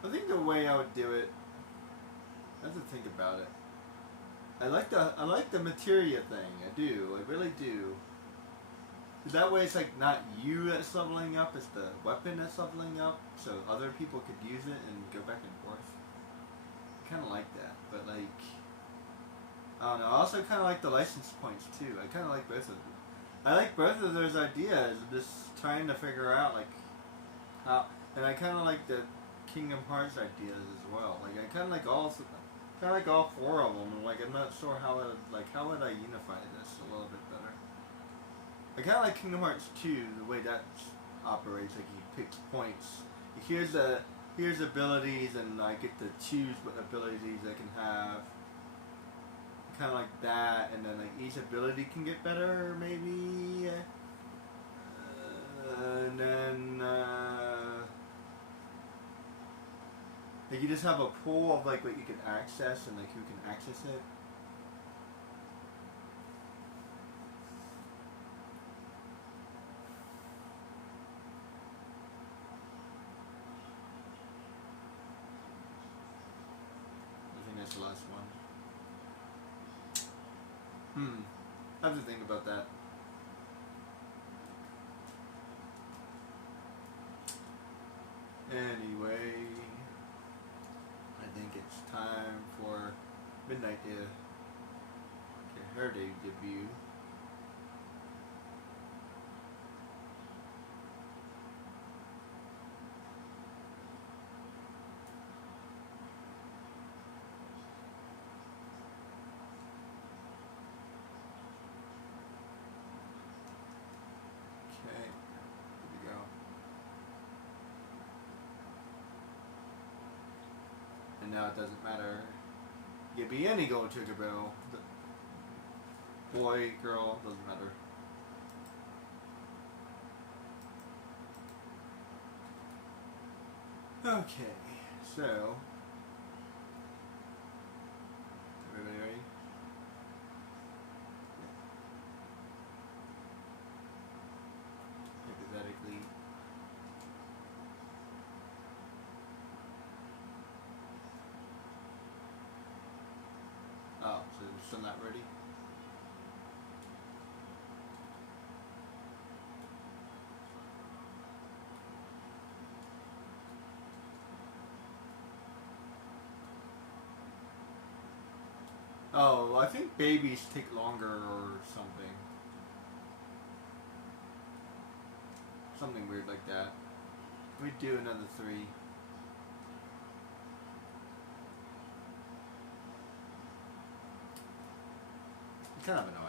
I think the way I would do it, I have to think about it. I like the materia thing. I do. I really do. That way it's like not you that's leveling up, it's the weapon that's leveling up, so other people could use it and go back and forth. I kind of like that, but like, I don't know. I also kind of like the license points too. I kind of like both of them. I like both of those ideas. Just trying to figure out like how, and I kind of like the Kingdom Hearts ideas as well. Like I kind of like all 4 of them. And like I'm not sure how would I unify this a little bit better. I kind of like Kingdom Hearts 2, the way that operates. Like he picks points. Here's abilities, and I get to choose what abilities I can have. Kind of like that, and then like each ability can get better, maybe. And then like you just have a pool of like what you can access and like who can access it. I think that's the last one. I have to think about that. Anyway, I think it's time for Midnight to get her debut. And now it doesn't matter. You could be any gold Chocobo. Boy, girl, doesn't matter. Okay, so everybody ready? Hypothetically. Oh, so you're still not ready? Oh, I think babies take longer or something. Something weird like that. We do another 3. It's kind of annoying.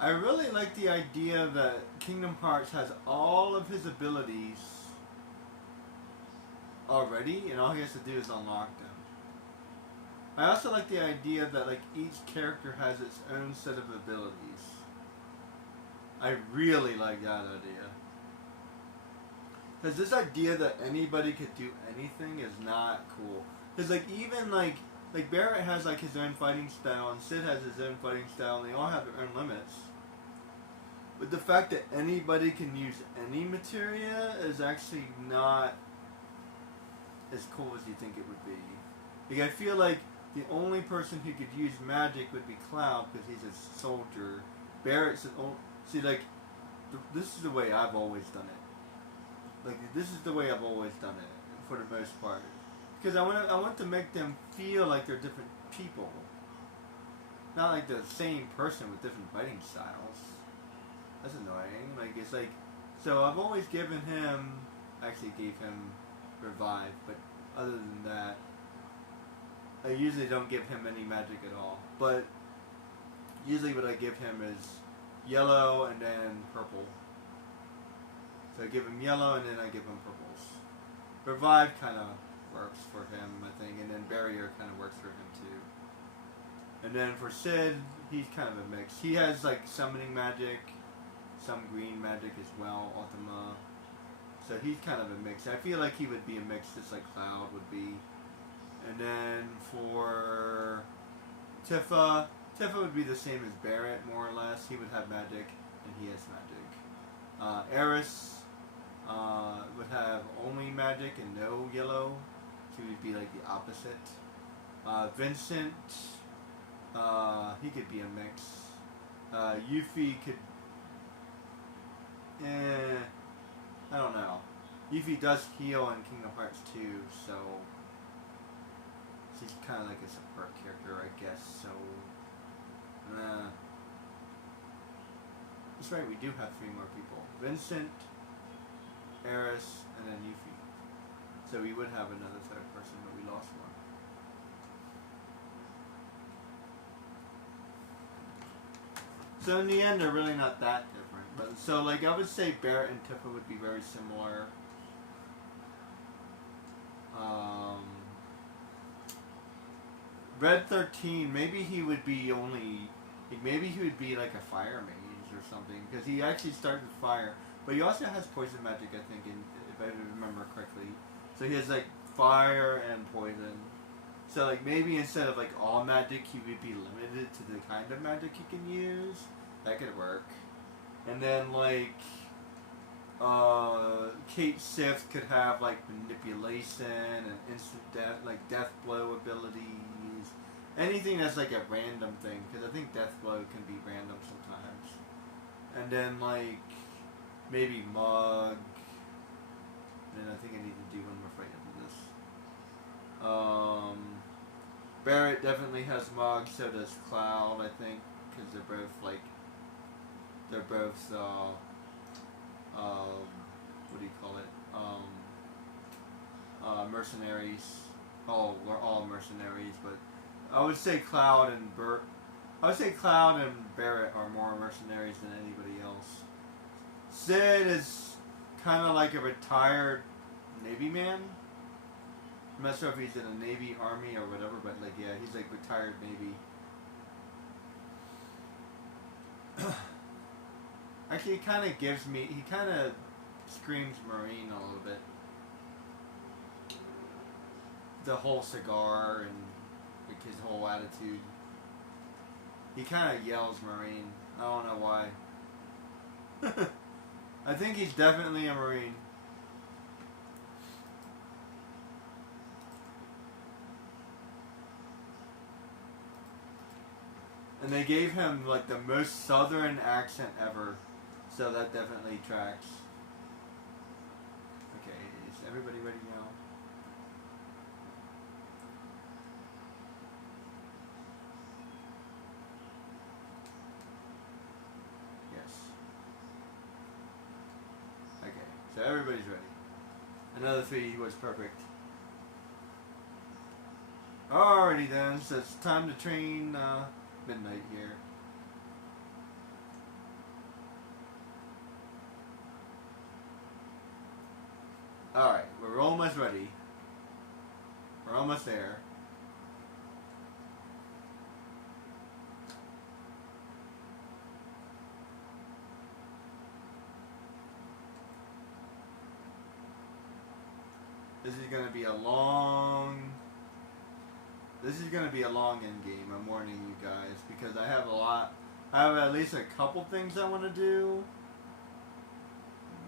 I really like the idea that Kingdom Hearts has all of his abilities already, and all he has to do is unlock them. I also like the idea that like each character has its own set of abilities. I really like that idea. Because this idea that anybody could do anything is not cool. Because like even like Barrett has like his own fighting style, and Sid has his own fighting style, and they all have their own limits. But the fact that anybody can use any materia is actually not as cool as you think it would be. Like, I feel like the only person who could use magic would be Cloud because he's a soldier. Barrett's an old... See, like, this is the way I've always done it. Like, this is the way I've always done it, for the most part. Because I want to make them feel like they're different people. Not like the same person with different fighting styles. That's annoying. Like, it's like... So I've always given him... Actually gave him Revive, but other than that... I usually don't give him any magic at all. But usually what I give him is yellow and then purple. So I give him yellow and then I give him purples. Revive kind of works for him, I think, and then Barrier kind of works for him too. And then for Sid, he's kind of a mix. He has like summoning magic, some green magic as well, Ultima. So he's kind of a mix. I feel like he would be a mix just like Cloud would be. And then for Tifa would be the same as Barrett, more or less. He would have magic, and he has magic. Eris would have only magic and no yellow. She would be like the opposite. Vincent, he could be a mix. Yuffie could... I don't know. Yuffie does heal in Kingdom Hearts 2, so... She's kind of like a support character, I guess, so... That's right, we do have 3 more people. Vincent, Eris, and then Yuffie. So we would have another third person, but we lost one. So in the end, they're really not that different. But so like I would say Barrett and Tifa would be very similar. Red 13, maybe he would be maybe he would be like a fire mage or something, because he actually starts with fire, but he also has poison magic, I think, if I remember correctly. So he has like fire and poison. So like maybe instead of like all magic, he would be limited to the kind of magic he can use. That could work. And then like Kate Sif could have like manipulation and instant death, like death blow abilities. Anything that's like a random thing, because I think death blow can be random sometimes. And then like maybe Mug. And I think I need to do one more fight after this. Barrett definitely has Mug, so does Cloud, I think, because they're both like what do you call it? Mercenaries. Oh, we're all mercenaries, but I would say Cloud and Barrett are more mercenaries than anybody else. Sid is kind of like a retired Navy man. I'm not sure if he's in a Navy, Army, or whatever, but like yeah, he's like retired Navy. Actually, he kind of screams Marine a little bit. The whole cigar and like his whole attitude. He kind of yells Marine. I don't know why. I think he's definitely a Marine. And they gave him like the most southern accent ever. So that definitely tracks. Okay, is everybody ready now? Yes. Okay, so everybody's ready. Another 3 was perfect. Alrighty then, so it's time to train midnight here. Alright, we're almost ready. We're almost there. This is gonna be a long end game, I'm warning you guys, because I have at least a couple things I want to do.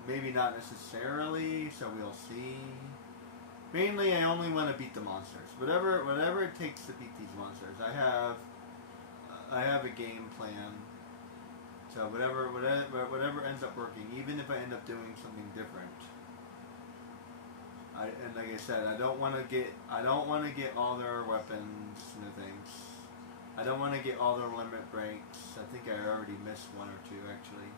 Maybe not necessarily, so we'll see. Mainly, I only want to beat the monsters. Whatever it takes to beat these monsters. I have a game plan. So whatever ends up working, even if I end up doing something different. And like I said, I don't want to get all their weapons and things. I don't want to get all their limit breaks. I think I already missed 1 or 2 actually.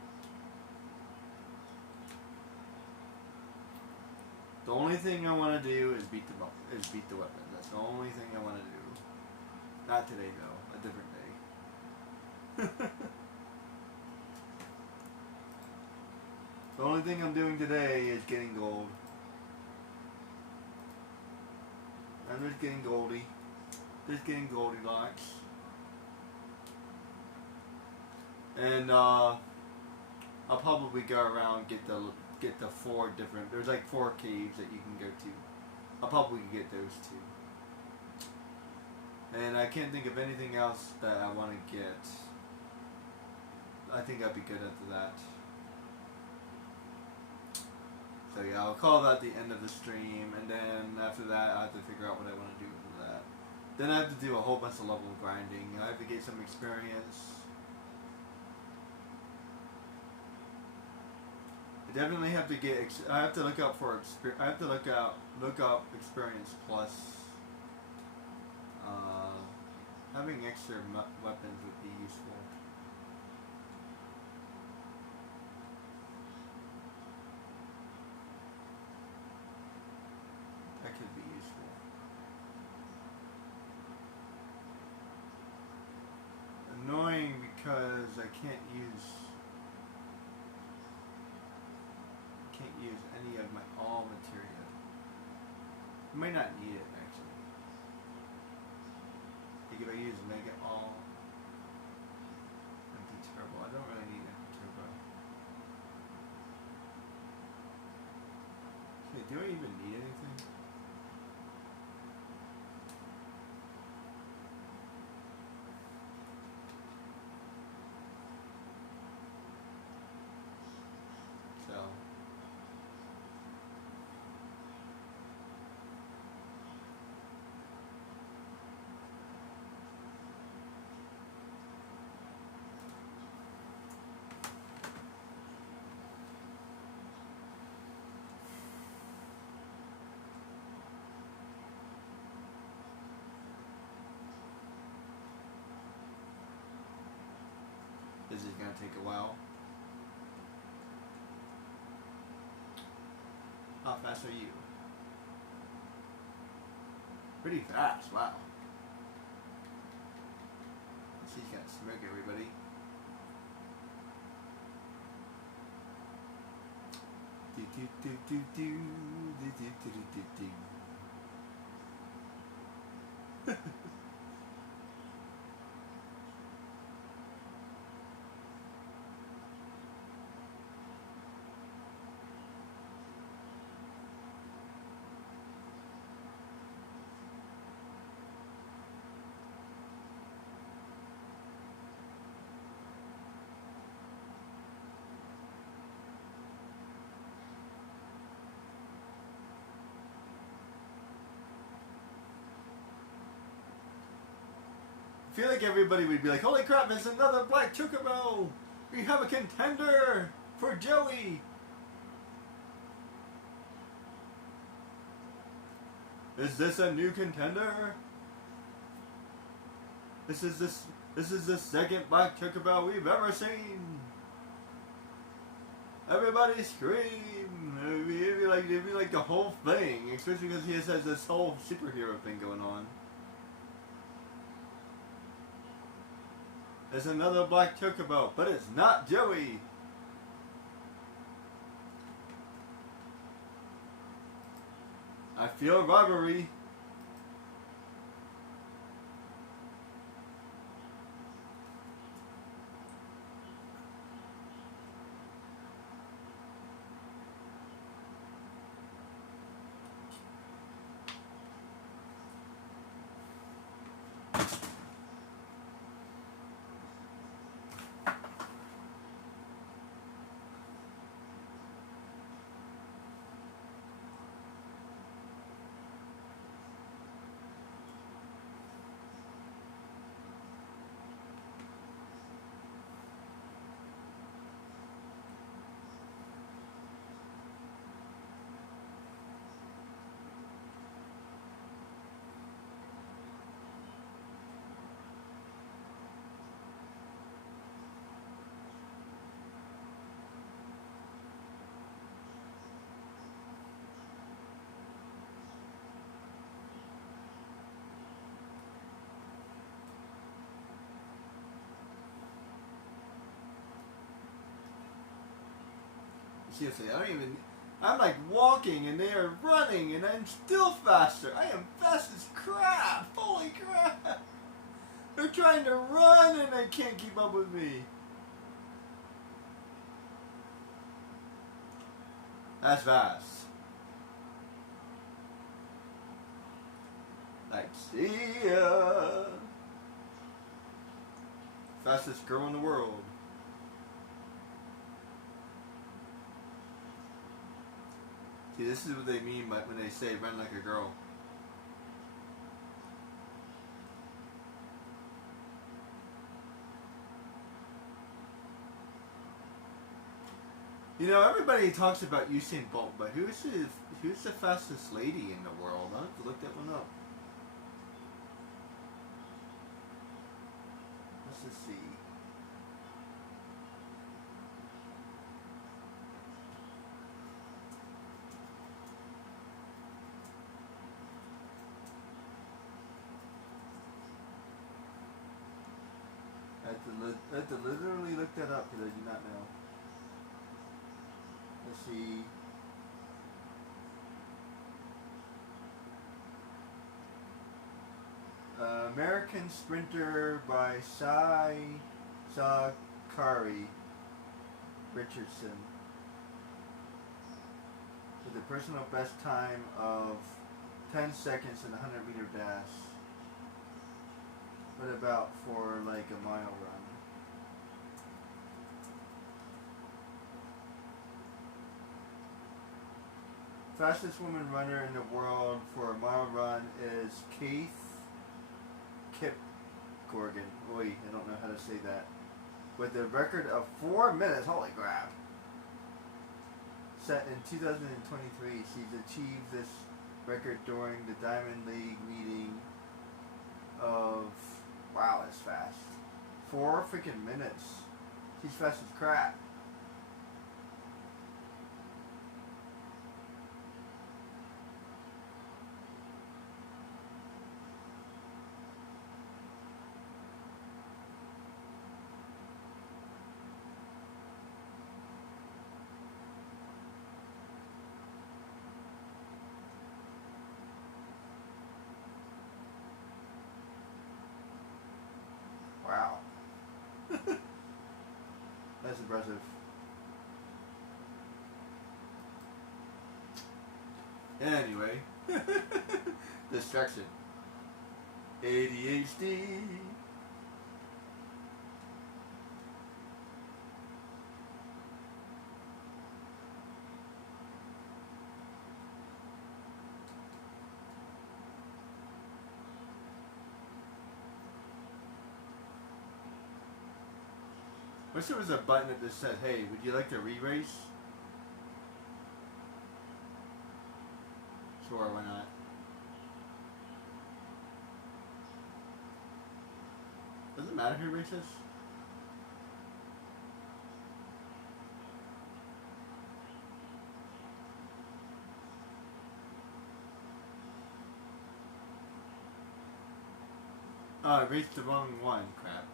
The only thing I want to do is beat the weapon. That's the only thing I want to do. Not today though. A different day. The only thing I'm doing today is getting gold. I'm just getting Goldie. Just getting Goldilocks. And I'll probably go around get the 4 different. There's like 4 caves that you can go to. I'll probably get those 2. And I can't think of anything else that I want to get. I think I'd be good after that. So yeah, I'll call that the end of the stream, and then after that I have to figure out what I want to do with that. Then I have to do a whole bunch of level grinding. I have to get some experience. I definitely have to get. I have to look up for experience. I have to look up experience plus. Having extra weapons would be useful. That could be useful. Annoying because because I can't use any of my all material. I may not need it actually. Like if I use Mega All Empty Turbo, I don't really need Empty Turbo. Okay, do I even need anything? So this is gonna take a while. How fast are you? Pretty fast, wow. She's gonna smirk everybody. Do do do do do do do do do do. I feel like everybody would be like, holy crap, it's another Black Chocobo! We have a contender for Joey! Is this a new contender? This is the second Black Chocobo we've ever seen! Everybody scream! It'd be like the whole thing, especially because he has this whole superhero thing going on. There's another Black Chocobo, but it's not Joey. I feel rivalry. Seriously, I'm like walking and they are running and I'm still faster. I am fast as crap. Holy crap. They're trying to run and they can't keep up with me. That's fast. Like, see ya. Fastest girl in the world. See, this is what they mean by when they say run like a girl. You know, everybody talks about Usain Bolt, but who's the fastest lady in the world? I'll have to look that one up. Let's just see. I have to literally look that up because I do not know. Let's see. American Sprinter by Sakari Richardson with a personal best time of 10 seconds in a 100-meter dash. What about for like a mile run? Fastest woman runner in the world for a mile run is Keith Kipgorgan. Oi, I don't know how to say that. With a record of 4 minutes. Holy crap. Set in 2023, she's achieved this record during the Diamond League meeting of, wow, that's fast. 4 freaking minutes. She's fast as crap. Wow. That's impressive. Anyway. Distraction. ADHD. Wish there was a button that just said, hey, would you like to re-race? Sure, why not? Does it matter who races? Oh, I raced the wrong one. Crap.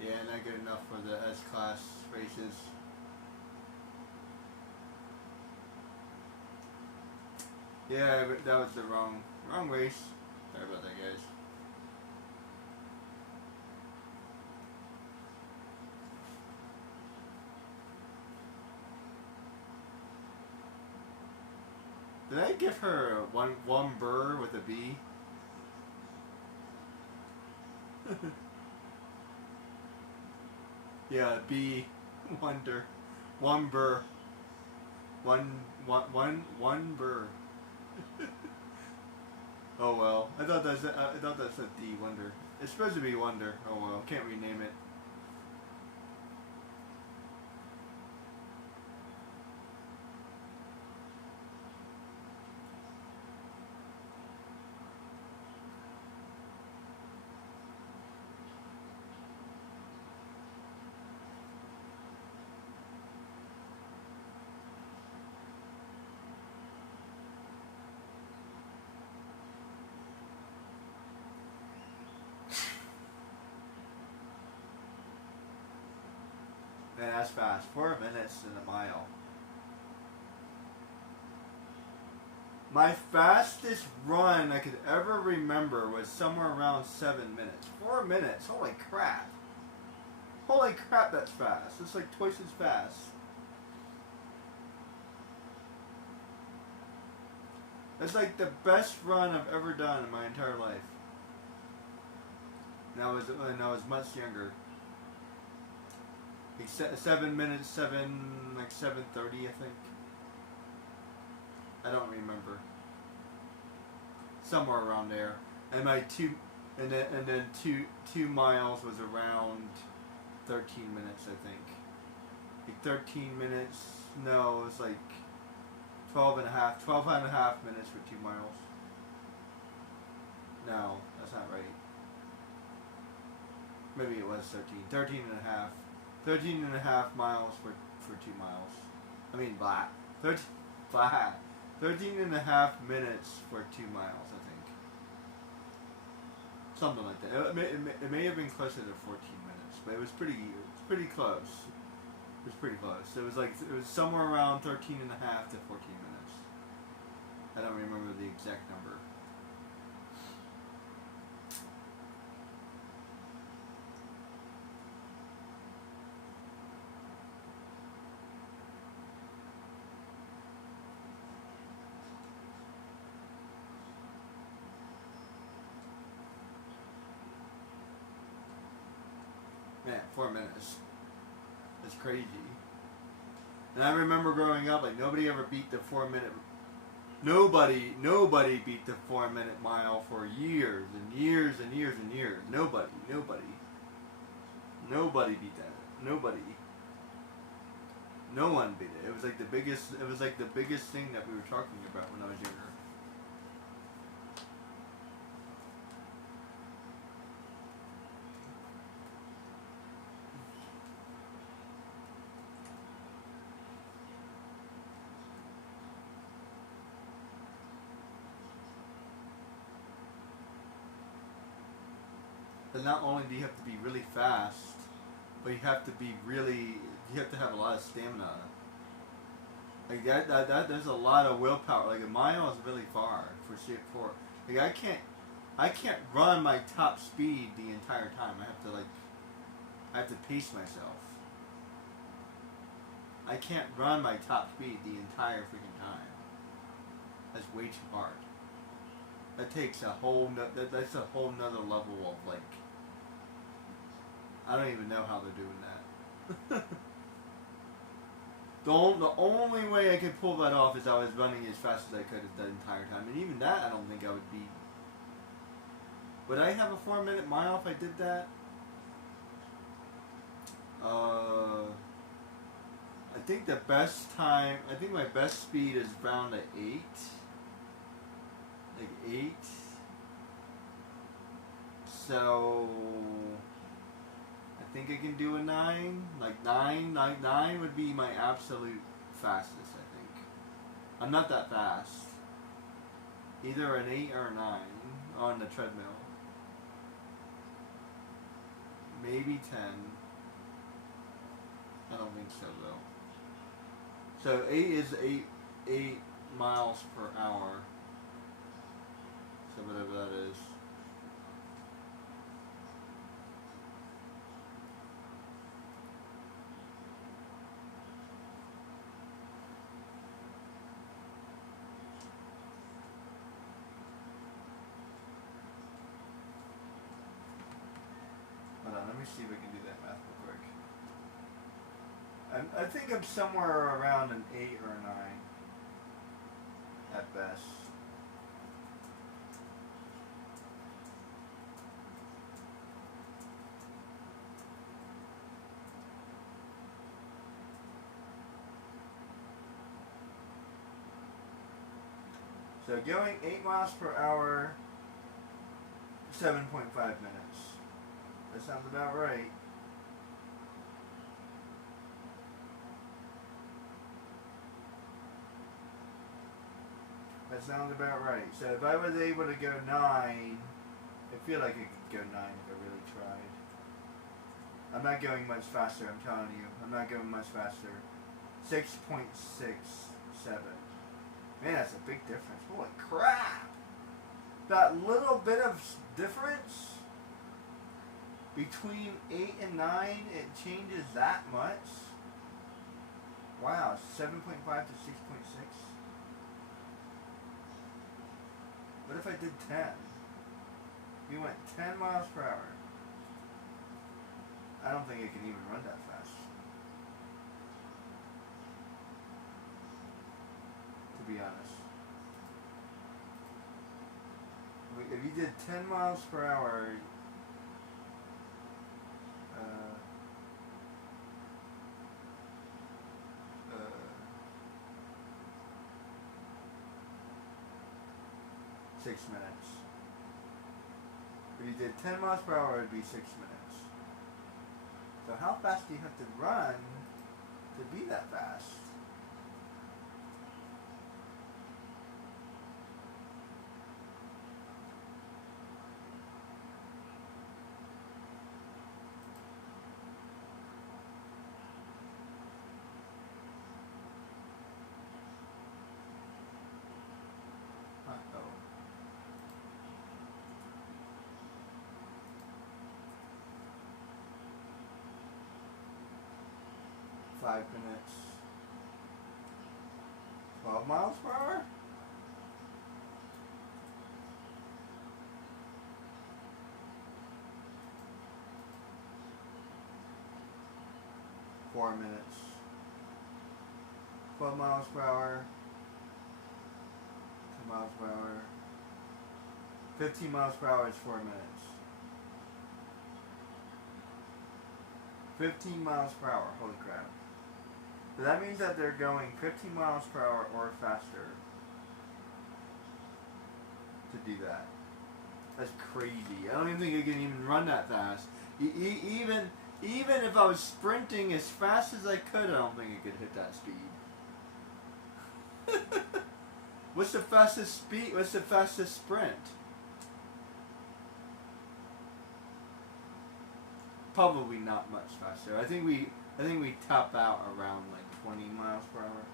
Yeah, not good enough for the S-Class races. Yeah, but that was the wrong race. Sorry about that, guys. Did I give her one burr with a B? Yeah, B wonder. One burr. One burr. Oh well. I thought that said D wonder. It's supposed to be wonder. Oh well. Can't rename it. Man, that's fast. 4 minutes in a mile. My fastest run I could ever remember was somewhere around 7 minutes. 4 minutes. Holy crap. Holy crap, that's fast. It's like twice as fast. It's like the best run I've ever done in my entire life. And I was much younger. Like 7 minutes, like 7:30, I think. I don't remember. somewhere around there. And my and then 2 miles was around 13 minutes, I think. Like 13 minutes. No, it was like 12 and a half minutes for 2 miles. No, that's not right. Maybe it was 13. 13 and a half. 13 and a half miles for 2 miles. I mean, blah. 13 and a half minutes for 2 miles, I think. Something like that. It may have been closer to 14 minutes, but it was pretty close. It was pretty close. It was somewhere around 13 and a half to 14 minutes. I don't remember the exact number. Man, 4 minutes. That's crazy. And I remember growing up, like, nobody ever beat the 4 minute. Nobody beat the 4 minute mile for years and years and years and years. Nobody beat that. Nobody. No one beat it. It was like the biggest thing that we were talking about when I was younger. And not only do you have to be really fast, but you have to have a lot of stamina. Like that there's a lot of willpower. Like a mile is really far for like I can't run my top speed the entire time. I have to pace myself. I can't run my top speed the entire freaking time. That's way too hard. That takes that's a whole nother level of, like, I don't even know how they're doing that. The only way I could pull that off is I was running as fast as I could the entire time, and even that I don't think I would beat. Would I have a 4 minute mile if I did that? I think my best speed is around 8. Like 8. So I think I can do a 9. Like 9 would be my absolute fastest, I think. I'm not that fast. Either an 8 or a 9 on the treadmill. Maybe 10. I don't think so though. So 8 is 8 miles per hour. So whatever that is. Hold on, let me see if I can do that math real quick. I think I'm somewhere around an 8 or a 9 at best. So going 8 miles per hour, 7.5 minutes. That sounds about right. That sounds about right. So if I was able to go 9, I feel like I could go 9 if I really tried. I'm not going much faster, I'm telling you. I'm not going much faster. 6.67. Man, that's a big difference. Holy crap! That little bit of difference between 8 and 9, it changes that much? Wow, 7.5 to 6.6? What if I did 10? We went 10 miles per hour. I don't think I can even run that fast. To be honest. if you did 10 miles per hour, 6 minutes. If you did 10 miles per hour, it would be 6 minutes. So how fast do you have to run to be that fast? Uh-oh. Five minutes. 12 miles per hour? Four minutes. 12 miles per hour. 2 miles per hour. 15 miles per hour is 4 minutes. 15 miles per hour. Holy crap. So that means that they're going 15 miles per hour or faster to do that. That's crazy. I don't even think I can even run that fast. Even if I was sprinting as fast as I could, I don't think I could hit that speed. What's the fastest speed? What's the fastest sprint? Probably not much faster. I think we top out around like 20 miles per hour.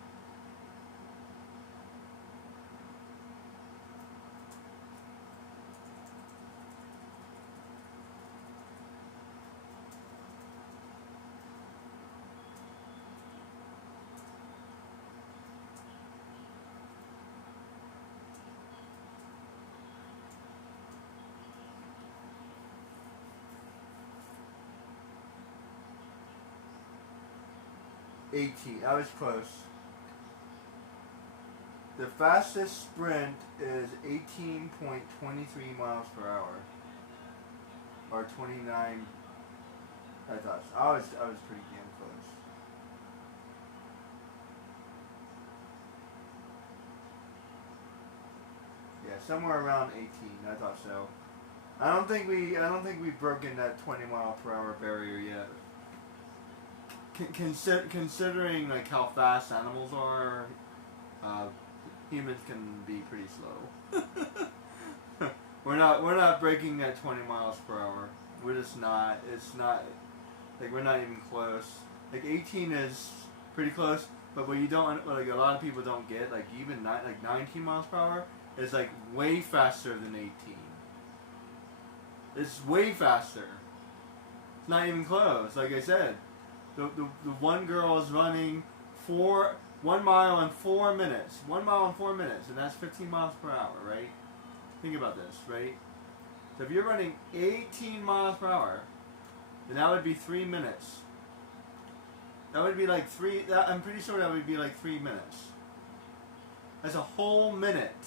I was close. The fastest sprint is 18.23 miles per hour, or 29. I thought so. I was pretty damn close. Yeah, somewhere around 18. I thought so. I don't think we've broken that 20 mile per hour barrier yet. Considering like how fast animals are, humans can be pretty slow. we're not breaking that 20 miles per hour. We're just not. It's not like we're not even close. Like 18 is pretty close, but what you don't like a lot of people don't get like even 19 miles per hour is like way faster than 18. It's way faster. It's not even close. Like I said. The one girl is running 1 mile in 4 minutes. 1 mile in 4 minutes, and that's 15 miles per hour, right? Think about this, right? So if you're running 18 miles per hour, then that would be 3 minutes. That would be like I'm pretty sure that would be like 3 minutes. That's a whole minute.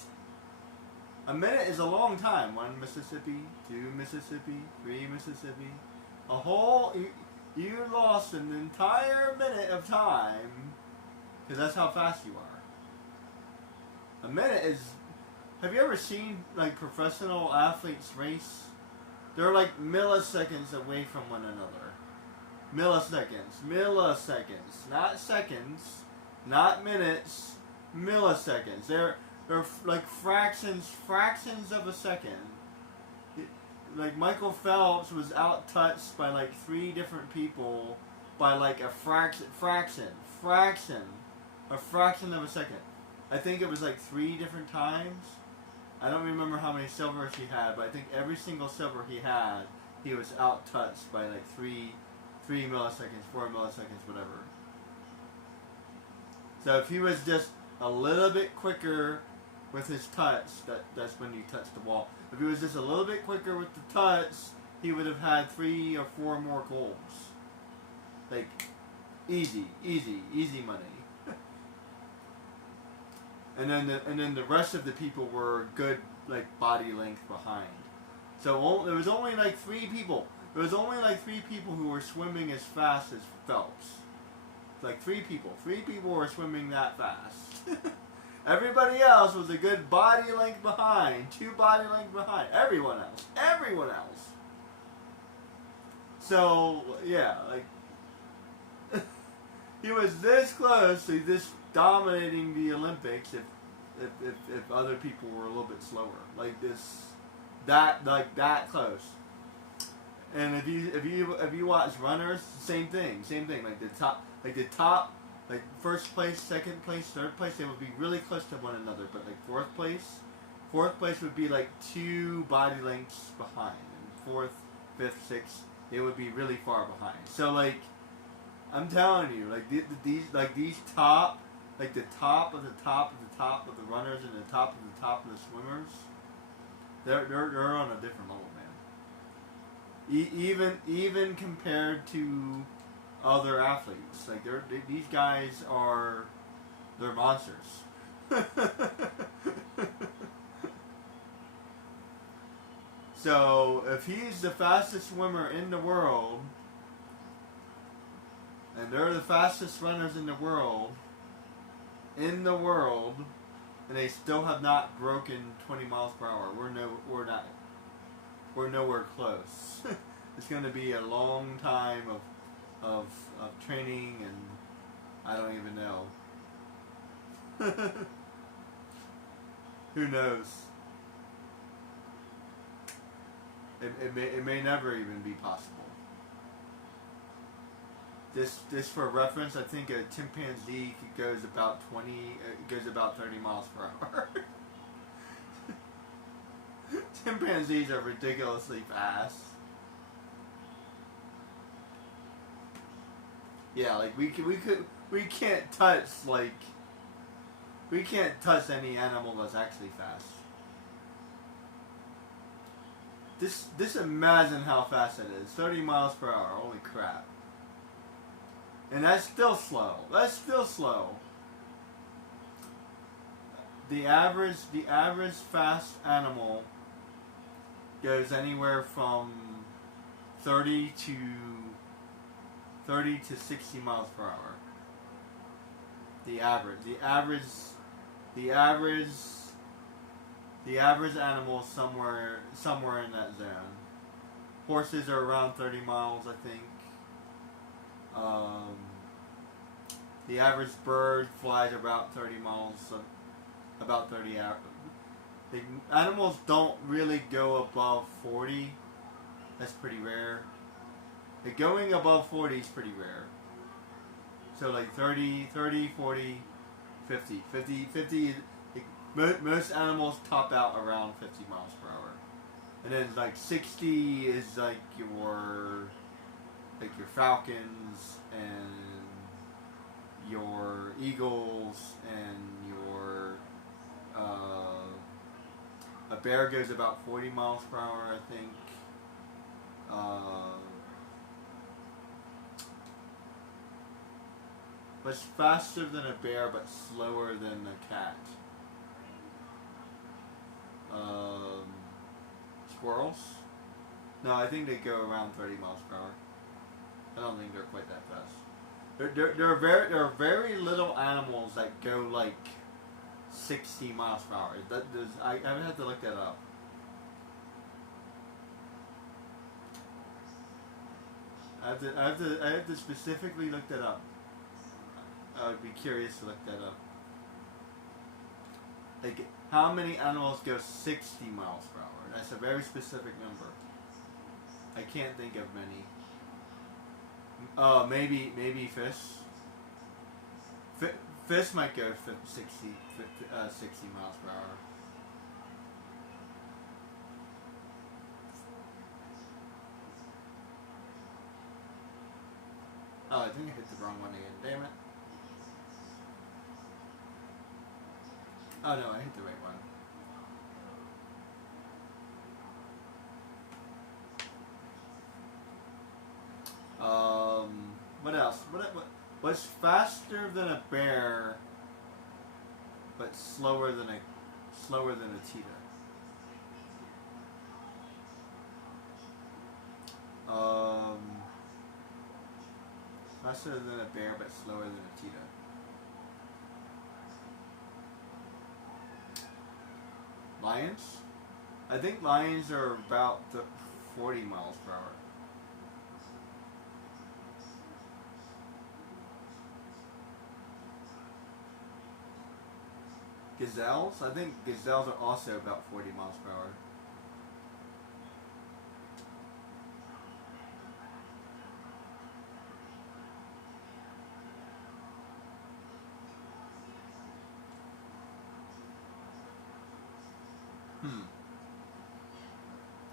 A minute is a long time. 1 Mississippi, 2 Mississippi, 3 Mississippi. A whole... You lost an entire minute of time because that's how fast you are. A minute is... Have you ever seen like professional athletes race? They're like milliseconds away from one another. Milliseconds. Not seconds, not minutes, milliseconds. They're like fractions of a second. Like Michael Phelps was out-touched by like 3 different people by like a fraction of a second. I think it was like 3 different times. I don't remember how many silvers he had, but I think every single silver he had, he was out-touched by like 3 milliseconds, 4 milliseconds, whatever. So if he was just a little bit quicker with his touch, that's when you touch the wall. If he was just a little bit quicker with the touch, he would have had 3 or 4 more goals. Like, easy money. and then the rest of the people were good like body length behind. So there was only like 3 people. There was only like 3 people who were swimming as fast as Phelps. Like 3 people. 3 people were swimming that fast. Everybody else was a good body length behind. 2 body lengths behind. Everyone else. Everyone else. So, yeah, like, he was this close to this dominating the Olympics if other people were a little bit slower. Like that close. And if you watch runners, same thing. Like first place, second place, third place, they would be really close to one another. But like fourth place would be like 2 body lengths behind, and 4th, 5th, 6th, they would be really far behind. So like, I'm telling you, like these top, like the top of the top of the top of the runners and the top of the swimmers, they're on a different level, man. Even compared to other athletes, like these guys they're monsters. So if he's the fastest swimmer in the world, and they're the fastest runners in the world, and they still have not broken 20 miles per hour, we're nowhere close. It's going to be a long time of training, and I don't even know. Who knows? It may never even be possible. This for reference, I think a chimpanzee goes about 30 miles per hour. Chimpanzees are ridiculously fast. Yeah, like we can't touch any animal that's actually fast. Just imagine how fast it is. 30 miles per hour. Holy crap. And that's still slow. The average fast animal goes anywhere from 30 to 60 miles per hour. The average animal is somewhere in that zone. Horses are around 30 miles, I think. The average bird flies about 30 miles, about 30 hours. The animals don't really go above 40. That's pretty rare. Going above 40 is pretty rare. So like 30, 40, 50. 50 most animals top out around 50 miles per hour. And then like 60 is like your falcons and your eagles and your a bear goes about 40 miles per hour, I think. But faster than a bear, but slower than a cat. Squirrels? No, I think they go around 30 miles per hour. I don't think they're quite that fast. There are very little animals that go like 60 miles per hour. I would have to look that up. I have to specifically look that up. I would be curious to look that up. Like, how many animals go 60 miles per hour? That's a very specific number. I can't think of many. Maybe fish. Fish might go 60 miles per hour. Oh, I think I hit the wrong one again. Damn it. Oh no, I hit the right one. What else? What's faster than a bear? but slower than a cheetah. Faster than a bear, but slower than a cheetah. Lions? I think lions are about 40 miles per hour. Gazelles? I think gazelles are also about 40 miles per hour.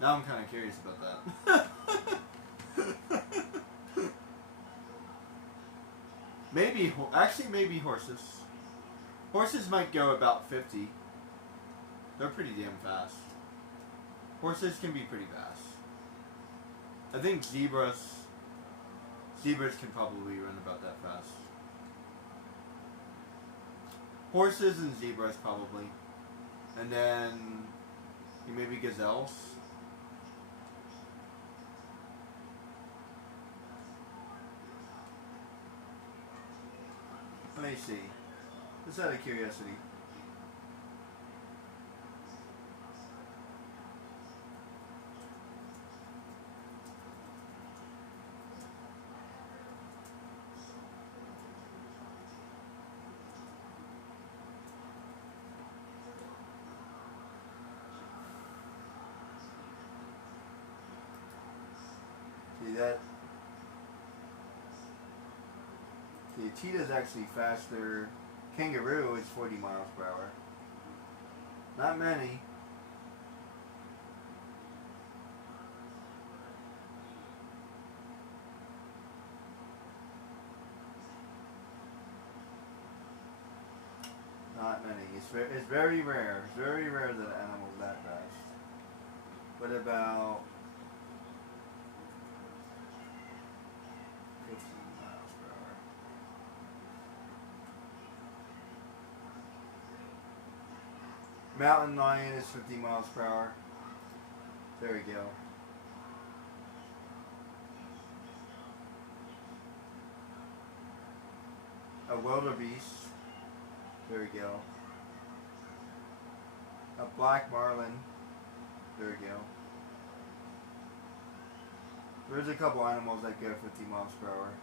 Now I'm kind of curious about that. Maybe horses. Horses might go about 50. They're pretty damn fast. Horses can be pretty fast. I think zebras can probably run about that fast. Horses and zebras probably. And then maybe gazelles. Let me see. Just out of curiosity. See that? The cheetah is actually faster. Kangaroo is 40 miles per hour. Not many. Not many. It's very rare. It's very rare that an animal's that fast. What about 15 miles per hour? Mountain lion is 50 miles per hour. There we go. A wildebeest. There we go. A black marlin. There we go. There's a couple animals that go 50 miles per hour.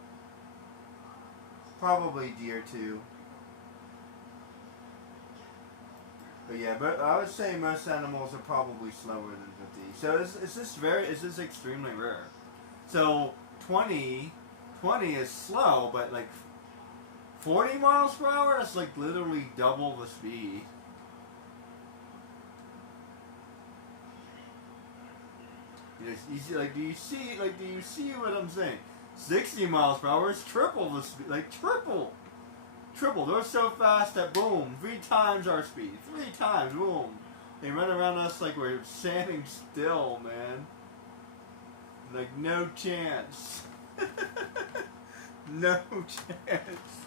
Probably deer too. But yeah, but I would say most animals are probably slower than 50. So is this extremely rare. So 20 is slow, but like 40 miles per hour, that's like literally double the speed. Do you see what I'm saying? 60 miles per hour is triple the speed, like triple. They're so fast that boom, 3 times our speed. 3 times, boom. They run around us like we're standing still, man. Like no chance. No chance.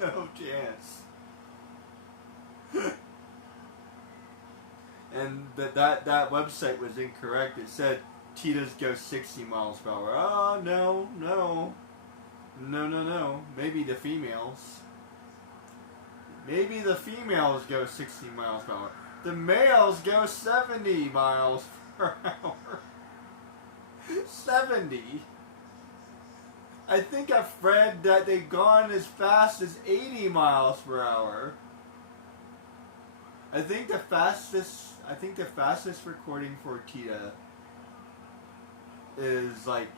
No chance. And that website was incorrect. It said cheetahs go 60 miles per hour. Oh, no. Maybe the females. Maybe the females go 60 miles per hour. The males go 70 miles per hour. 70. I think I've read that they've gone as fast as 80 miles per hour. I think the fastest recording for cheetah is like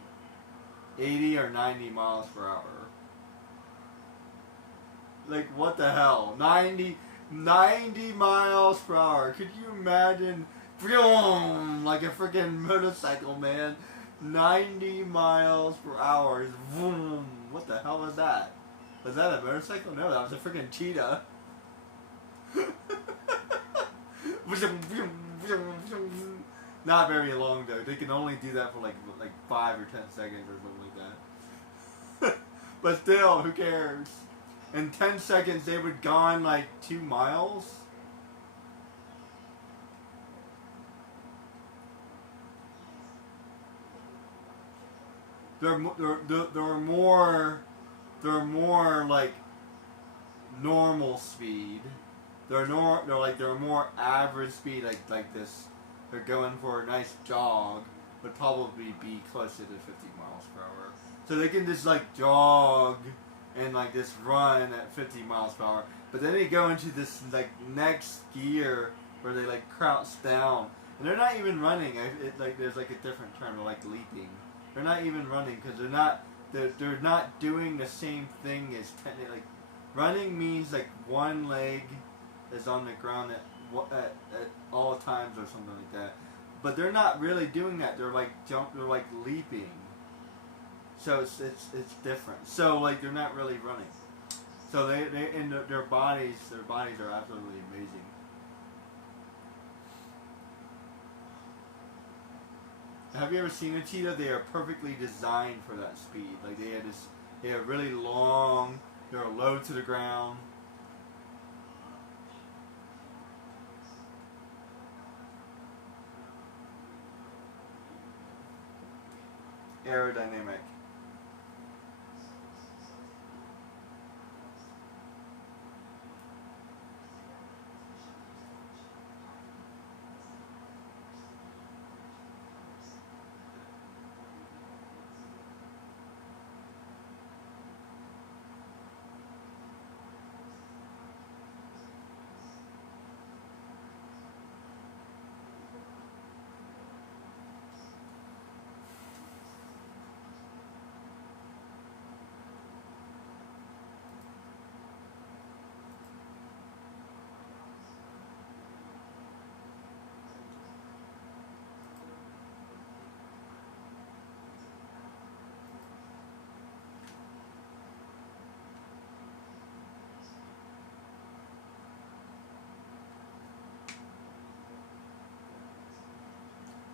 80 or 90 miles per hour. Like what the hell? 90 miles per hour. Could you imagine? Like a freaking motorcycle, man. 90 miles per hour. Vroom. What the hell was that? Was that a motorcycle? No, that was a freaking cheetah. Not very long though. They can only do that for like 5 or 10 seconds or something like that. But still, who cares? In 10 seconds, they would gone like 2 miles. They're more like normal speed. They're more average speed, like this. They're going for a nice jog, would probably be closer to 50 miles per hour. So they can just like jog and like just run at 50 miles per hour. But then they go into this like next gear where they like crouch down, and they're not even running. There's like a different term, they're like leaping. They're not even running because they're not doing the same thing as like running means like one leg is on the ground at all times or something like that. But they're not really doing that. They're like they're like leaping. So it's different. So like they're not really running. So they and their bodies are absolutely amazing. Have you ever seen a cheetah? They are perfectly designed for that speed. Like they are really long. They're low to the ground. Aerodynamic.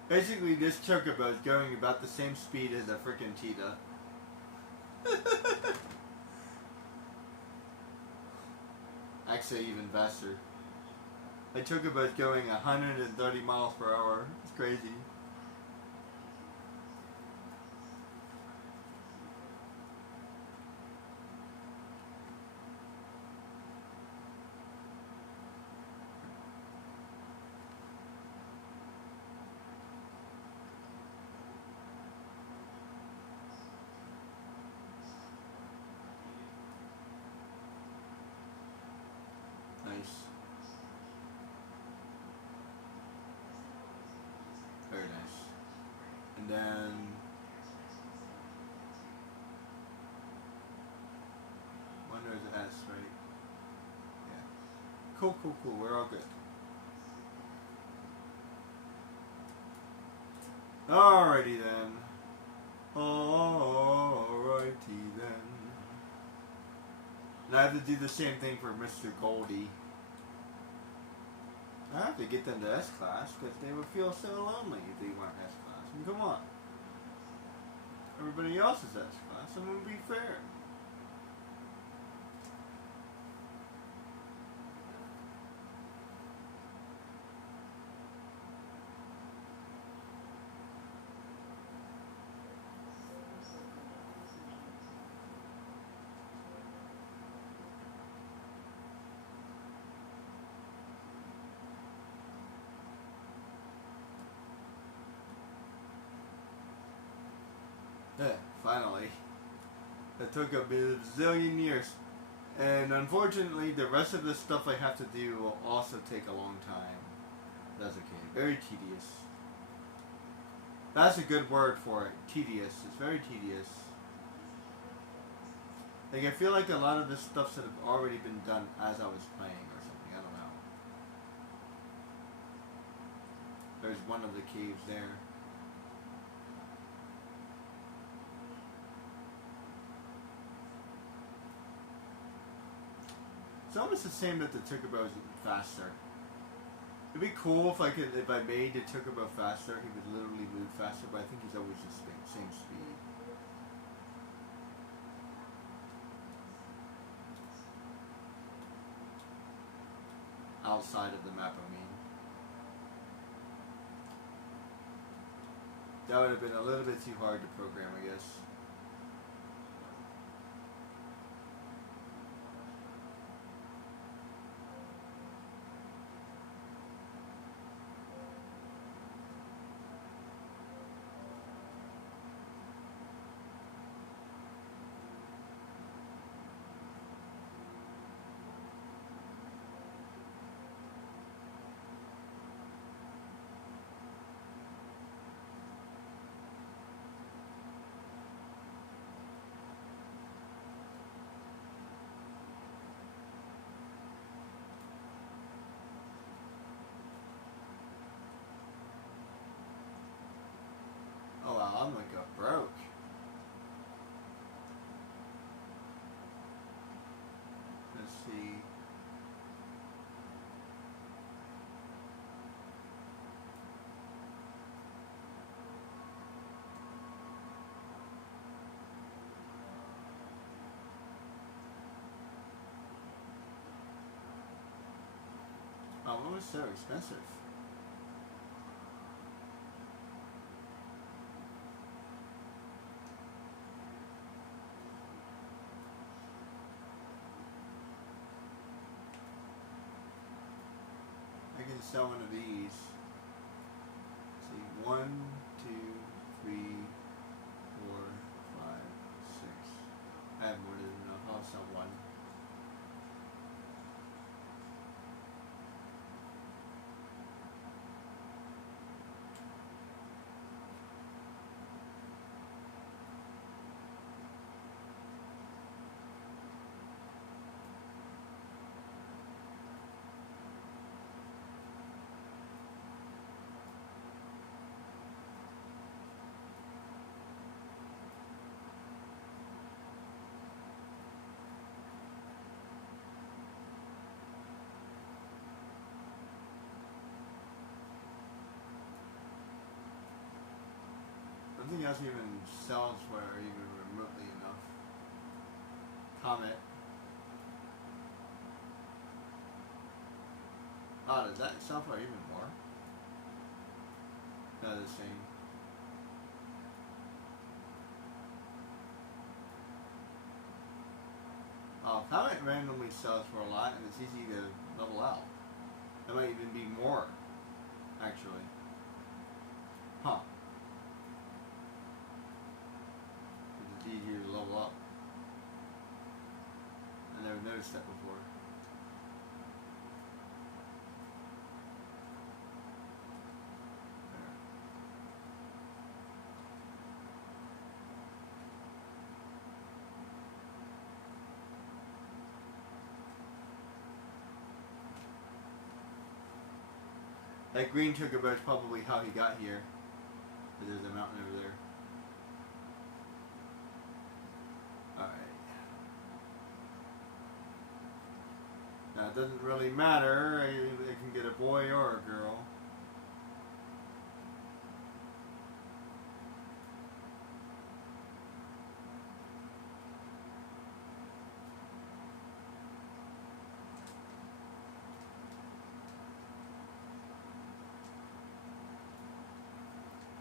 Basically, this chocobo is going about the same speed as a freaking cheetah. Actually, even faster. A chocobo is going 130 miles per hour. It's crazy. Nice. Very nice. And then one there's an S, right? Yeah. Cool. We're all good. Alrighty then. Alrighty then. And I have to do the same thing for Mr. Goldie. I have to get them to S class because they would feel so lonely if they weren't S class. I mean, come on. Everybody else is S class. It wouldn't be fair. Yeah, finally. It took a bazillion years. And unfortunately, the rest of the stuff I have to do will also take a long time. That's okay. Very tedious. That's a good word for it. Tedious. It's very tedious. Like, I feel like a lot of this stuff should have already been done as I was playing or something. I don't know. There's one of the caves there. It's almost the same that the chocobo is faster. It'd be cool if I made the chocobo faster, he would literally move faster, but I think he's always the same speed. outside of the map, I mean. That would have been a little bit too hard to program, I guess. Oh wow, I'm gonna go broke. Let's see. Oh, what was so expensive? I can sell one of these. Let's see, 1, 2, 3, 4, 5, 6. I have more than enough. I'll sell one. Nothing else even sells for even remotely enough. Comet. Oh, does that sell for even more? No, the same. Oh, Comet randomly sells for a lot, and it's easy to level out. That might even be more, actually. Huh. It's easier to level up. I never noticed that before. That green chocobo is probably how he got here. But there's a mountain over there. Alright. Now it doesn't really matter. I can get a boy or a girl.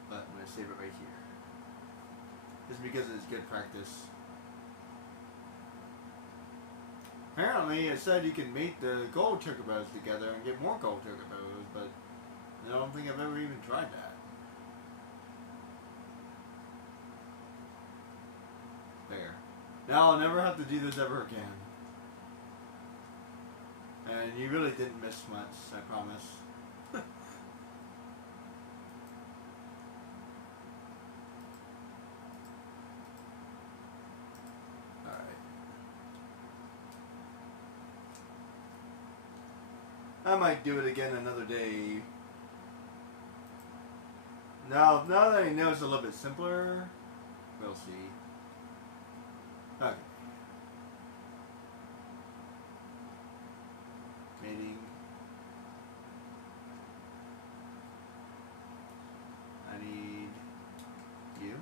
But I'm going to save it right here. Just because it's good practice. Apparently it said you can mate the gold chocobos together and get more gold chocobos, but I don't think I've ever even tried that. There. Now I'll never have to do this ever again. And you really didn't miss much, I promise. I might do it again another day. Now that I know it's a little bit simpler, we'll see. Okay. Mating. I need you.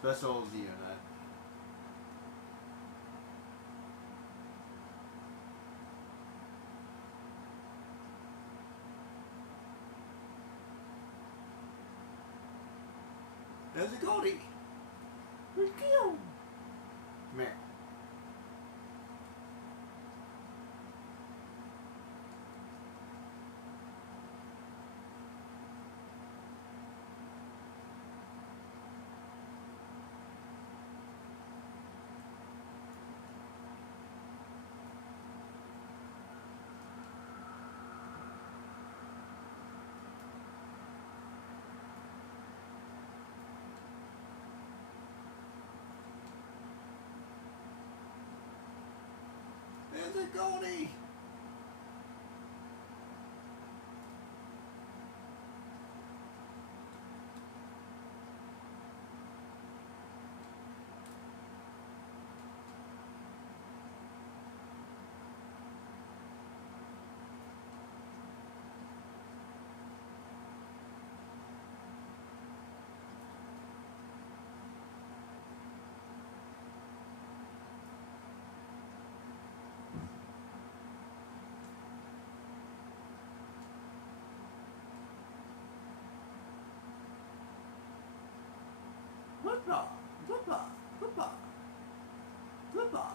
Special Z unit. There's a Goldie. Let's go. Come here. There's a Goldie. Whoopah, whoopah, whoopah, whoopah.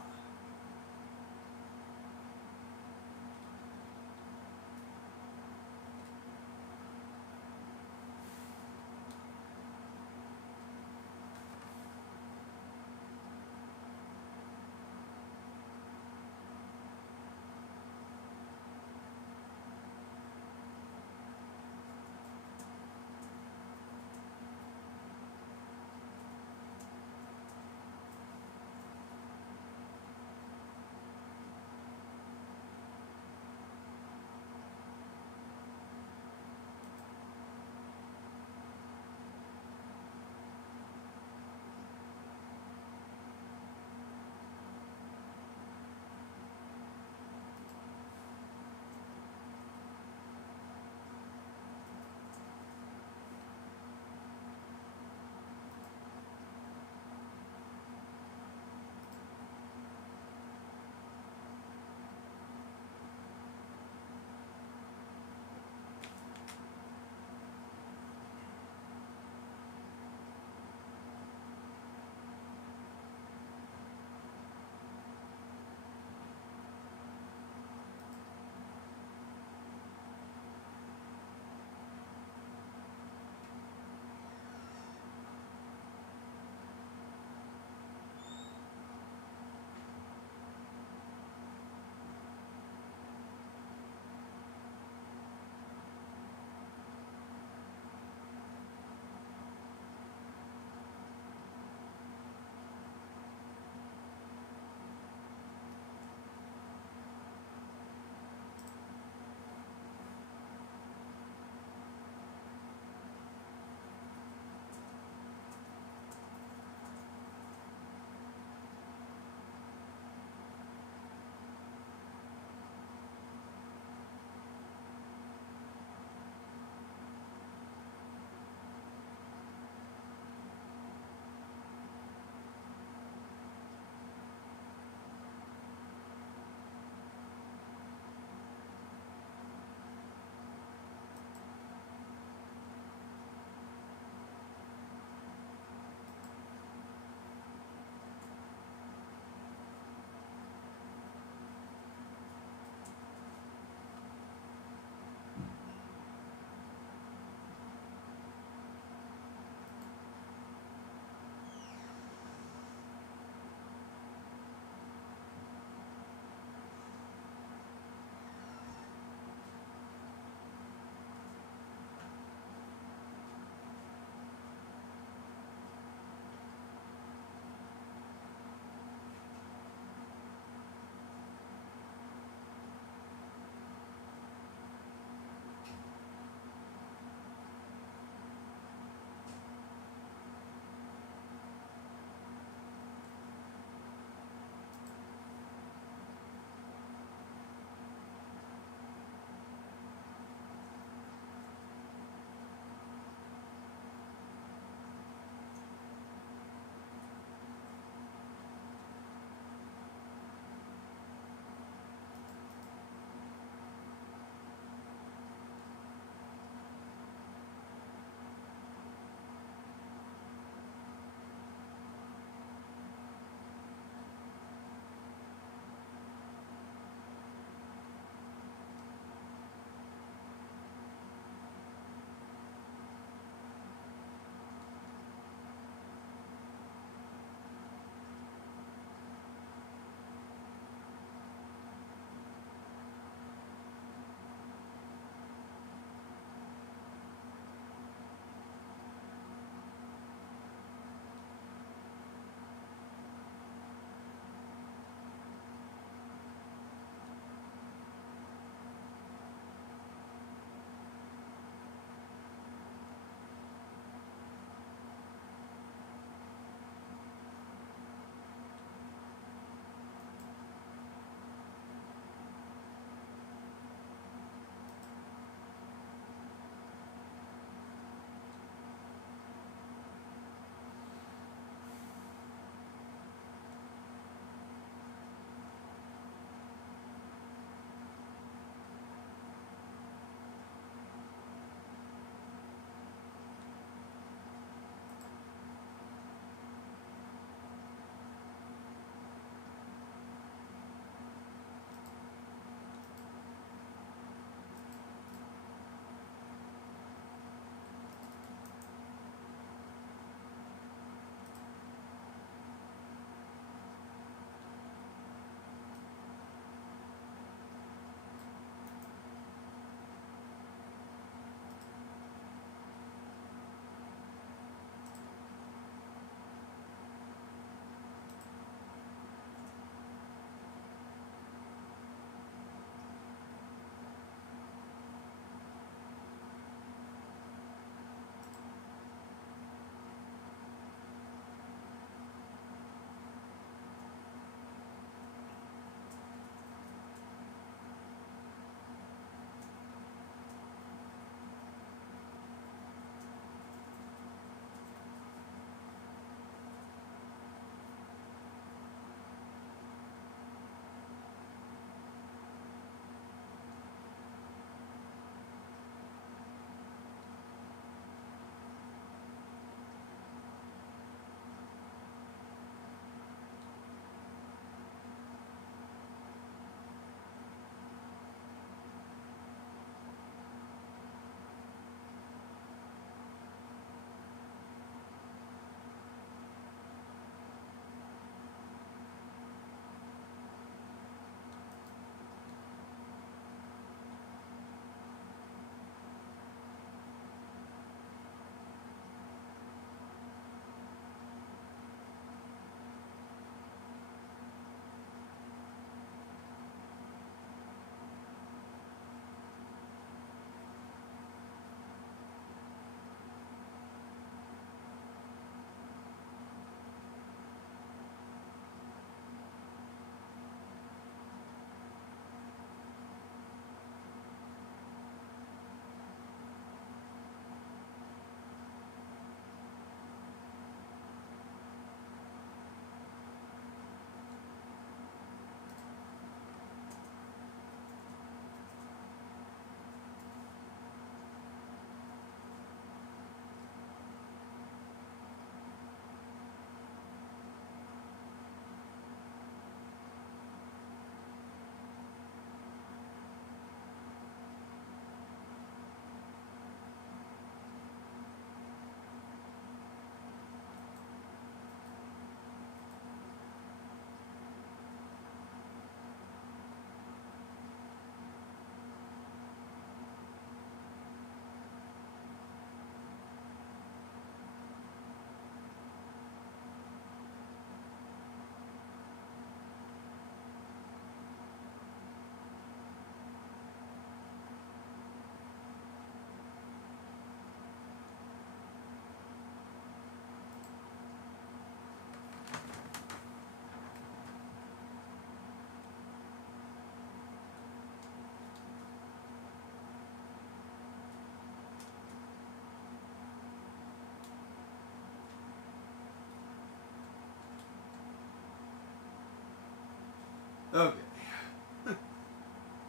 Okay.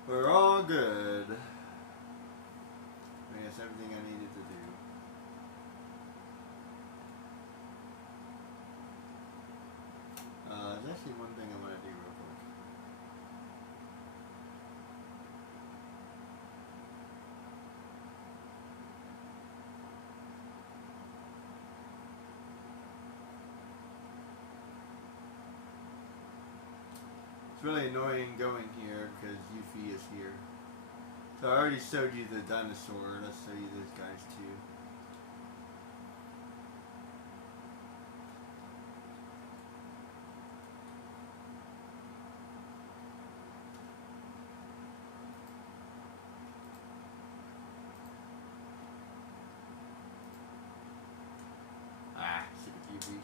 We're all good. I guess everything I needed to do. There's actually one thing I want to do real quick. It's really annoying going here because Yuffie is here. So I already showed you the dinosaur. Let's show you those guys too. Stupid Yuffie.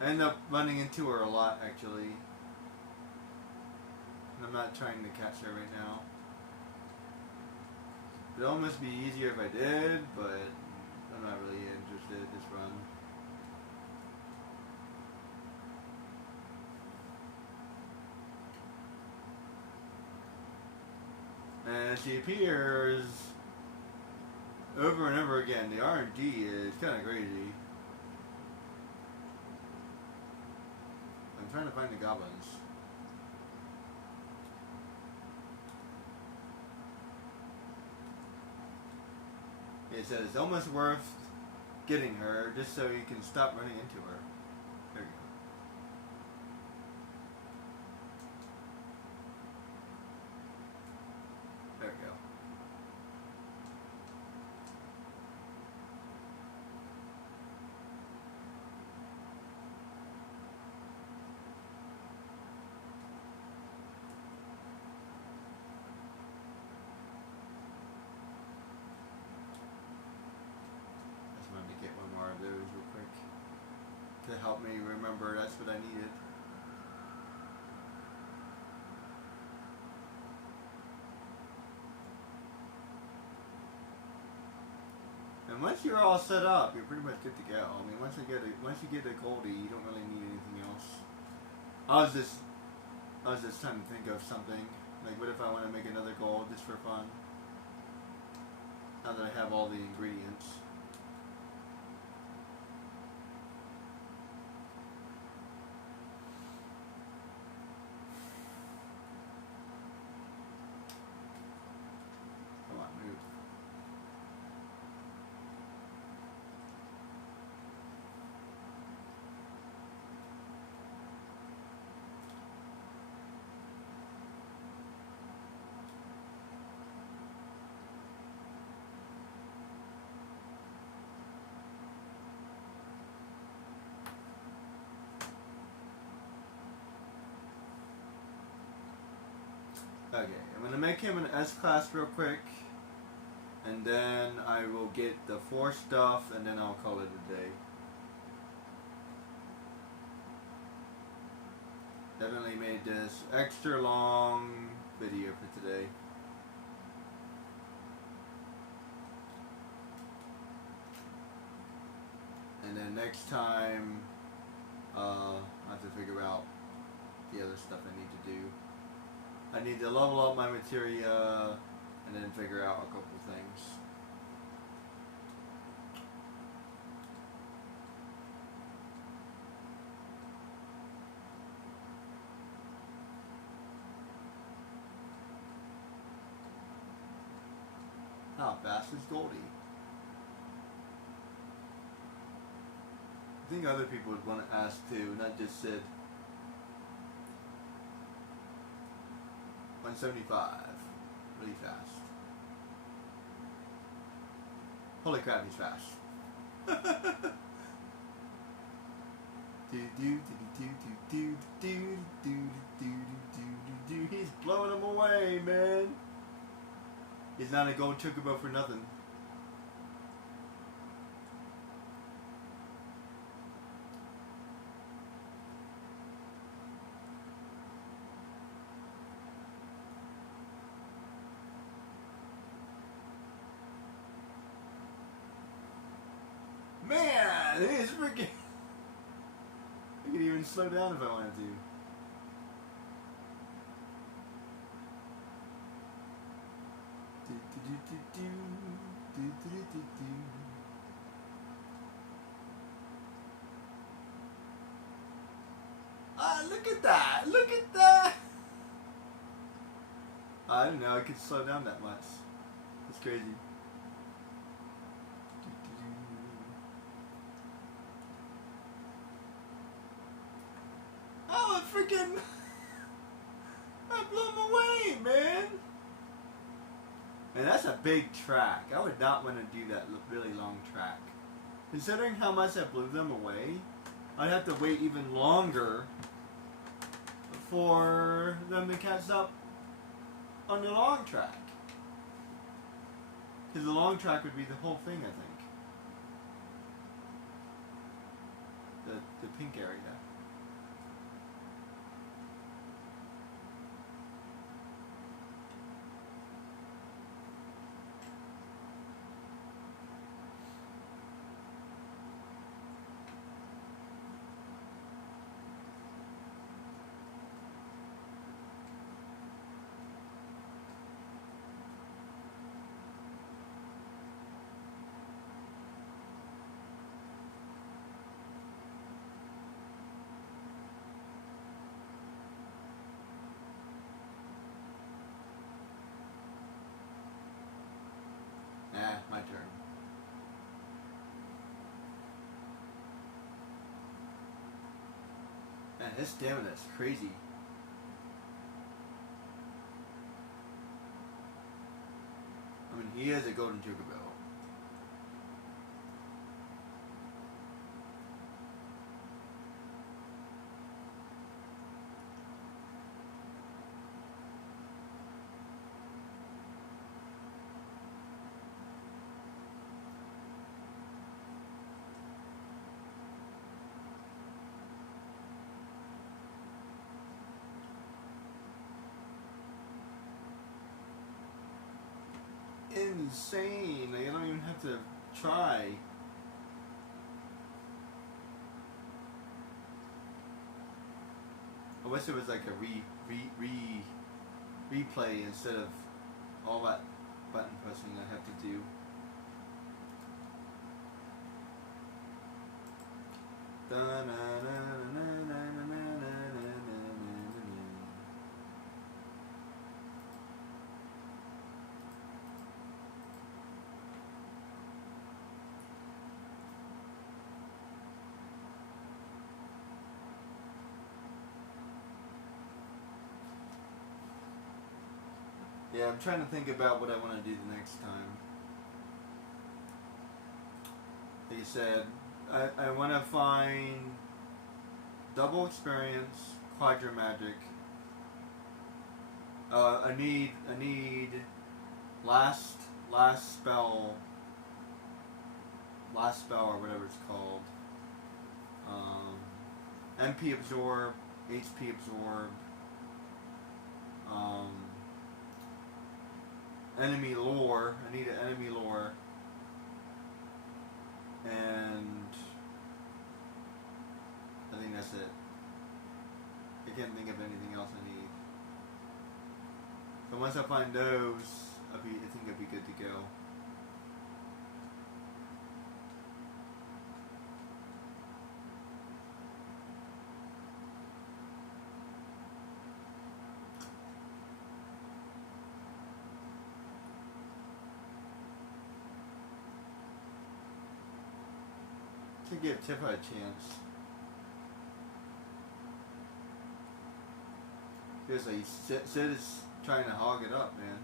I end up running into her a lot actually. I'm not trying to catch her right now. It'd almost be easier if I did, but I'm not really interested this run. And she appears over and over again. The RNG is kind of crazy. I'm trying to find the goblins. It said it's almost worth getting her just so you can stop running into her. There you go. There we go. Get one more of those real quick to help me remember that's what I needed. And once you're all set up, you're pretty much good to go. I mean, once you get a Goldie, you don't really need anything else. I was just trying to think of something. Like, what if I want to make another gold just for fun? Now that I have all the ingredients. Okay, I'm going to make him an S-Class real quick, and then I will get the 4 stuff, and then I'll call it a day. Definitely made this extra long video for today. And then next time, I'll have to figure out the other stuff I need to do. I need to level up my materia and then figure out a couple things. How fast is Goldie? I think other people would want to ask too, not just Sid. 175. Really fast. Holy crap, he's fast. He's blowing him away, man. He's not a gold chocobo for nothing. Man, he's freaking... I could even slow down if I wanted to. Ah, look at that! Look at that! I didn't know I could slow down that much. That's crazy. Oh, it freaking... I blew him away, man! And that's a big track. I would not want to do that really long track. Considering how much I blew them away, I'd have to wait even longer for them to catch up on the long track. Because the long track would be the whole thing, I think. The pink area. My turn. Man, his stamina is crazy. I mean, he is a golden chocobo. Insane. Like, I don't even have to try. I wish it was like a replay instead of all that button pressing I have to do. Yeah, I'm trying to think about what I want to do the next time. Like you said, I want to find double experience, quadra magic. I need last spell or whatever it's called. MP absorb, HP absorb. Enemy lore. I need an enemy lore. And I think that's it. I can't think of anything else I need. So once I find those, I think I'll be good to go. To give Tifa a chance. Seriously, Sid is trying to hog it up, man.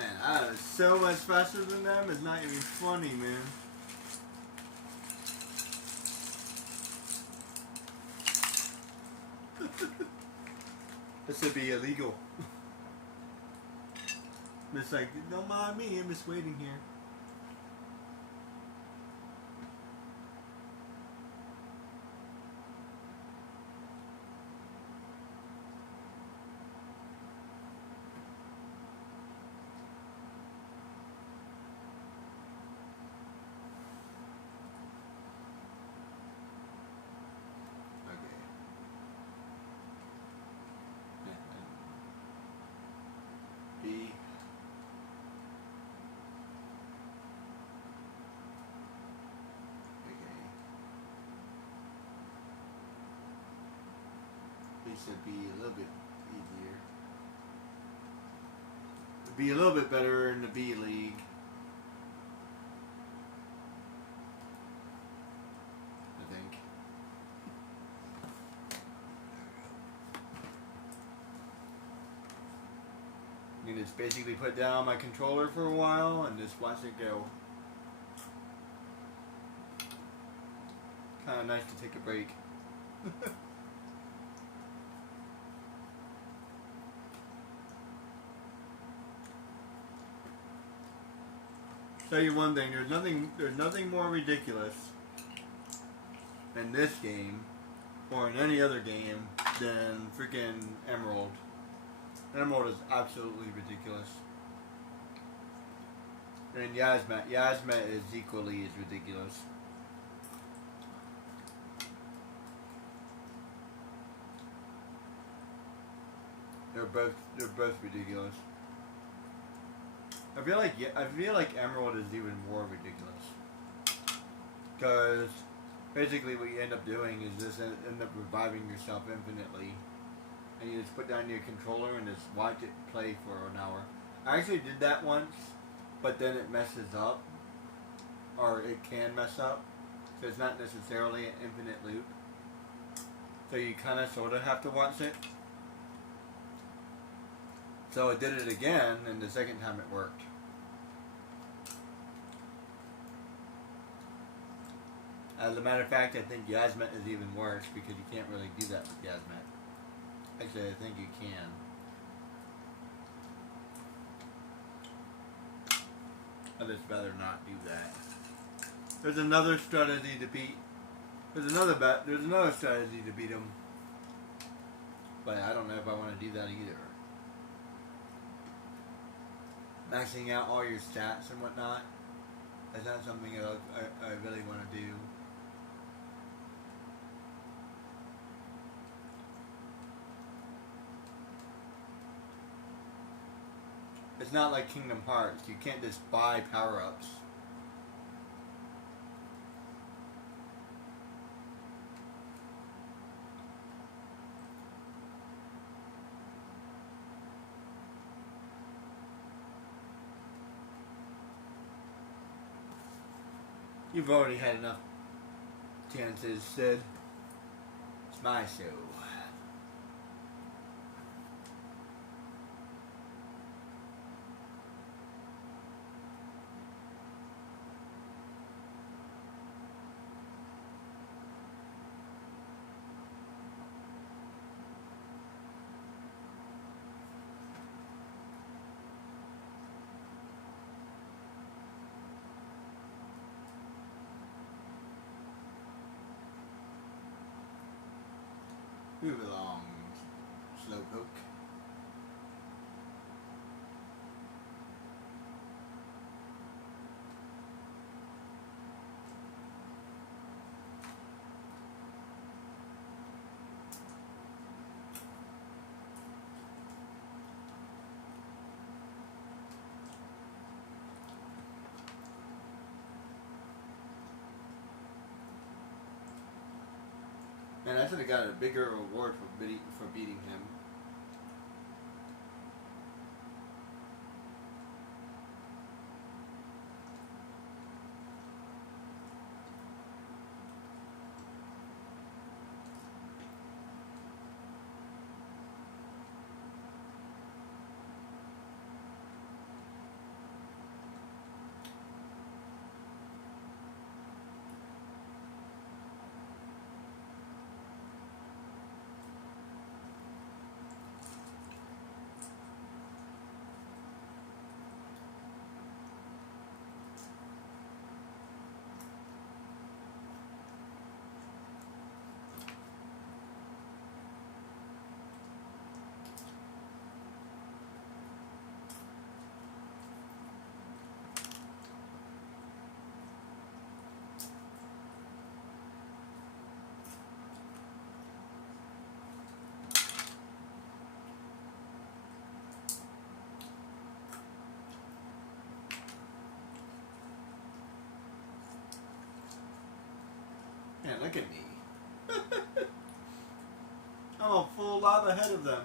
Man, I was so much faster than them, it's not even funny, man. This would be illegal. It's like, don't mind me, I'm just waiting here. B. Okay. B should be a little bit easier. It'd be a little bit better in the B league. I think. You can just basically put down my controller for a while and just watch it go. Kind of nice to take a break. Tell you one thing, there's nothing more ridiculous in this game or in any other game than freaking Emerald. Emerald is absolutely ridiculous. And Yasmet is equally as ridiculous. They're both ridiculous. I feel like Emerald is even more ridiculous. Because basically what you end up doing is just end up reviving yourself infinitely. And you just put down your controller and just watch it play for an hour. I actually did that once, but then it messes up. Or it can mess up. So it's not necessarily an infinite loop. So you kind of sort of have to watch it. So I did it again, and the second time it worked. As a matter of fact, I think Yasmet is even worse because you can't really do that with Yasmet. Actually, I think you can. I'd just rather not do that. There's another strategy to beat. There's another strategy to beat him. But I don't know if I want to do that either. Maxing out all your stats and whatnot. That's not something I really want to do. It's not like Kingdom Hearts. You can't just buy power-ups. You've already had enough chances, Sid. It's my show. Move along, Slowpoke. Man, I should have got a bigger reward for beating him. Man, look at me. I'm a full lot ahead of them.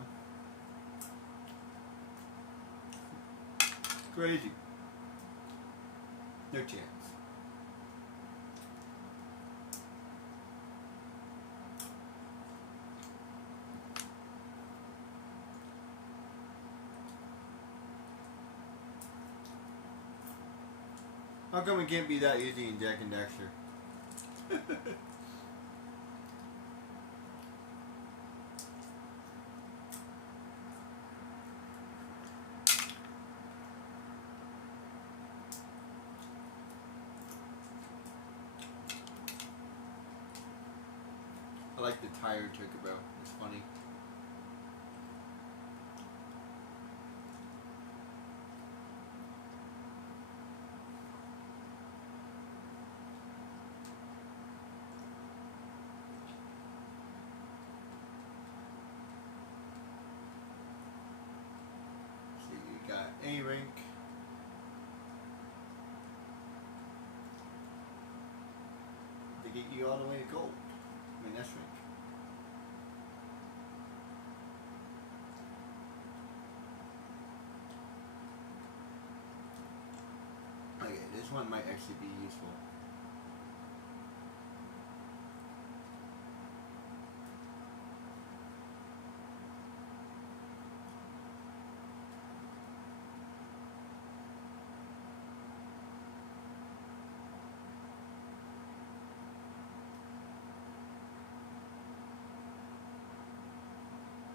Crazy. No chance. How come it can't be that easy in Jack and Daxter? I like the tired chocobo. It's funny. See, we got A rank. To get you all the way to gold. I mean, S rank. Okay, this one might actually be useful.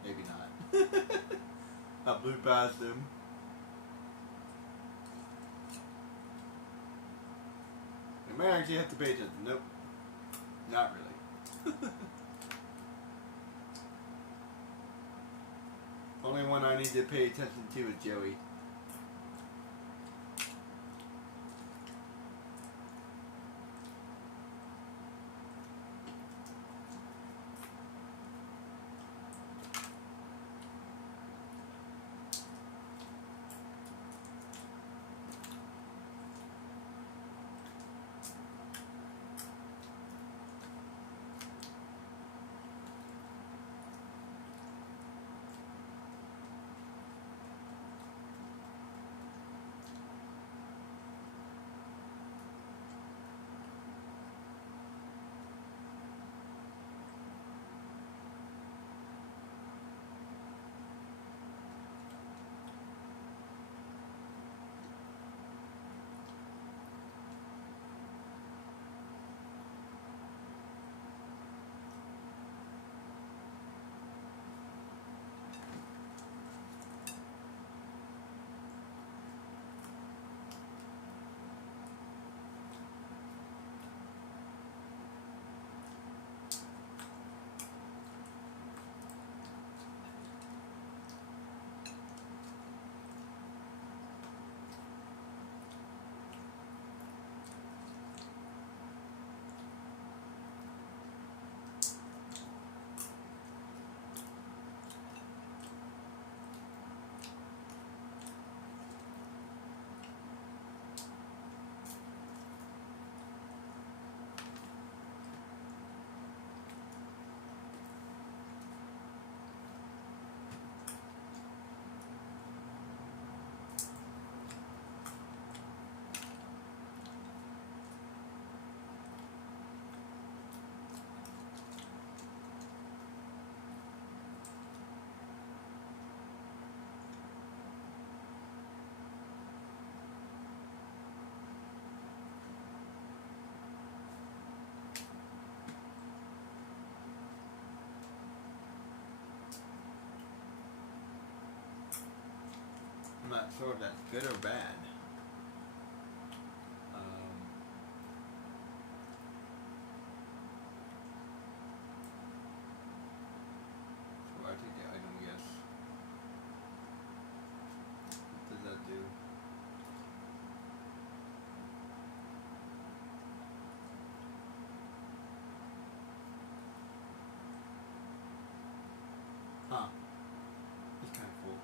Maybe not. I blew past him. I might actually have to pay attention. Nope. Not really. Only one I need to pay attention to is Joey. I'm not sure if that's good or bad. So I take the item, yes. What does that do? Huh. It's kind of cool.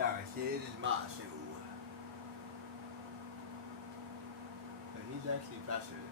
Sorry, Sid is Masu. But he's actually faster than me.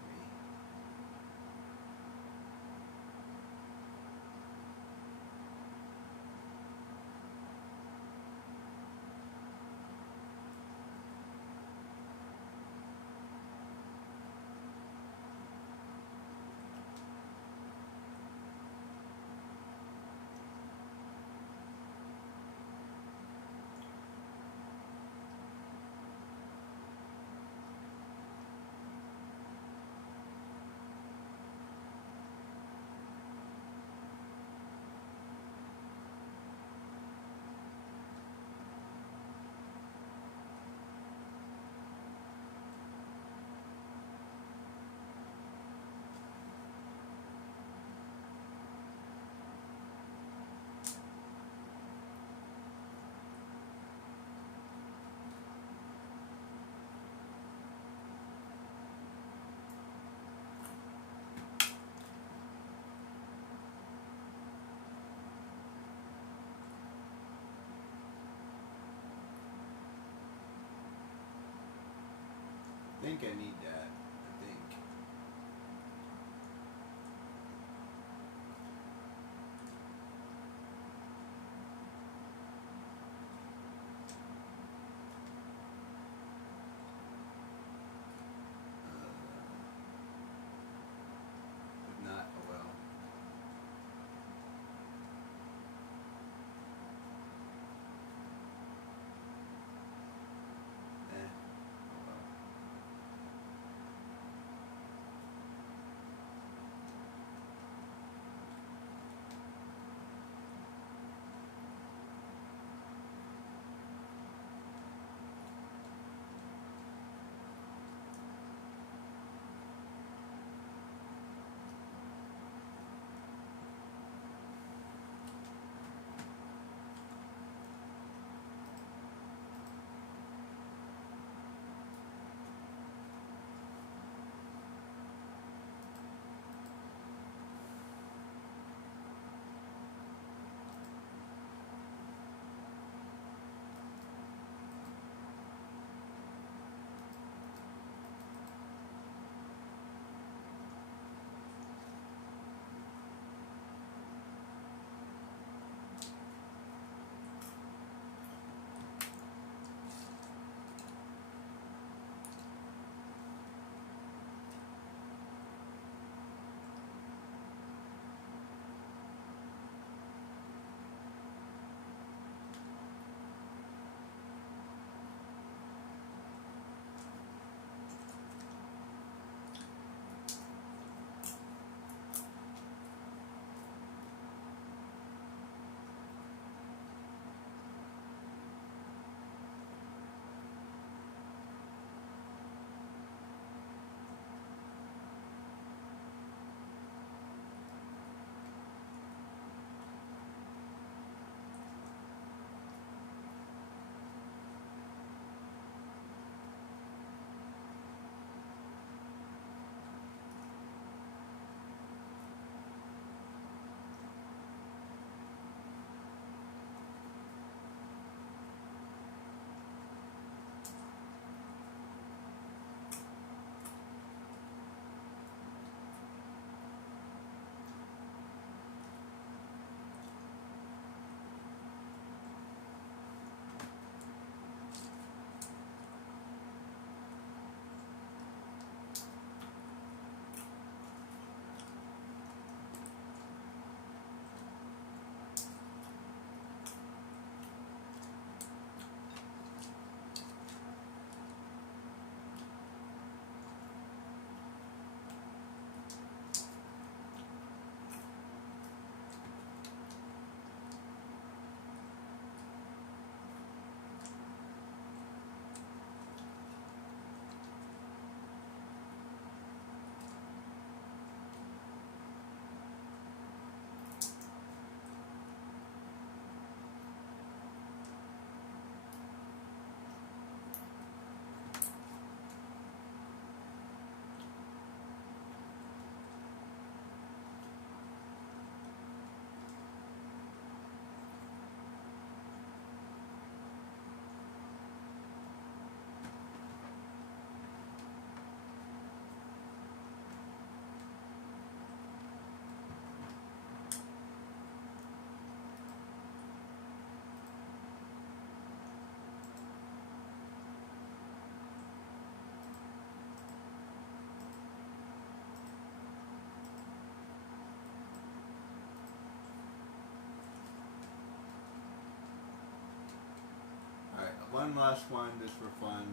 I think I need that. I think. If not, oh well. Oh well. one last one just for fun.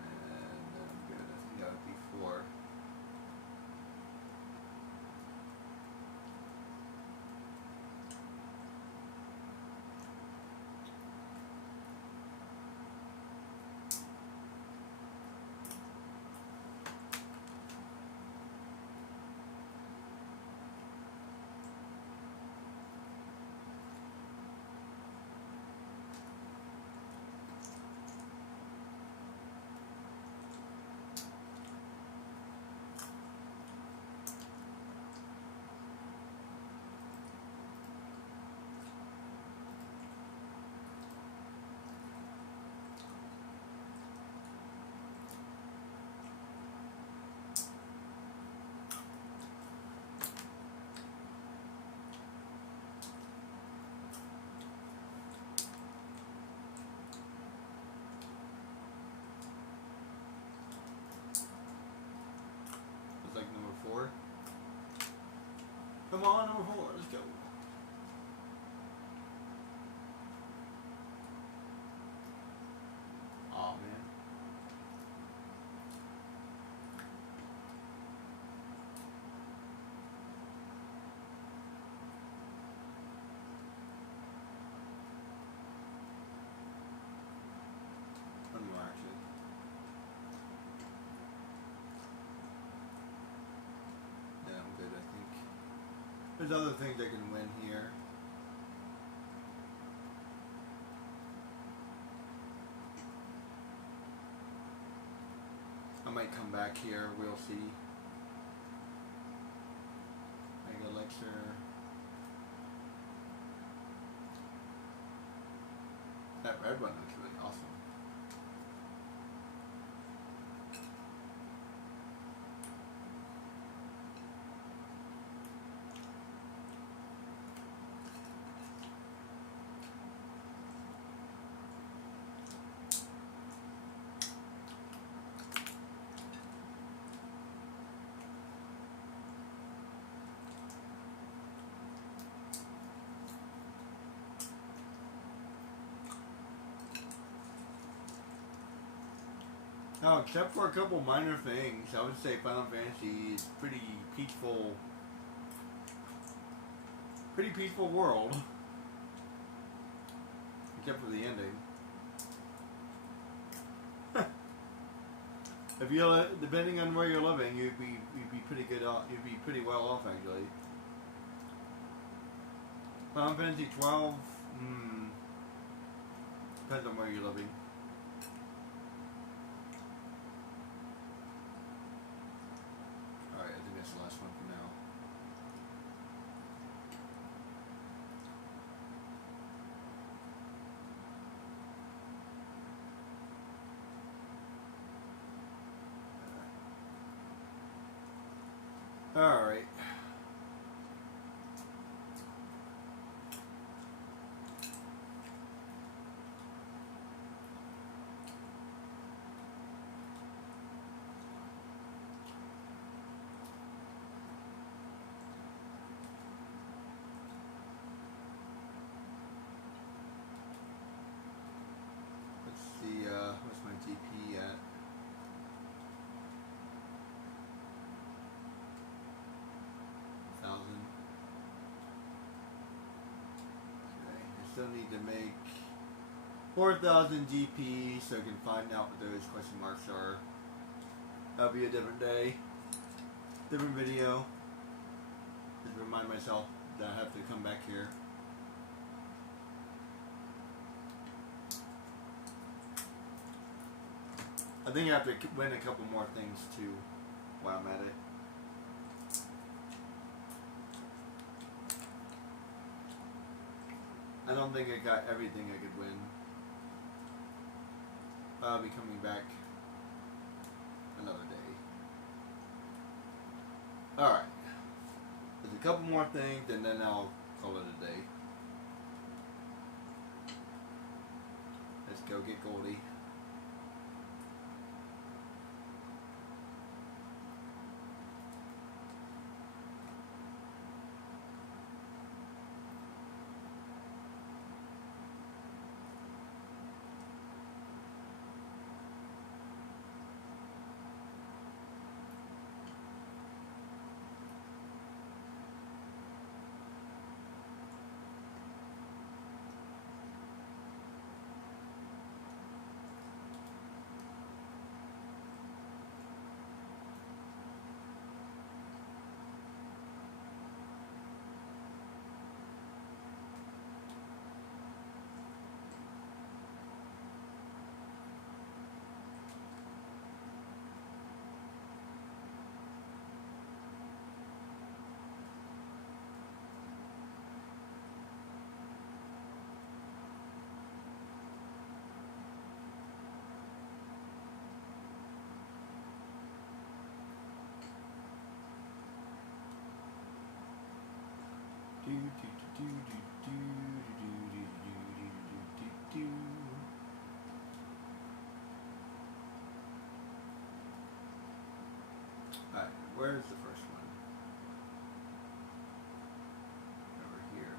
And I'm good. I think that would be 4. Like number 4. Come on, number 4, let's go. Aw, man. One more, actually. Yeah, I'm good, I think. There's other things I can win here. I might come back here, we'll see. Mega Elixir. That red one looks really awesome. Oh, except for a couple minor things, I would say Final Fantasy is pretty peaceful world. Except for the ending. If you, depending on where you're living, you'd be pretty good off. You'd be pretty well off, actually. Final Fantasy 12. Depends on where you're living. Alright, I think that's the last one for now. Alright. Let's see, what's my GP at? Okay, I still need to make 4,000 GP so I can find out what those question marks are. That'll be a different day, different video. Just remind myself that I have to come back here. I think I have to win a couple more things too while I'm at it. I don't think I got everything I could win. I'll be coming back another day. Alright. There's a couple more things and then I'll call it a day. Let's go get Goldie. Alright, where's the first one? Over here.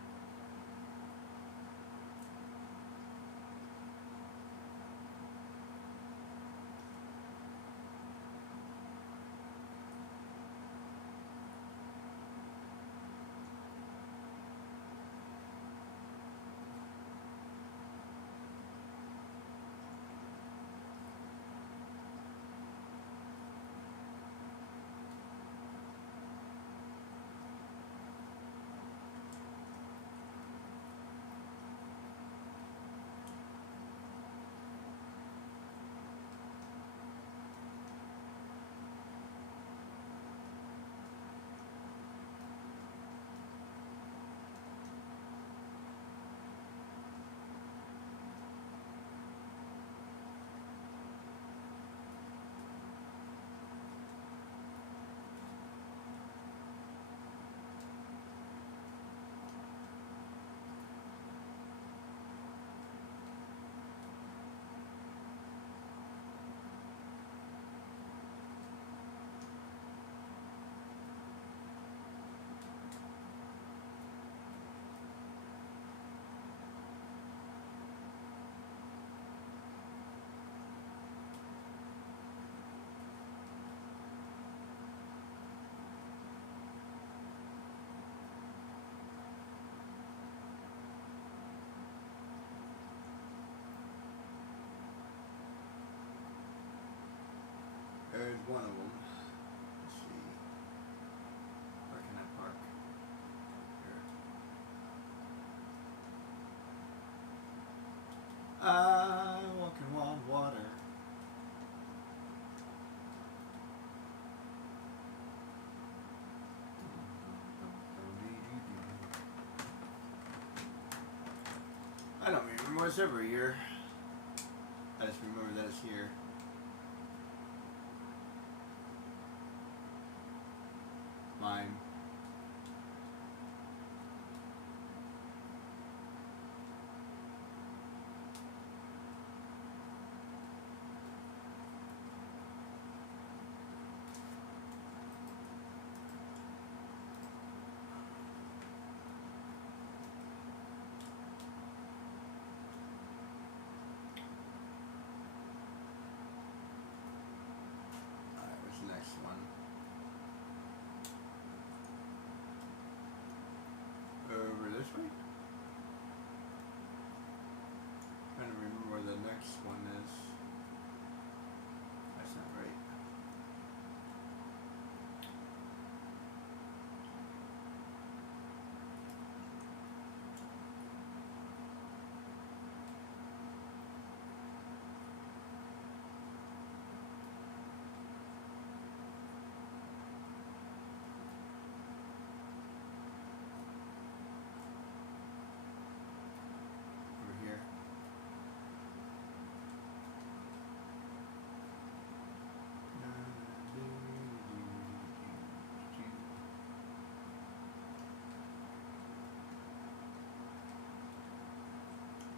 There's one of them. Let's see. Where can I park? Here. I'm walking on water. I don't remember what's every year. I just remember that it's here. Mine. Alright, what's the next one? Over this way? Trying to remember where the next one is. That's not right. Over here.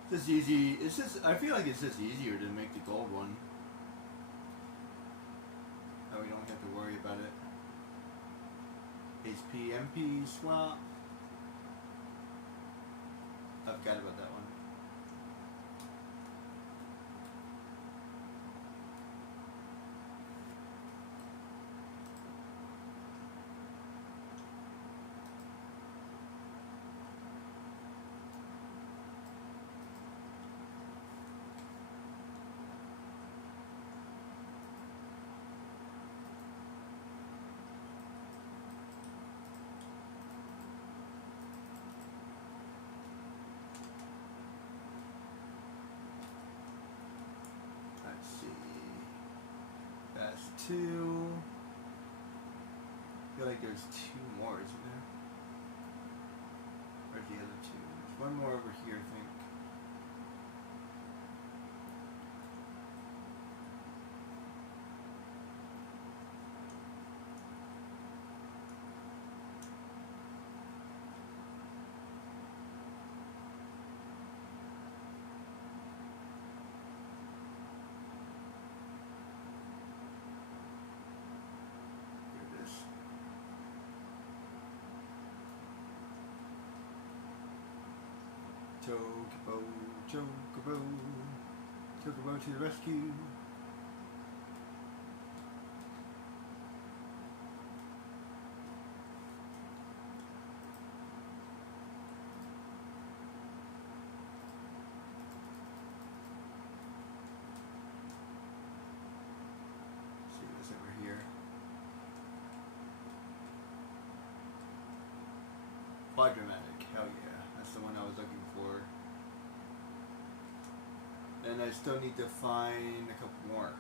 This easy. It's just. I feel like it's just easier to make the gold one. That we don't have to worry about it. HP MP swap. I forgot about that one. Let's see. That's two. I feel like there's two more, isn't there? Where's the other two? There's one more over here, I think. Chocobo, Chocobo, Chocobo to the rescue. See what's over here. Quadramatic, hell yeah, that's the one I was looking for. And I still need to find a couple more.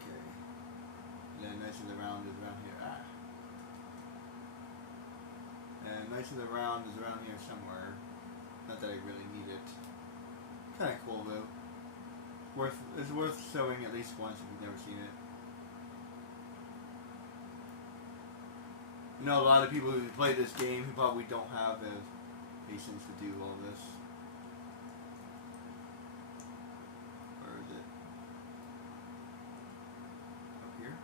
Okay. And then nice and the round is around here. Ah. And nice and the round is around here somewhere. Not that I really need it. Kind of cool though. It's worth showing at least once if you've never seen it. I know a lot of people who play this game who probably don't have the patience to do all this. Where is it? Up here?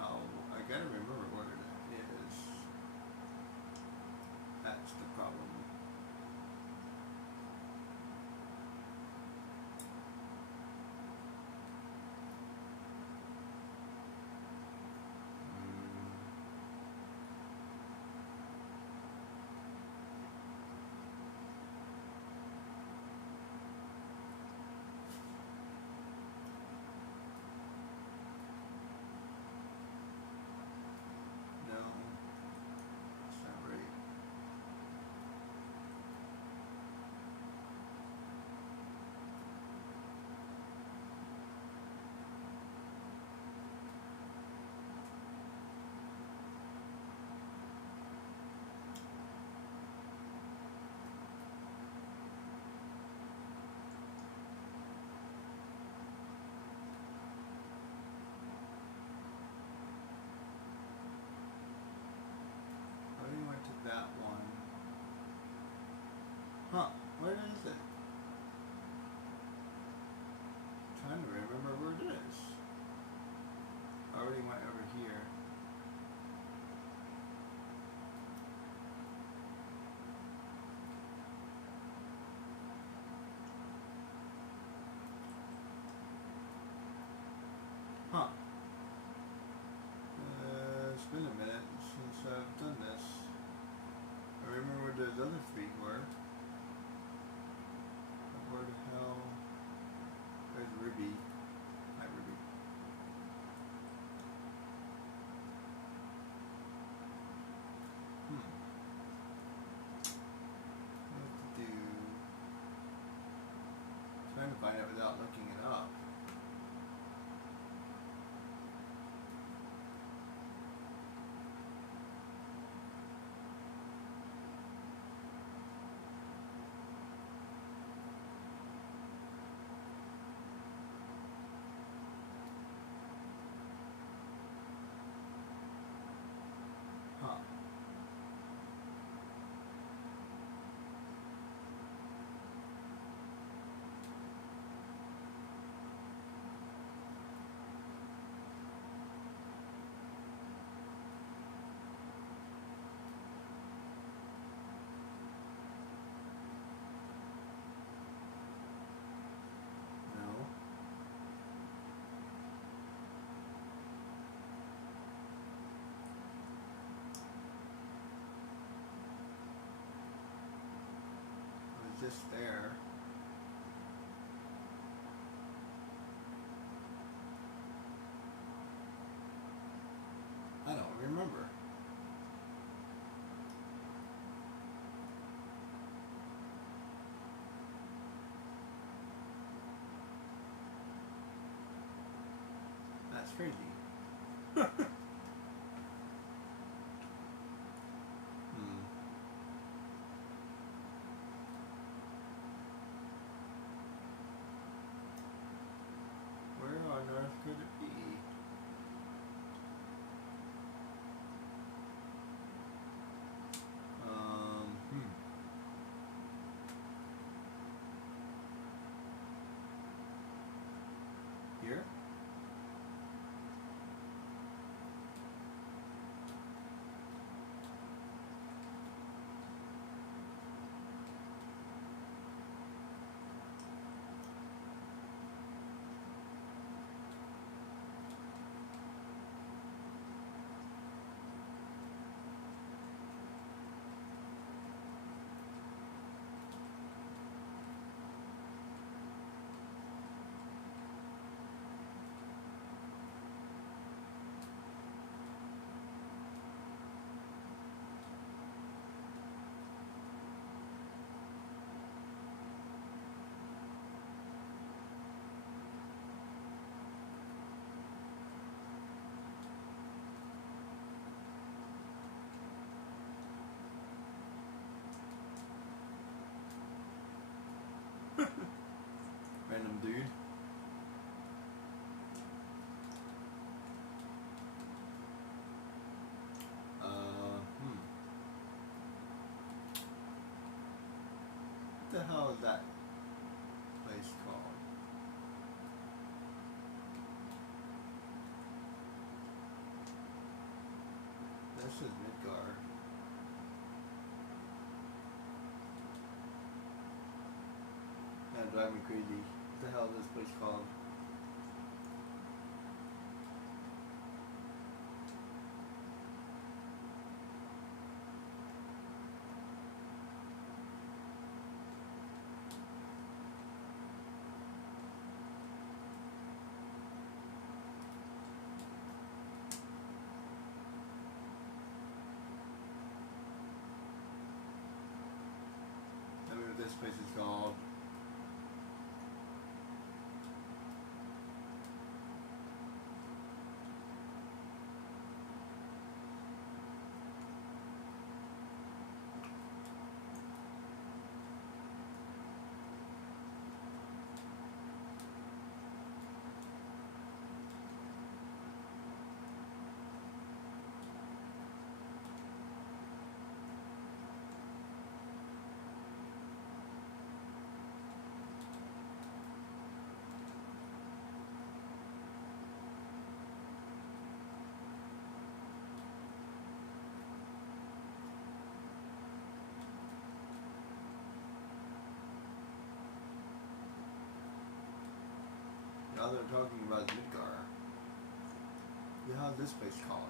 Oh, I gotta remember where that is. That's the problem. That one. Huh, where is it? I'm trying to remember where it is. I already went over here. Huh. It's been a minute since I've done this. I remember where those other three were. Where the hell? There's Ruby. Hi, Ruby. What to do? Trying to find it without looking it up. Just there. I don't remember. That's crazy. Where on earth could it be? Here? the hell is that place called? This is Midgar. That drive me crazy. What the hell is this place called? Tell me what this place is called. Now they're talking about Midgar. Yeah, how's this place called?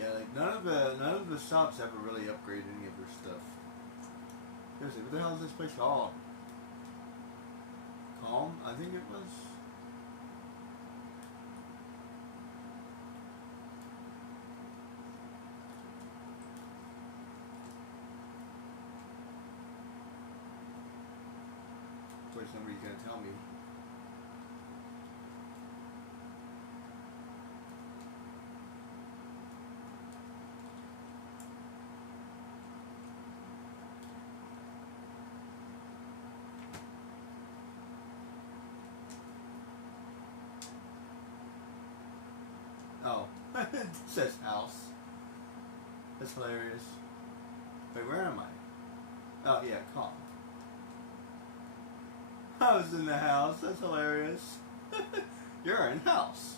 Yeah, like none of the shops ever really upgrade any of their stuff. Seriously, what the hell is this place called? Calm? I think it was. Of course, somebody's gonna tell me. Oh, it says house. That's hilarious. Wait, where am I? Oh, yeah, calm. I was in the house. That's hilarious. You're in house.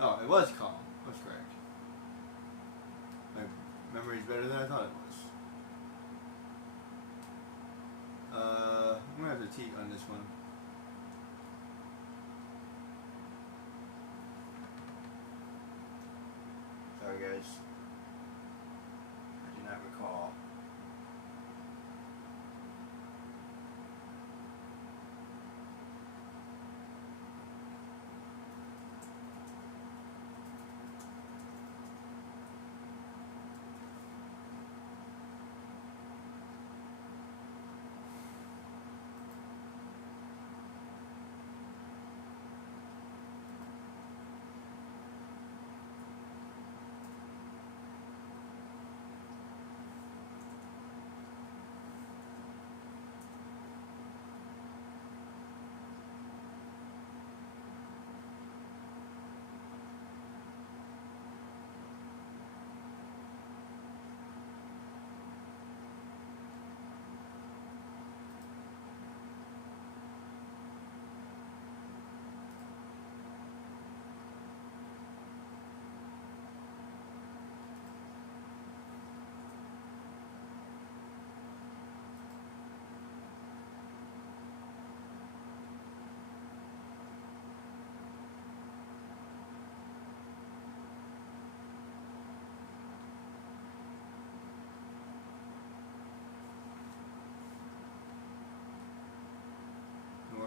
Oh, it was calm. That's correct. My memory's better than I thought it was. I'm gonna have to cheat on this one. Sorry, guys. I do not recall.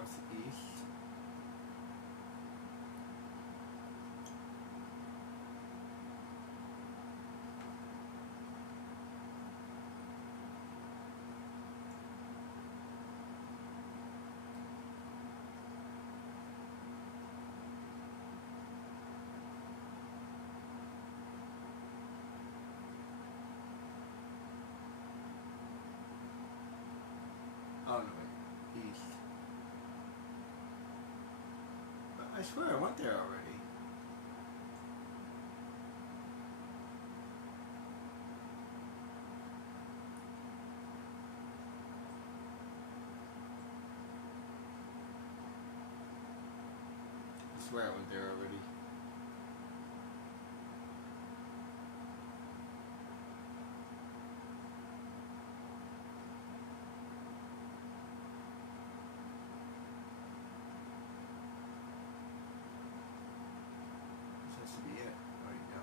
northeast. Oh no, wait, east. But I swear I went there already. I swear I went there already. This has to be it. Oh, you go.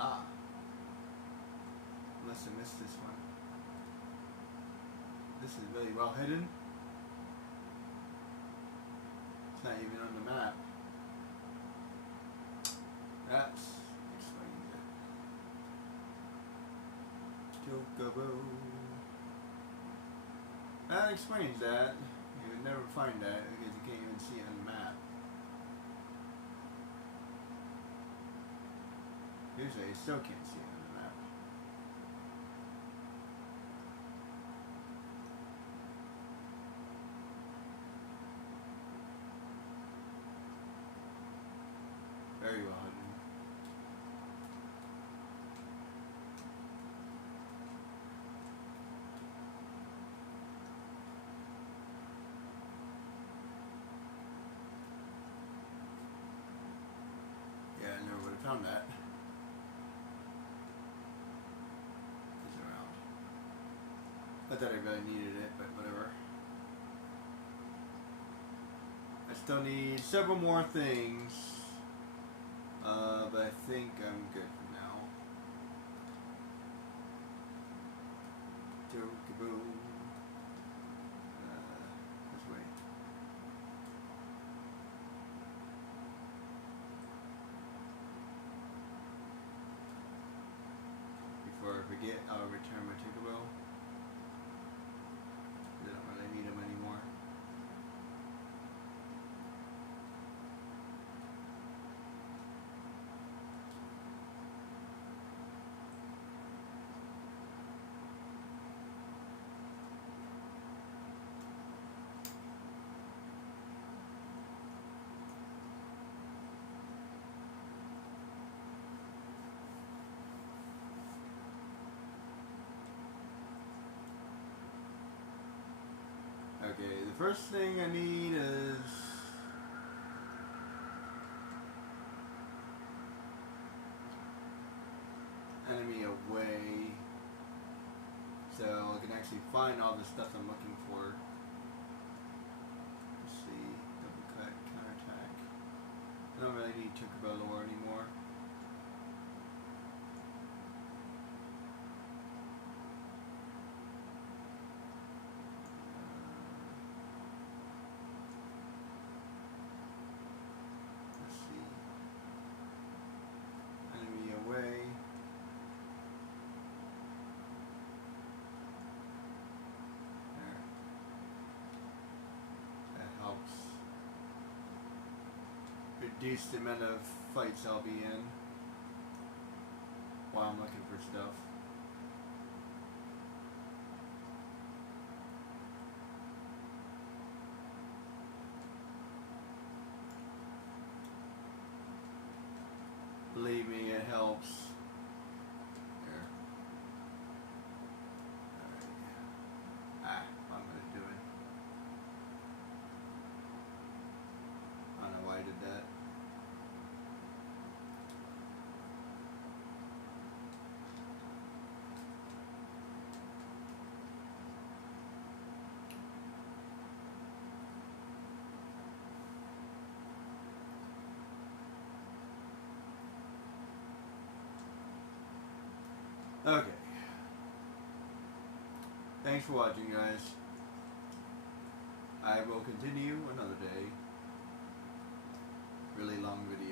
Ah. Unless I missed this one. This is really well hidden. It's not even on the map. That's explains it. Chocobo. That explains that. You would never find that because you can't even see it on the map. Usually you still can't see it on the map. Very well hidden. Yeah, I never would have found that. It's around. Not that I really needed it, but whatever. I still need several more things. But I think I'm good for now. Chocobo. Let's wait. Before I forget, I'll return my Chocobo. I don't really need them anymore. Okay, the first thing I need is enemy away, so I can actually find all the stuff I'm looking for. Let's see, double cut, counterattack. I don't really need Chocobo lore anymore. Reduce the amount of fights I'll be in while I'm looking for stuff. Believe me, it helps. There. Alright. I'm gonna do it. I don't know why I did that. Okay. Thanks for watching, guys. I will continue another day. Really long video.